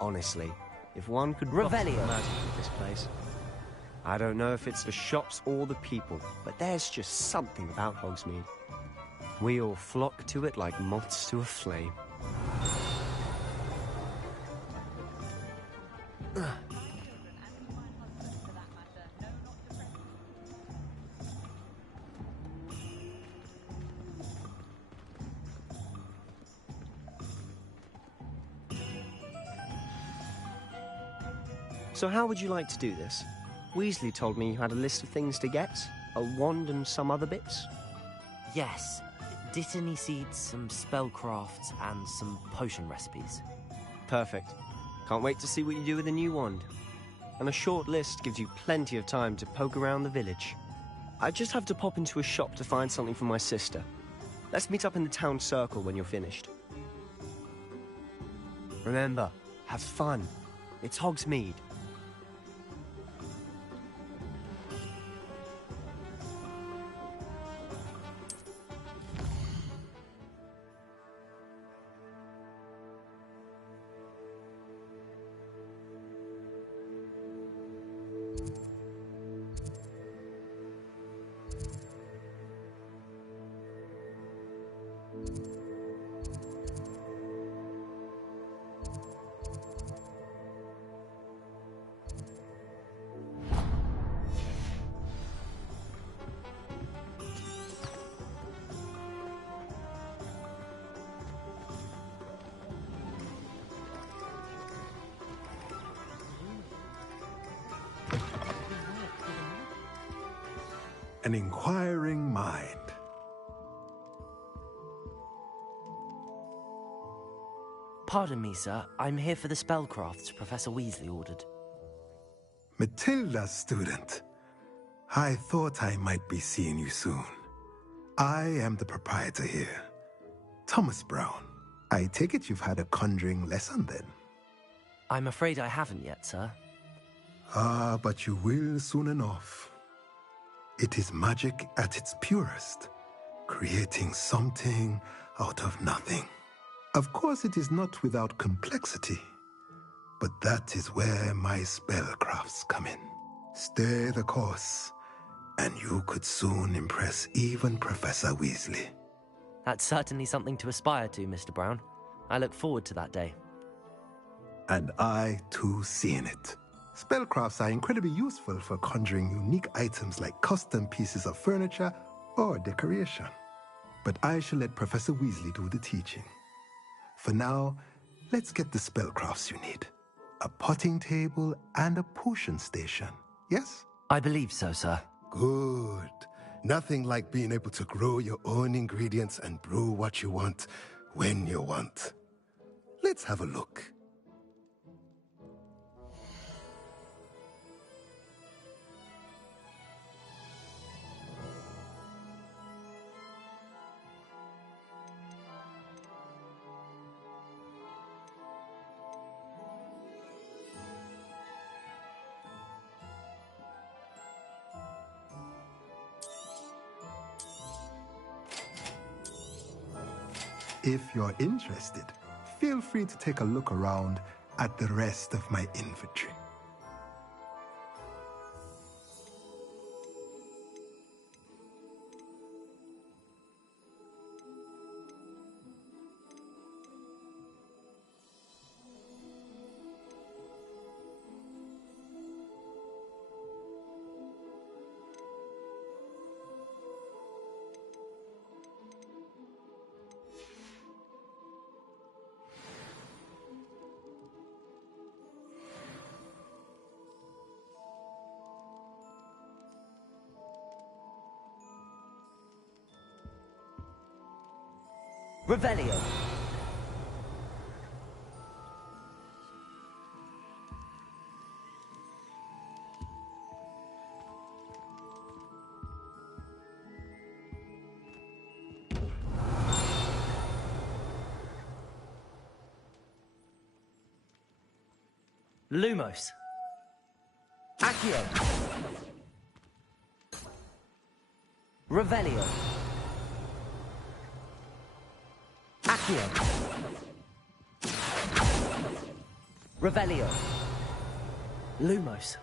Honestly, if one could Revelio. imagine this place. I don't know if it's the shops or the people, but there's just something about Hogsmeade. We all flock to it like moths to a flame. So how would you like to do this? Weasley told me you had a list of things to get, a wand and some other bits. Yes. Dittany seeds, some spellcrafts, and some potion recipes. Perfect. Can't wait to see what you do with the new wand. And a short list gives you plenty of time to poke around the village. I just have to pop into a shop to find something for my sister. Let's meet up in the town circle when you're finished. Remember, have fun. It's Hogsmeade. An inquiring mind. Pardon me, sir. I'm here for the spellcrafts Professor Weasley ordered. Matilda's student. I thought I might be seeing you soon. I am the proprietor here, Thomas Brown. I take it you've had a conjuring lesson then? I'm afraid I haven't yet, sir. Ah, but you will soon enough. It is magic at its purest, creating something out of nothing. Of course, it is not without complexity, but that is where my spellcrafts come in. Stay the course, and you could soon impress even Professor Weasley. That's certainly something to aspire to, Mr. Brown. I look forward to that day. And I, too, seeing it. Spellcrafts are incredibly useful for conjuring unique items like custom pieces of furniture or decoration. But I shall let Professor Weasley do the teaching. For now, let's get the spellcrafts you need. A potting table and a potion station, yes? I believe so, sir. Good. Nothing like being able to grow your own ingredients and brew what you want when you want. Let's have a look. If you're interested, feel free to take a look around at the rest of my inventory. Revelio. Lumos. Accio. Revelio. Accio. Revelio. Lumos.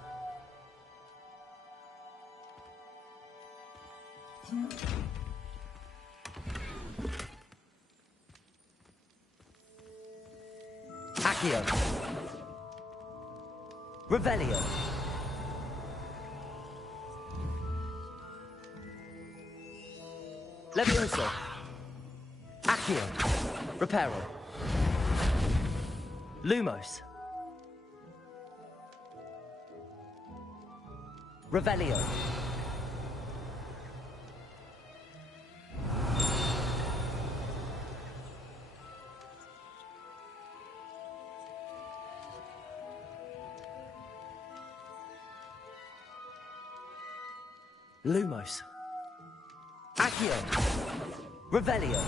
Accio. Revelio. Levioso. Accio. Reparo. Lumos. Revelio. Lumos. Accio. Revelio.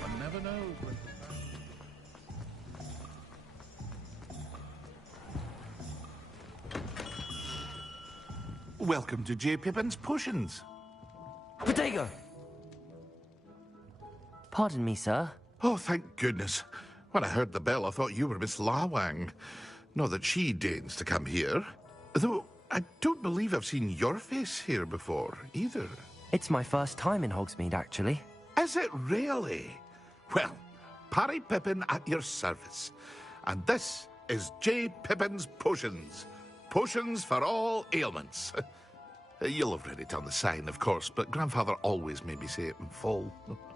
One never knows when to Welcome to J. Pippin's Potions. Protego! Pardon me, sir. Oh, thank goodness. When I heard the bell, I thought you were Miss Lawang. Not that she deigns to come here. Though, I don't believe I've seen your face here before, either. It's my first time in Hogsmeade, actually. Is it really? Well, Parry Pippin at your service. And this is J. Pippin's Potions. Potions for all ailments. You'll have read it on the sign, of course, but Grandfather always made me say it in full.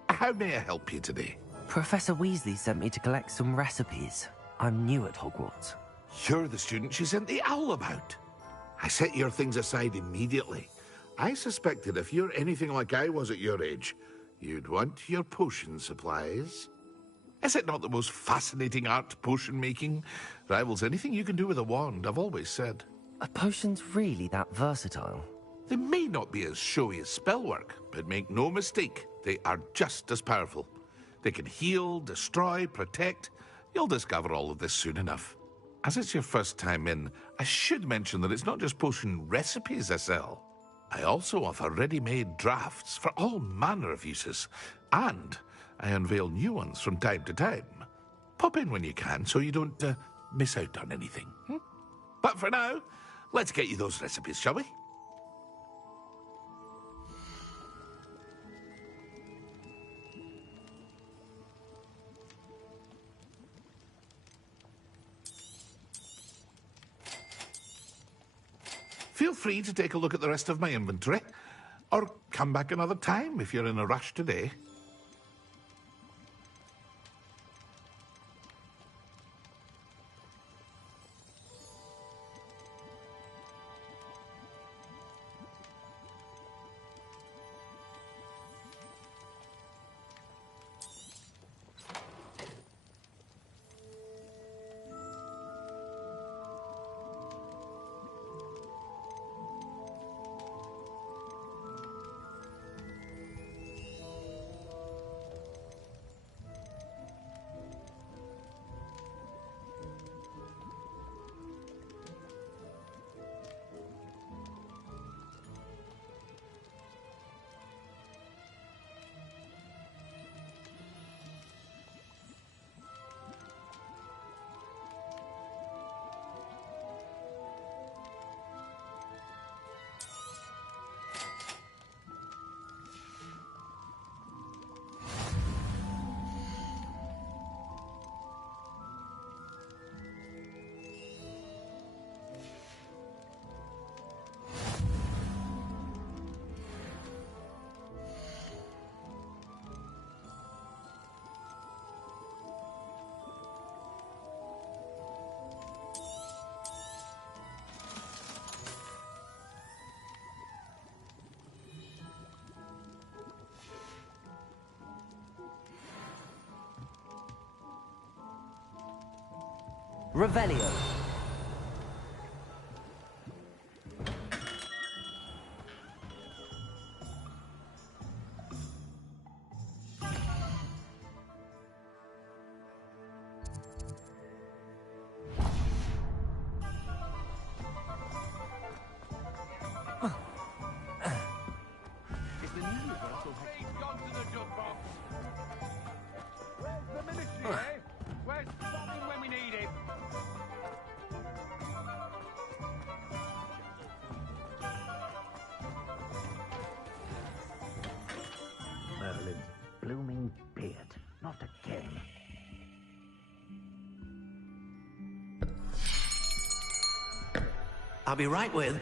How may I help you today? Professor Weasley sent me to collect some recipes. I'm new at Hogwarts. You're the student she sent the owl about. I set your things aside immediately. I suspected if you're anything like I was at your age, you'd want your potion supplies. Is it not the most fascinating art, potion making? Rivals anything you can do with a wand, I've always said. Are potions really that versatile? They may not be as showy as spellwork, but make no mistake, they are just as powerful. They can heal, destroy, protect. You'll discover all of this soon enough. As it's your first time in, I should mention that it's not just potion recipes I sell. I also offer ready-made drafts for all manner of uses, and I unveil new ones from time to time. Pop in when you can so you don't miss out on anything. But for now, let's get you those recipes, shall we? Feel free to take a look at the rest of my inventory, or come back another time if you're in a rush today. Revelio. Is the new universal He's gone to the junk box. Where's the ministry, eh? Where's Bobby when we need him? Merlin's blooming beard. Not again. I'll be right with...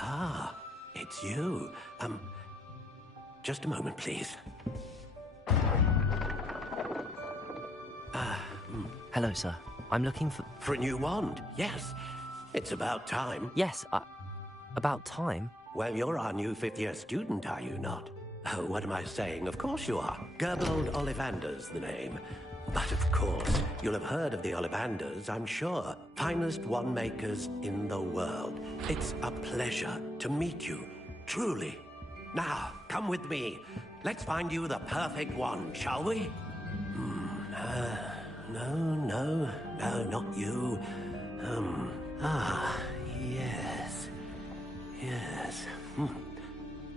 Ah, it's you. Just a moment, please. Hello, sir. I'm looking for... For a new wand, yes. It's about time. Yes, about time? Well, you're our new fifth-year student, are you not? Oh, what am I saying? Of course you are. Gerbold Ollivander's the name. But of course, you'll have heard of the Ollivanders, I'm sure. Finest wand makers in the world. It's a pleasure to meet you, truly. Now, come with me. Let's find you the perfect wand, shall we? No, not you. Yes.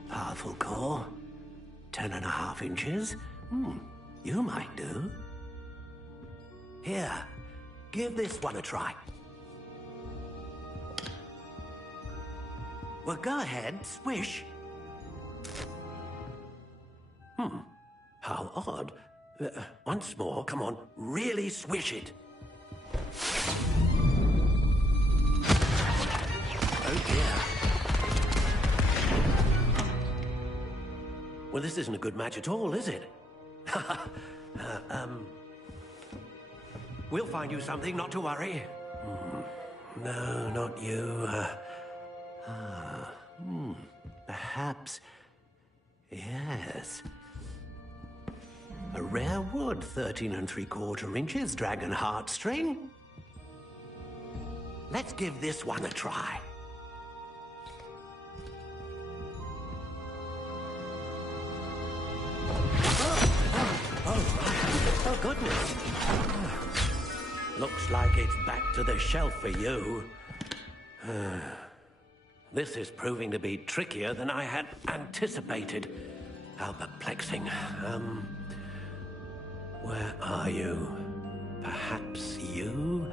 Powerful core. 10.5 inches. You might do. Here, give this one a try. Well, go ahead, swish. How odd. Once more, come on, really swish it. Oh dear. Well, this isn't a good match at all, is it? We'll find you something, not to worry. No, not you. Perhaps... Yes. A rare wood, 13 3/4 inches, dragon heartstring. Let's give this one a try. Oh, goodness. Looks like it's back to the shelf for you. This is proving to be trickier than I had anticipated. How perplexing. Where are you? Perhaps you?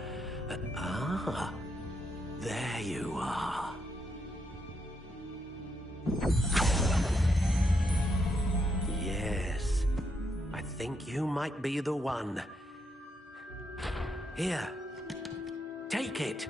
There you are. Yes, I think you might be the one. Here, take it.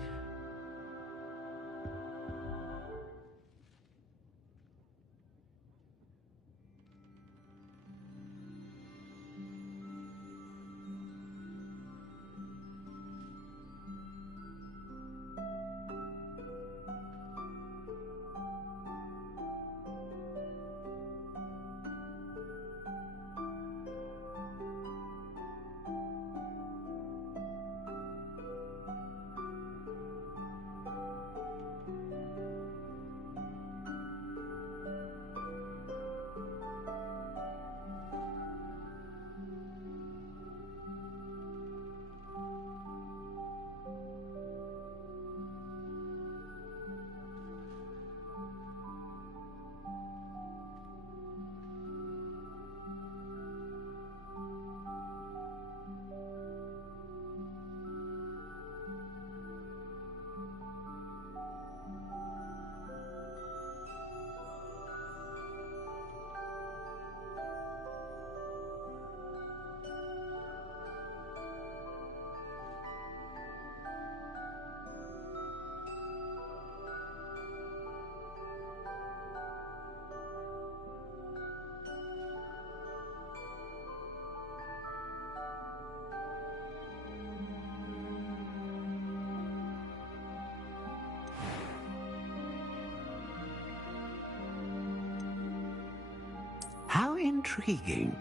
intriguing.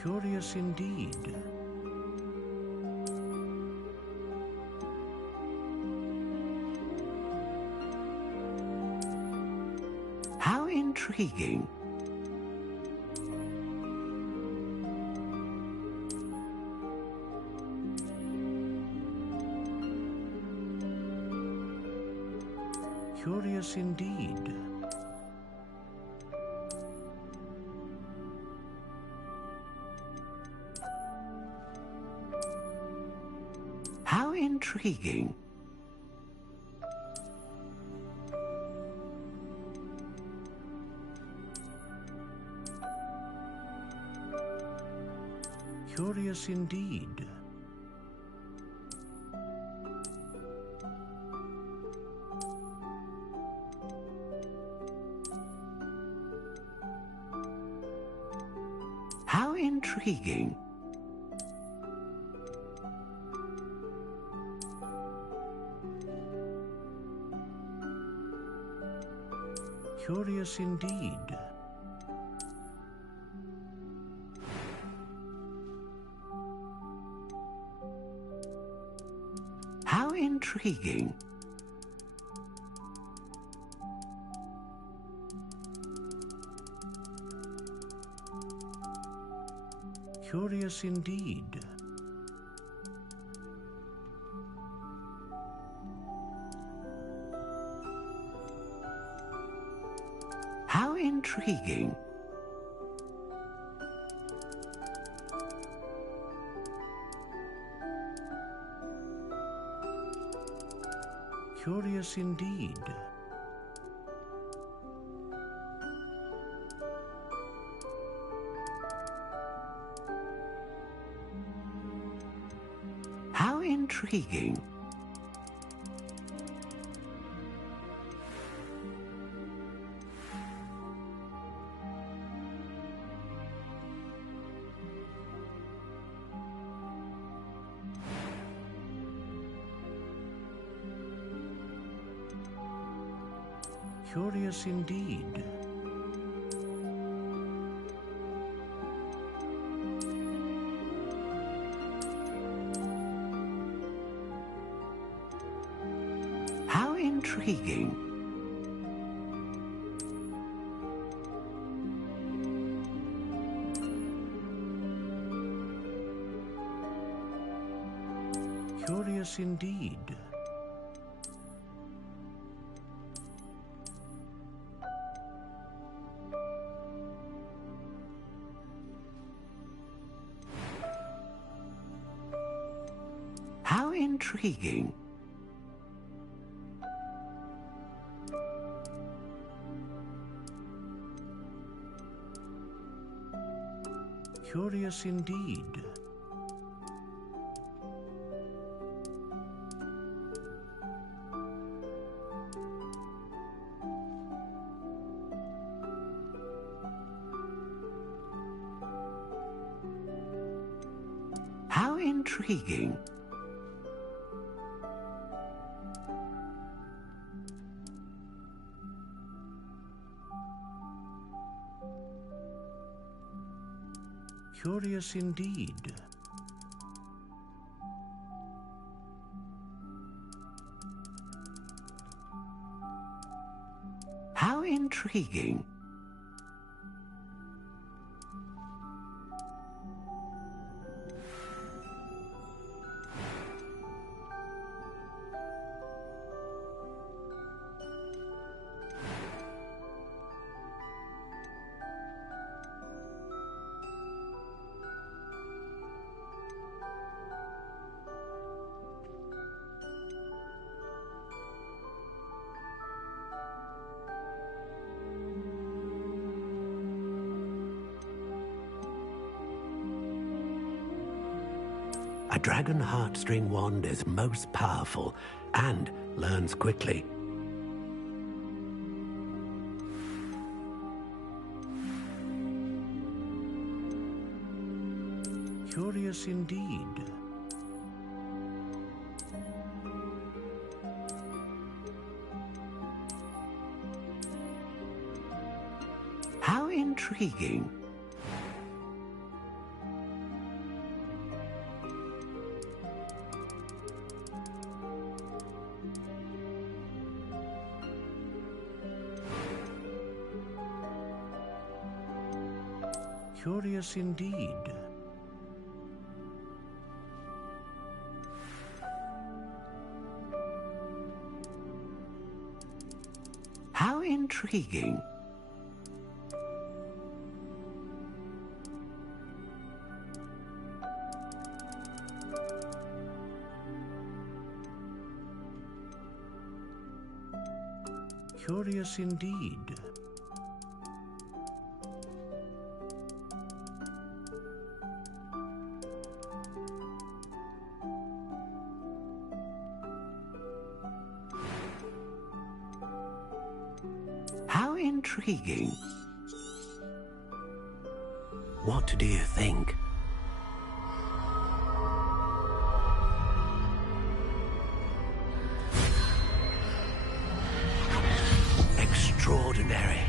Curious indeed. How intriguing. Curious indeed. How intriguing. Curious indeed. How intriguing. Curious indeed. How intriguing. Curious indeed. How intriguing. Curious indeed. How intriguing. Curious indeed. How intriguing. Curious indeed. How intriguing. Curious indeed. How intriguing. Curious indeed. How intriguing. A dragon heartstring wand is most powerful and learns quickly. Curious indeed. How intriguing. Curious indeed. How intriguing. Curious indeed. How intriguing. What do you think? Extraordinary.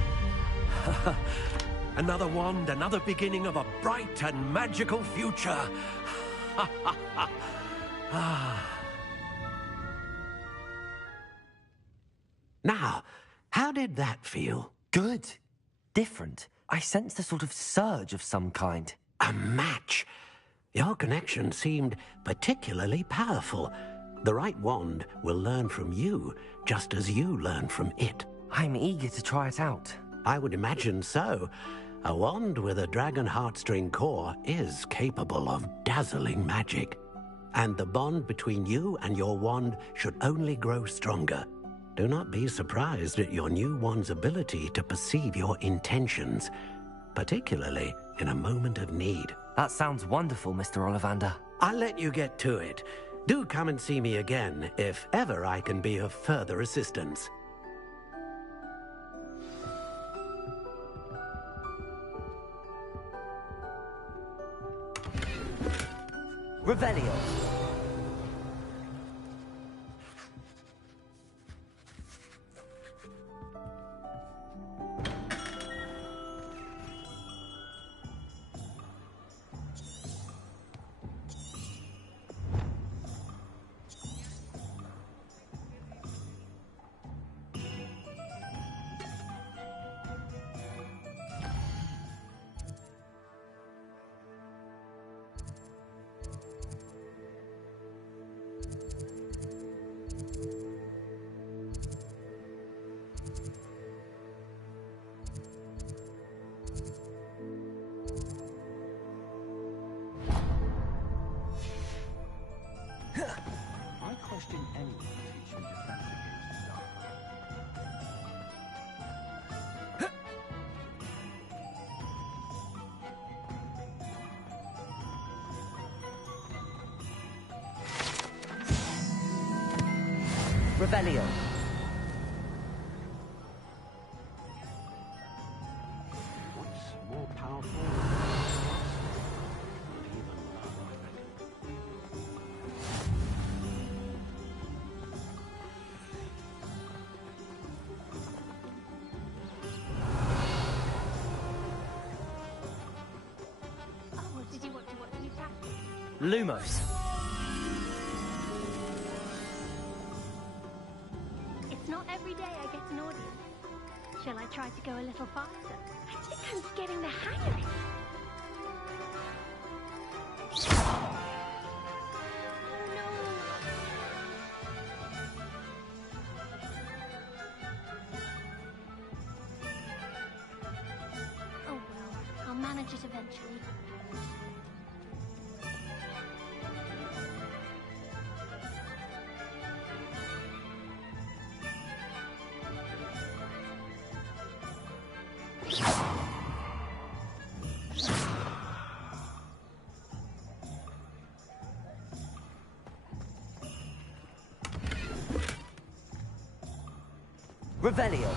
Another wand, another beginning of a bright and magical future. Now, how did that feel? Good. Different. I sensed a sort of surge of some kind. A match. Your connection seemed particularly powerful. The right wand will learn from you, just as you learn from it. I'm eager to try it out. I would imagine so. A wand with a dragon heartstring core is capable of dazzling magic. And the bond between you and your wand should only grow stronger. Do not be surprised at your new wand's ability to perceive your intentions, particularly in a moment of need. That sounds wonderful, Mr. Ollivander. I'll let you get to it. Do come and see me again if ever I can be of further assistance. Revelio. I question anyone teaching defense against dark. Revelio. What's more powerful? Even love, I reckon. Oh, did you want to watch me practice? Lumos. It's not every day I get an audience. Shall I try to go a little faster? I think I'm getting the hang of it. Oh well, I'll manage it eventually. Revelio.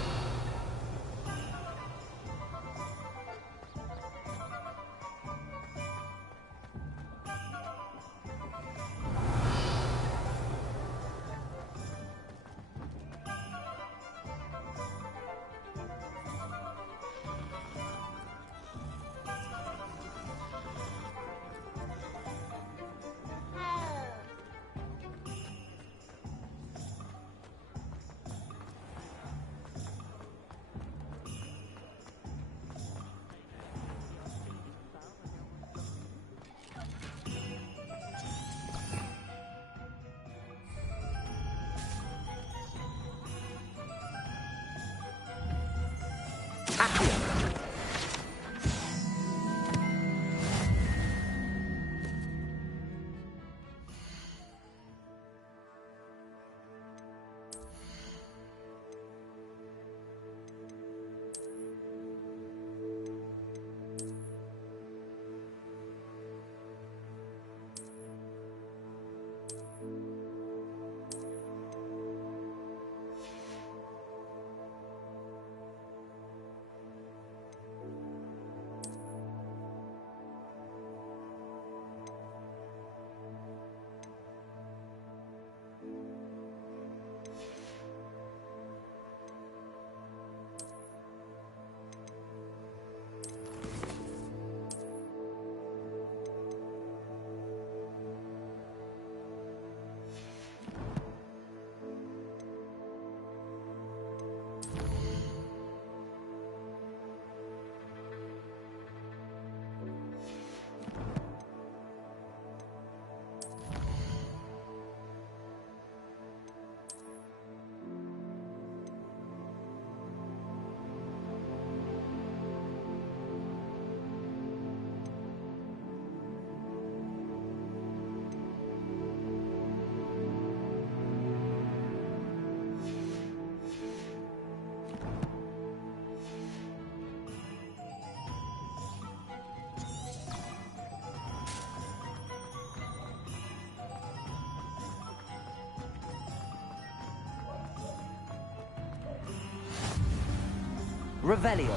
Revelio.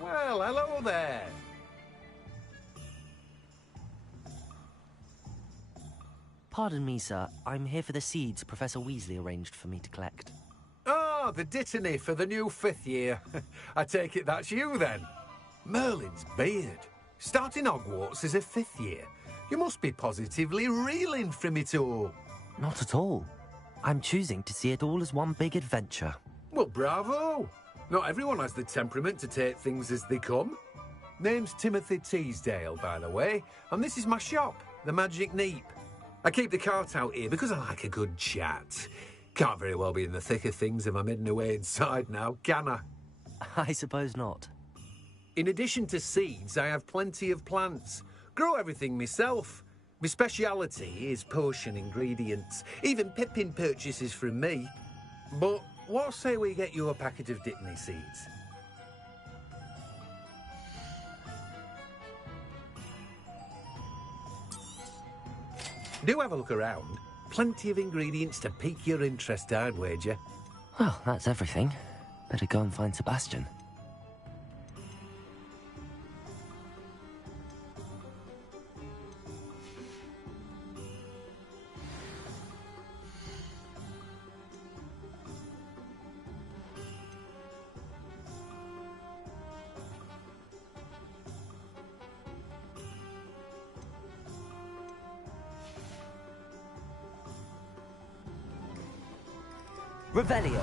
Well, hello there. Pardon me, sir. I'm here for the seeds Professor Weasley arranged for me to collect. Oh, the dittany for the new 5th year. I take it that's you, then. Merlin's beard. Starting Hogwarts as a 5th year. You must be positively reeling from it all. Not at all. I'm choosing to see it all as one big adventure. Well, bravo. Not everyone has the temperament to take things as they come. Name's Timothy Teasdale, by the way, and this is my shop, the Magic Neep. I keep the cart out here because I like a good chat. Can't very well be in the thick of things if I'm heading away inside now, can I? I suppose not. In addition to seeds, I have plenty of plants. Grow everything myself. My speciality is potion ingredients. Even Pippin purchases from me. But what say we get you a packet of Dittany seeds? Do have a look around. Plenty of ingredients to pique your interest, I'd wager. Well, that's everything. Better go and find Sebastian. Revelio.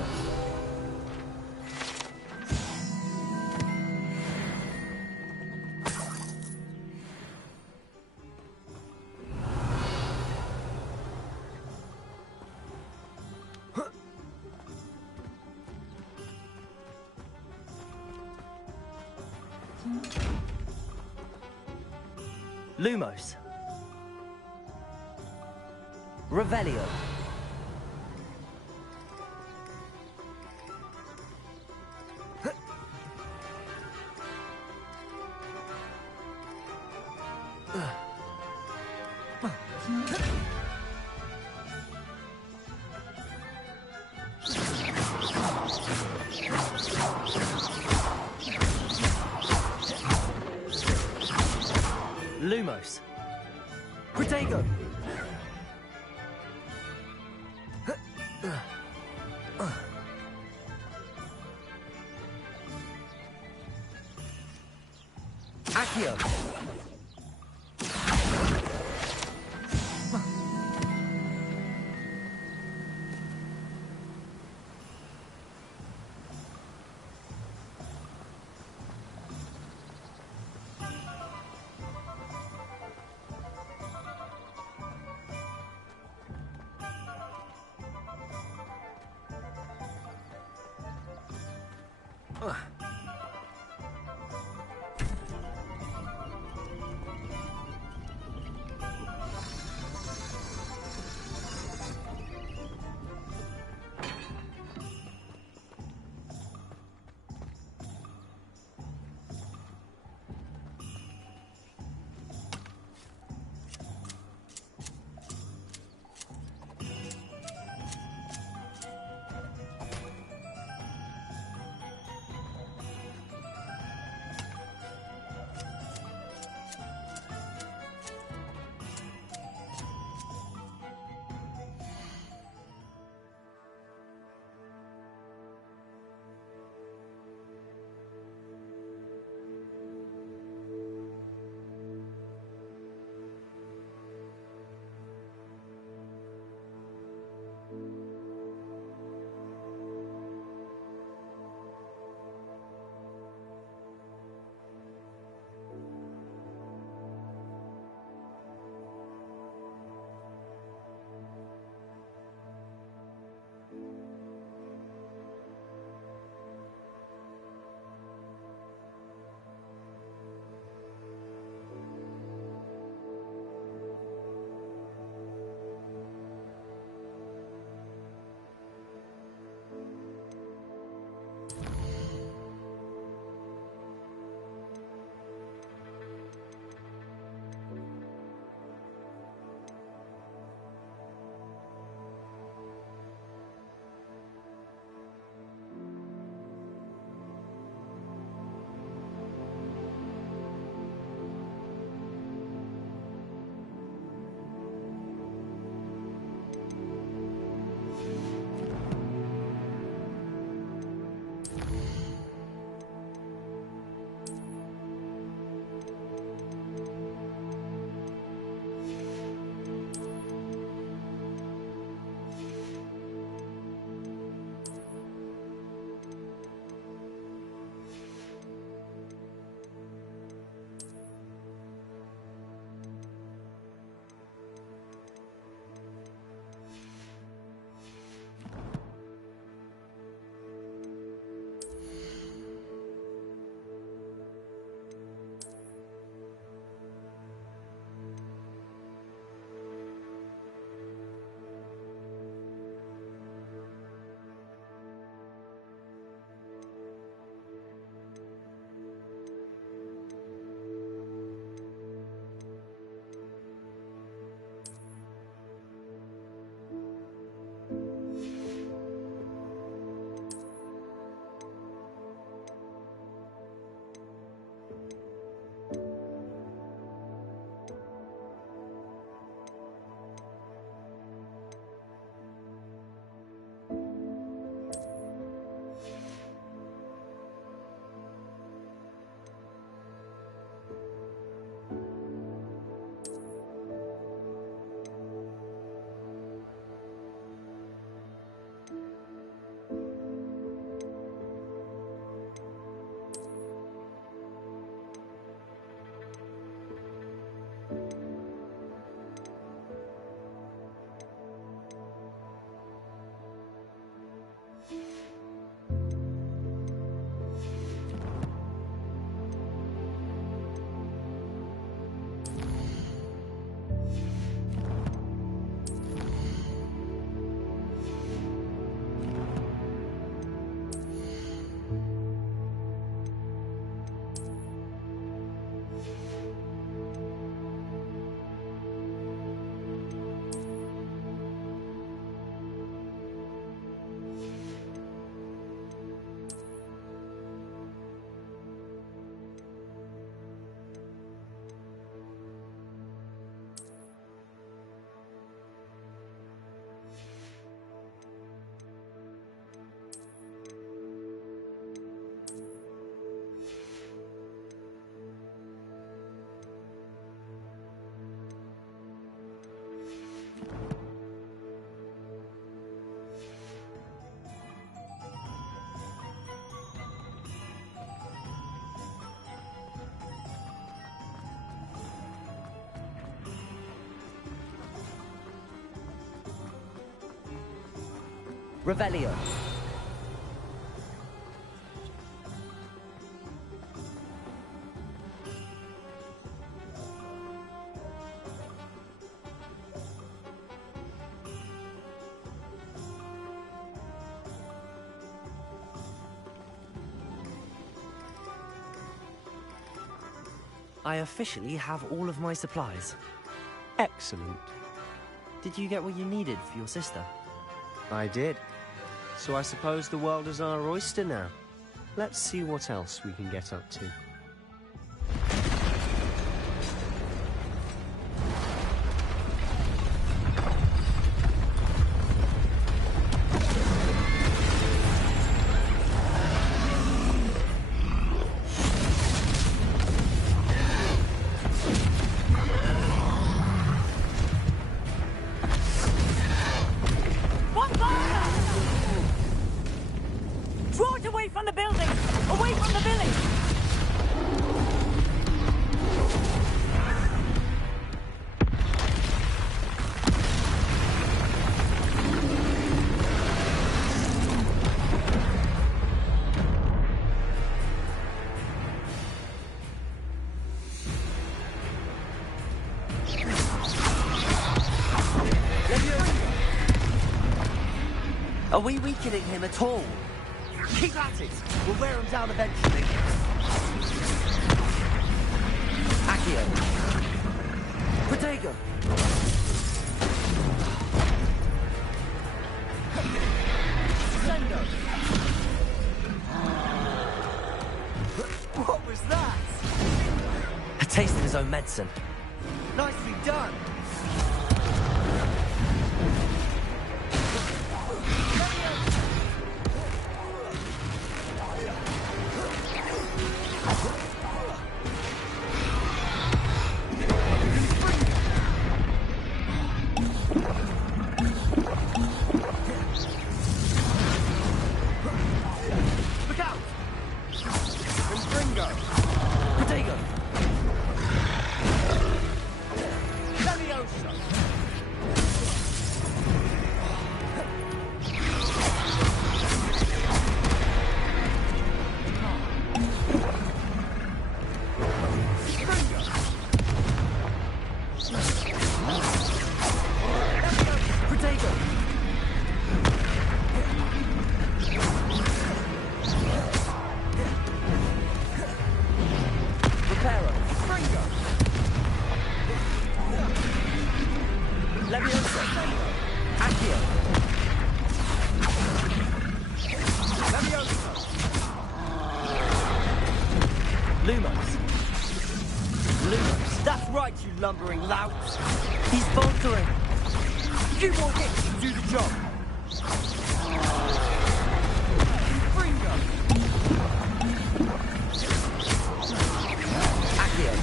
Lumos. Revelio. Lumos. Protego. Accio. Revelio. I officially have all of my supplies. Excellent. Did you get what you needed for your sister? I did. So I suppose the world is our oyster now. Let's see what else we can get up to. Draw it away from the building! Away from the village! Are we weakening him at all? Keep at it! We'll wear him down eventually. Accio. Protego. Sendo. What was that? A taste of his own medicine. Nicely done. Lumbering louts. He's faltering. Few more hits to do the job. Fringo. Accio.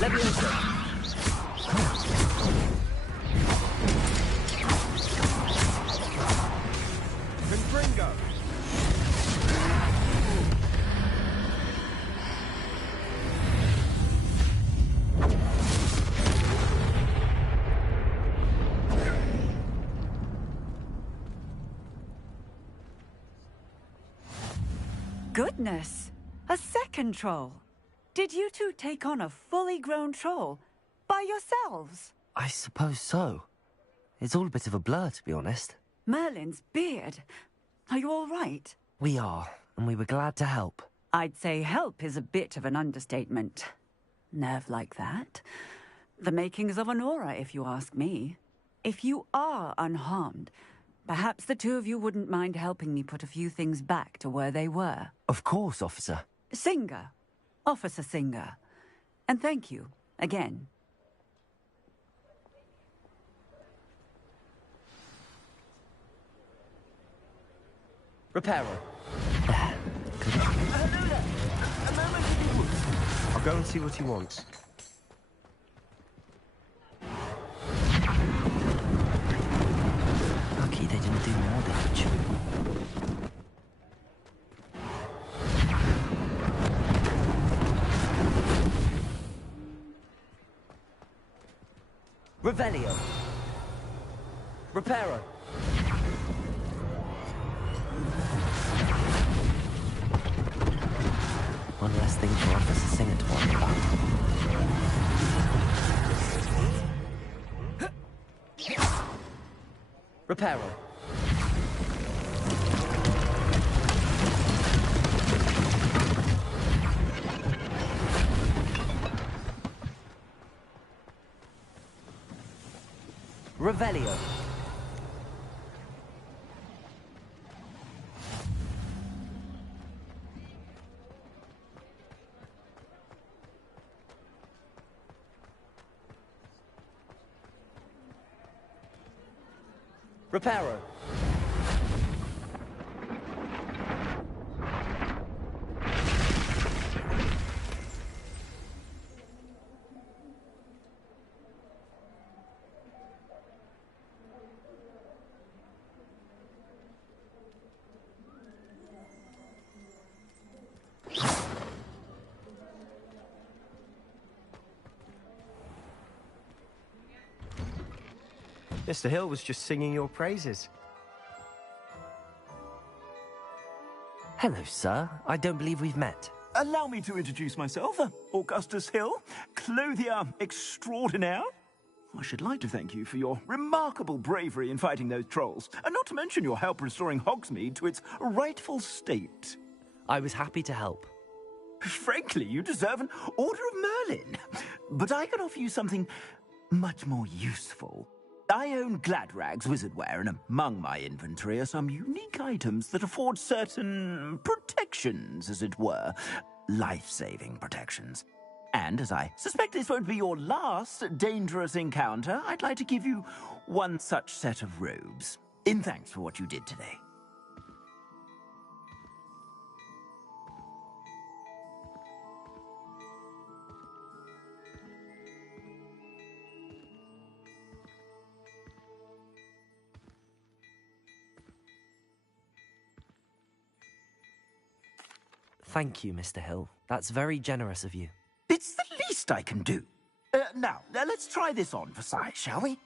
Leviosa. Fringo. Goodness! A second troll! Did you two take on a fully grown troll? By yourselves? I suppose so. It's all a bit of a blur, to be honest. Merlin's beard. Are you all right? We are, and we were glad to help. I'd say help is a bit of an understatement. Nerve like that. The makings of an aura, if you ask me. If you are unharmed, perhaps the two of you wouldn't mind helping me put a few things back to where they were. Of course, officer. Singer. Officer Singer. And thank you, again. Reparo. I'll go and see what he wants. Lucky they didn't do more damage. Revelio. Reparo. One less thing for Officer Singer to worry about. Reparo. Revelio. Reparo. Mr. Hill was just singing your praises. Hello, sir. I don't believe we've met. Allow me to introduce myself, Augustus Hill, clothier extraordinaire. I should like to thank you for your remarkable bravery in fighting those trolls, and not to mention your help restoring Hogsmeade to its rightful state. I was happy to help. Frankly, you deserve an Order of Merlin. But I can offer you something much more useful. I own Gladrag's wizardware, and among my inventory are some unique items that afford certain protections, as it were. Life-saving protections. And as I suspect this won't be your last dangerous encounter, I'd like to give you one such set of robes, in thanks for what you did today. Thank you, Mr. Hill. That's very generous of you. It's the least I can do. Now, let's try this on for size, shall we?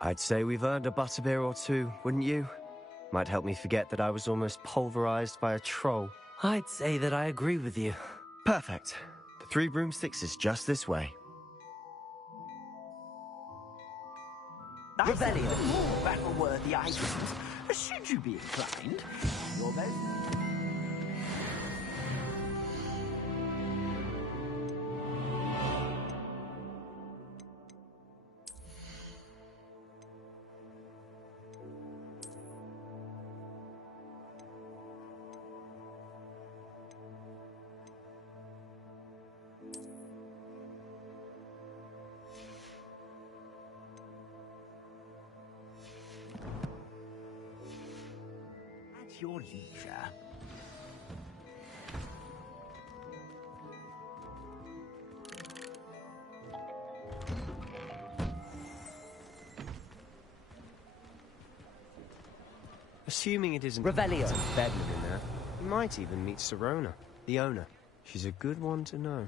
I'd say we've earned a butterbeer or two, wouldn't you? Might help me forget that I was almost pulverized by a troll. I'd say that I agree with you. Perfect. The 3 broomsticks is just this way. Revelio. More battle-worthy items, should you be inclined. Your best. Your leisure. Assuming it isn't Revelio. Bedlam in there, you might even meet Serona, the owner. She's a good one to know.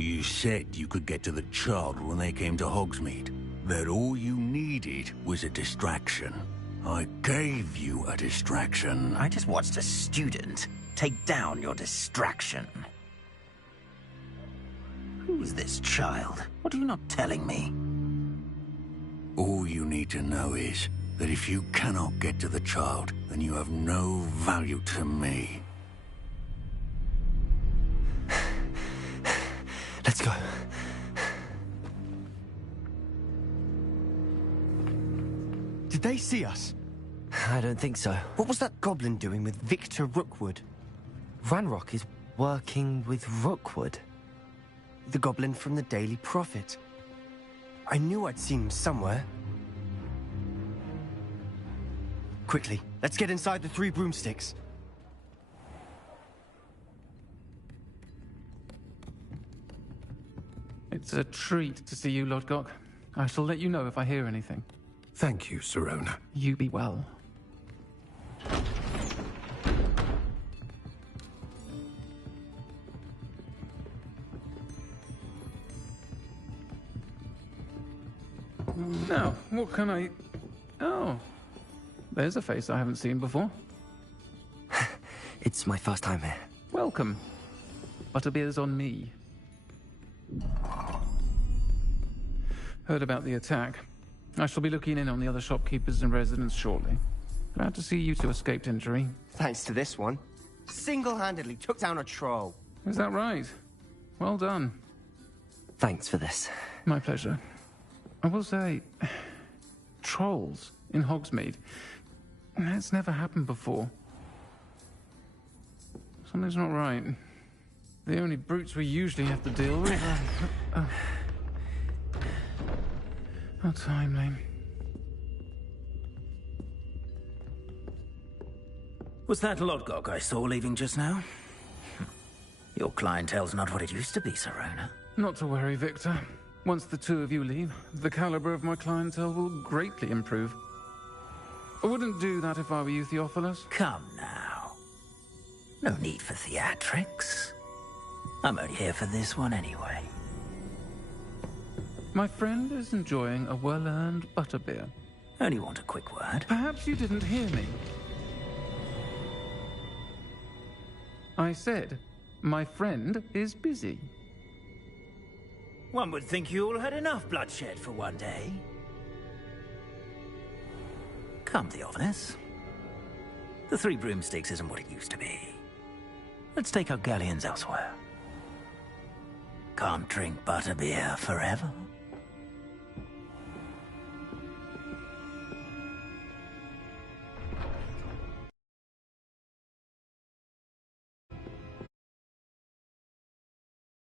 You said you could get to the child when they came to Hogsmeade. That all you needed was a distraction. I gave you a distraction. I just watched a student take down your distraction. Who's this child? What are you not telling me? All you need to know is that if you cannot get to the child, then you have no value to me. Let's go. Did they see us? I don't think so. What was that goblin doing with Victor Rookwood? Ranrock is working with Rookwood. The goblin from the Daily Prophet. I knew I'd seen him somewhere. Quickly, let's get inside the 3 broomsticks. It's a treat to see you, Lodgok. I shall let you know if I hear anything. Thank you, Sirona. You be well. Now, what can I... Oh, there's a face I haven't seen before. It's my first time here. Welcome. Butterbeer's on me. Heard about the attack. I shall be looking in on the other shopkeepers and residents shortly. Glad to see you two escaped injury. Thanks to this one. Single-handedly took down a troll. Is that right? Well done. Thanks for this. My pleasure. I will say, trolls in Hogsmeade. That's never happened before. Something's not right. The only brutes we usually have to deal with are... How timely. Was that Lodgok I saw leaving just now? Your clientele's not what it used to be, Sirona. Not to worry, Victor. Once the two of you leave, the caliber of my clientele will greatly improve. I wouldn't do that if I were you, Theophilus. Come now. No need for theatrics. I'm only here for this one anyway. My friend is enjoying a well-earned butterbeer. Only want a quick word. Perhaps you didn't hear me. I said, my friend is busy. One would think you all had enough bloodshed for one day. Come, Theophilus. The 3 broomsticks isn't what it used to be. Let's take our galleons elsewhere. Can't drink butterbeer forever.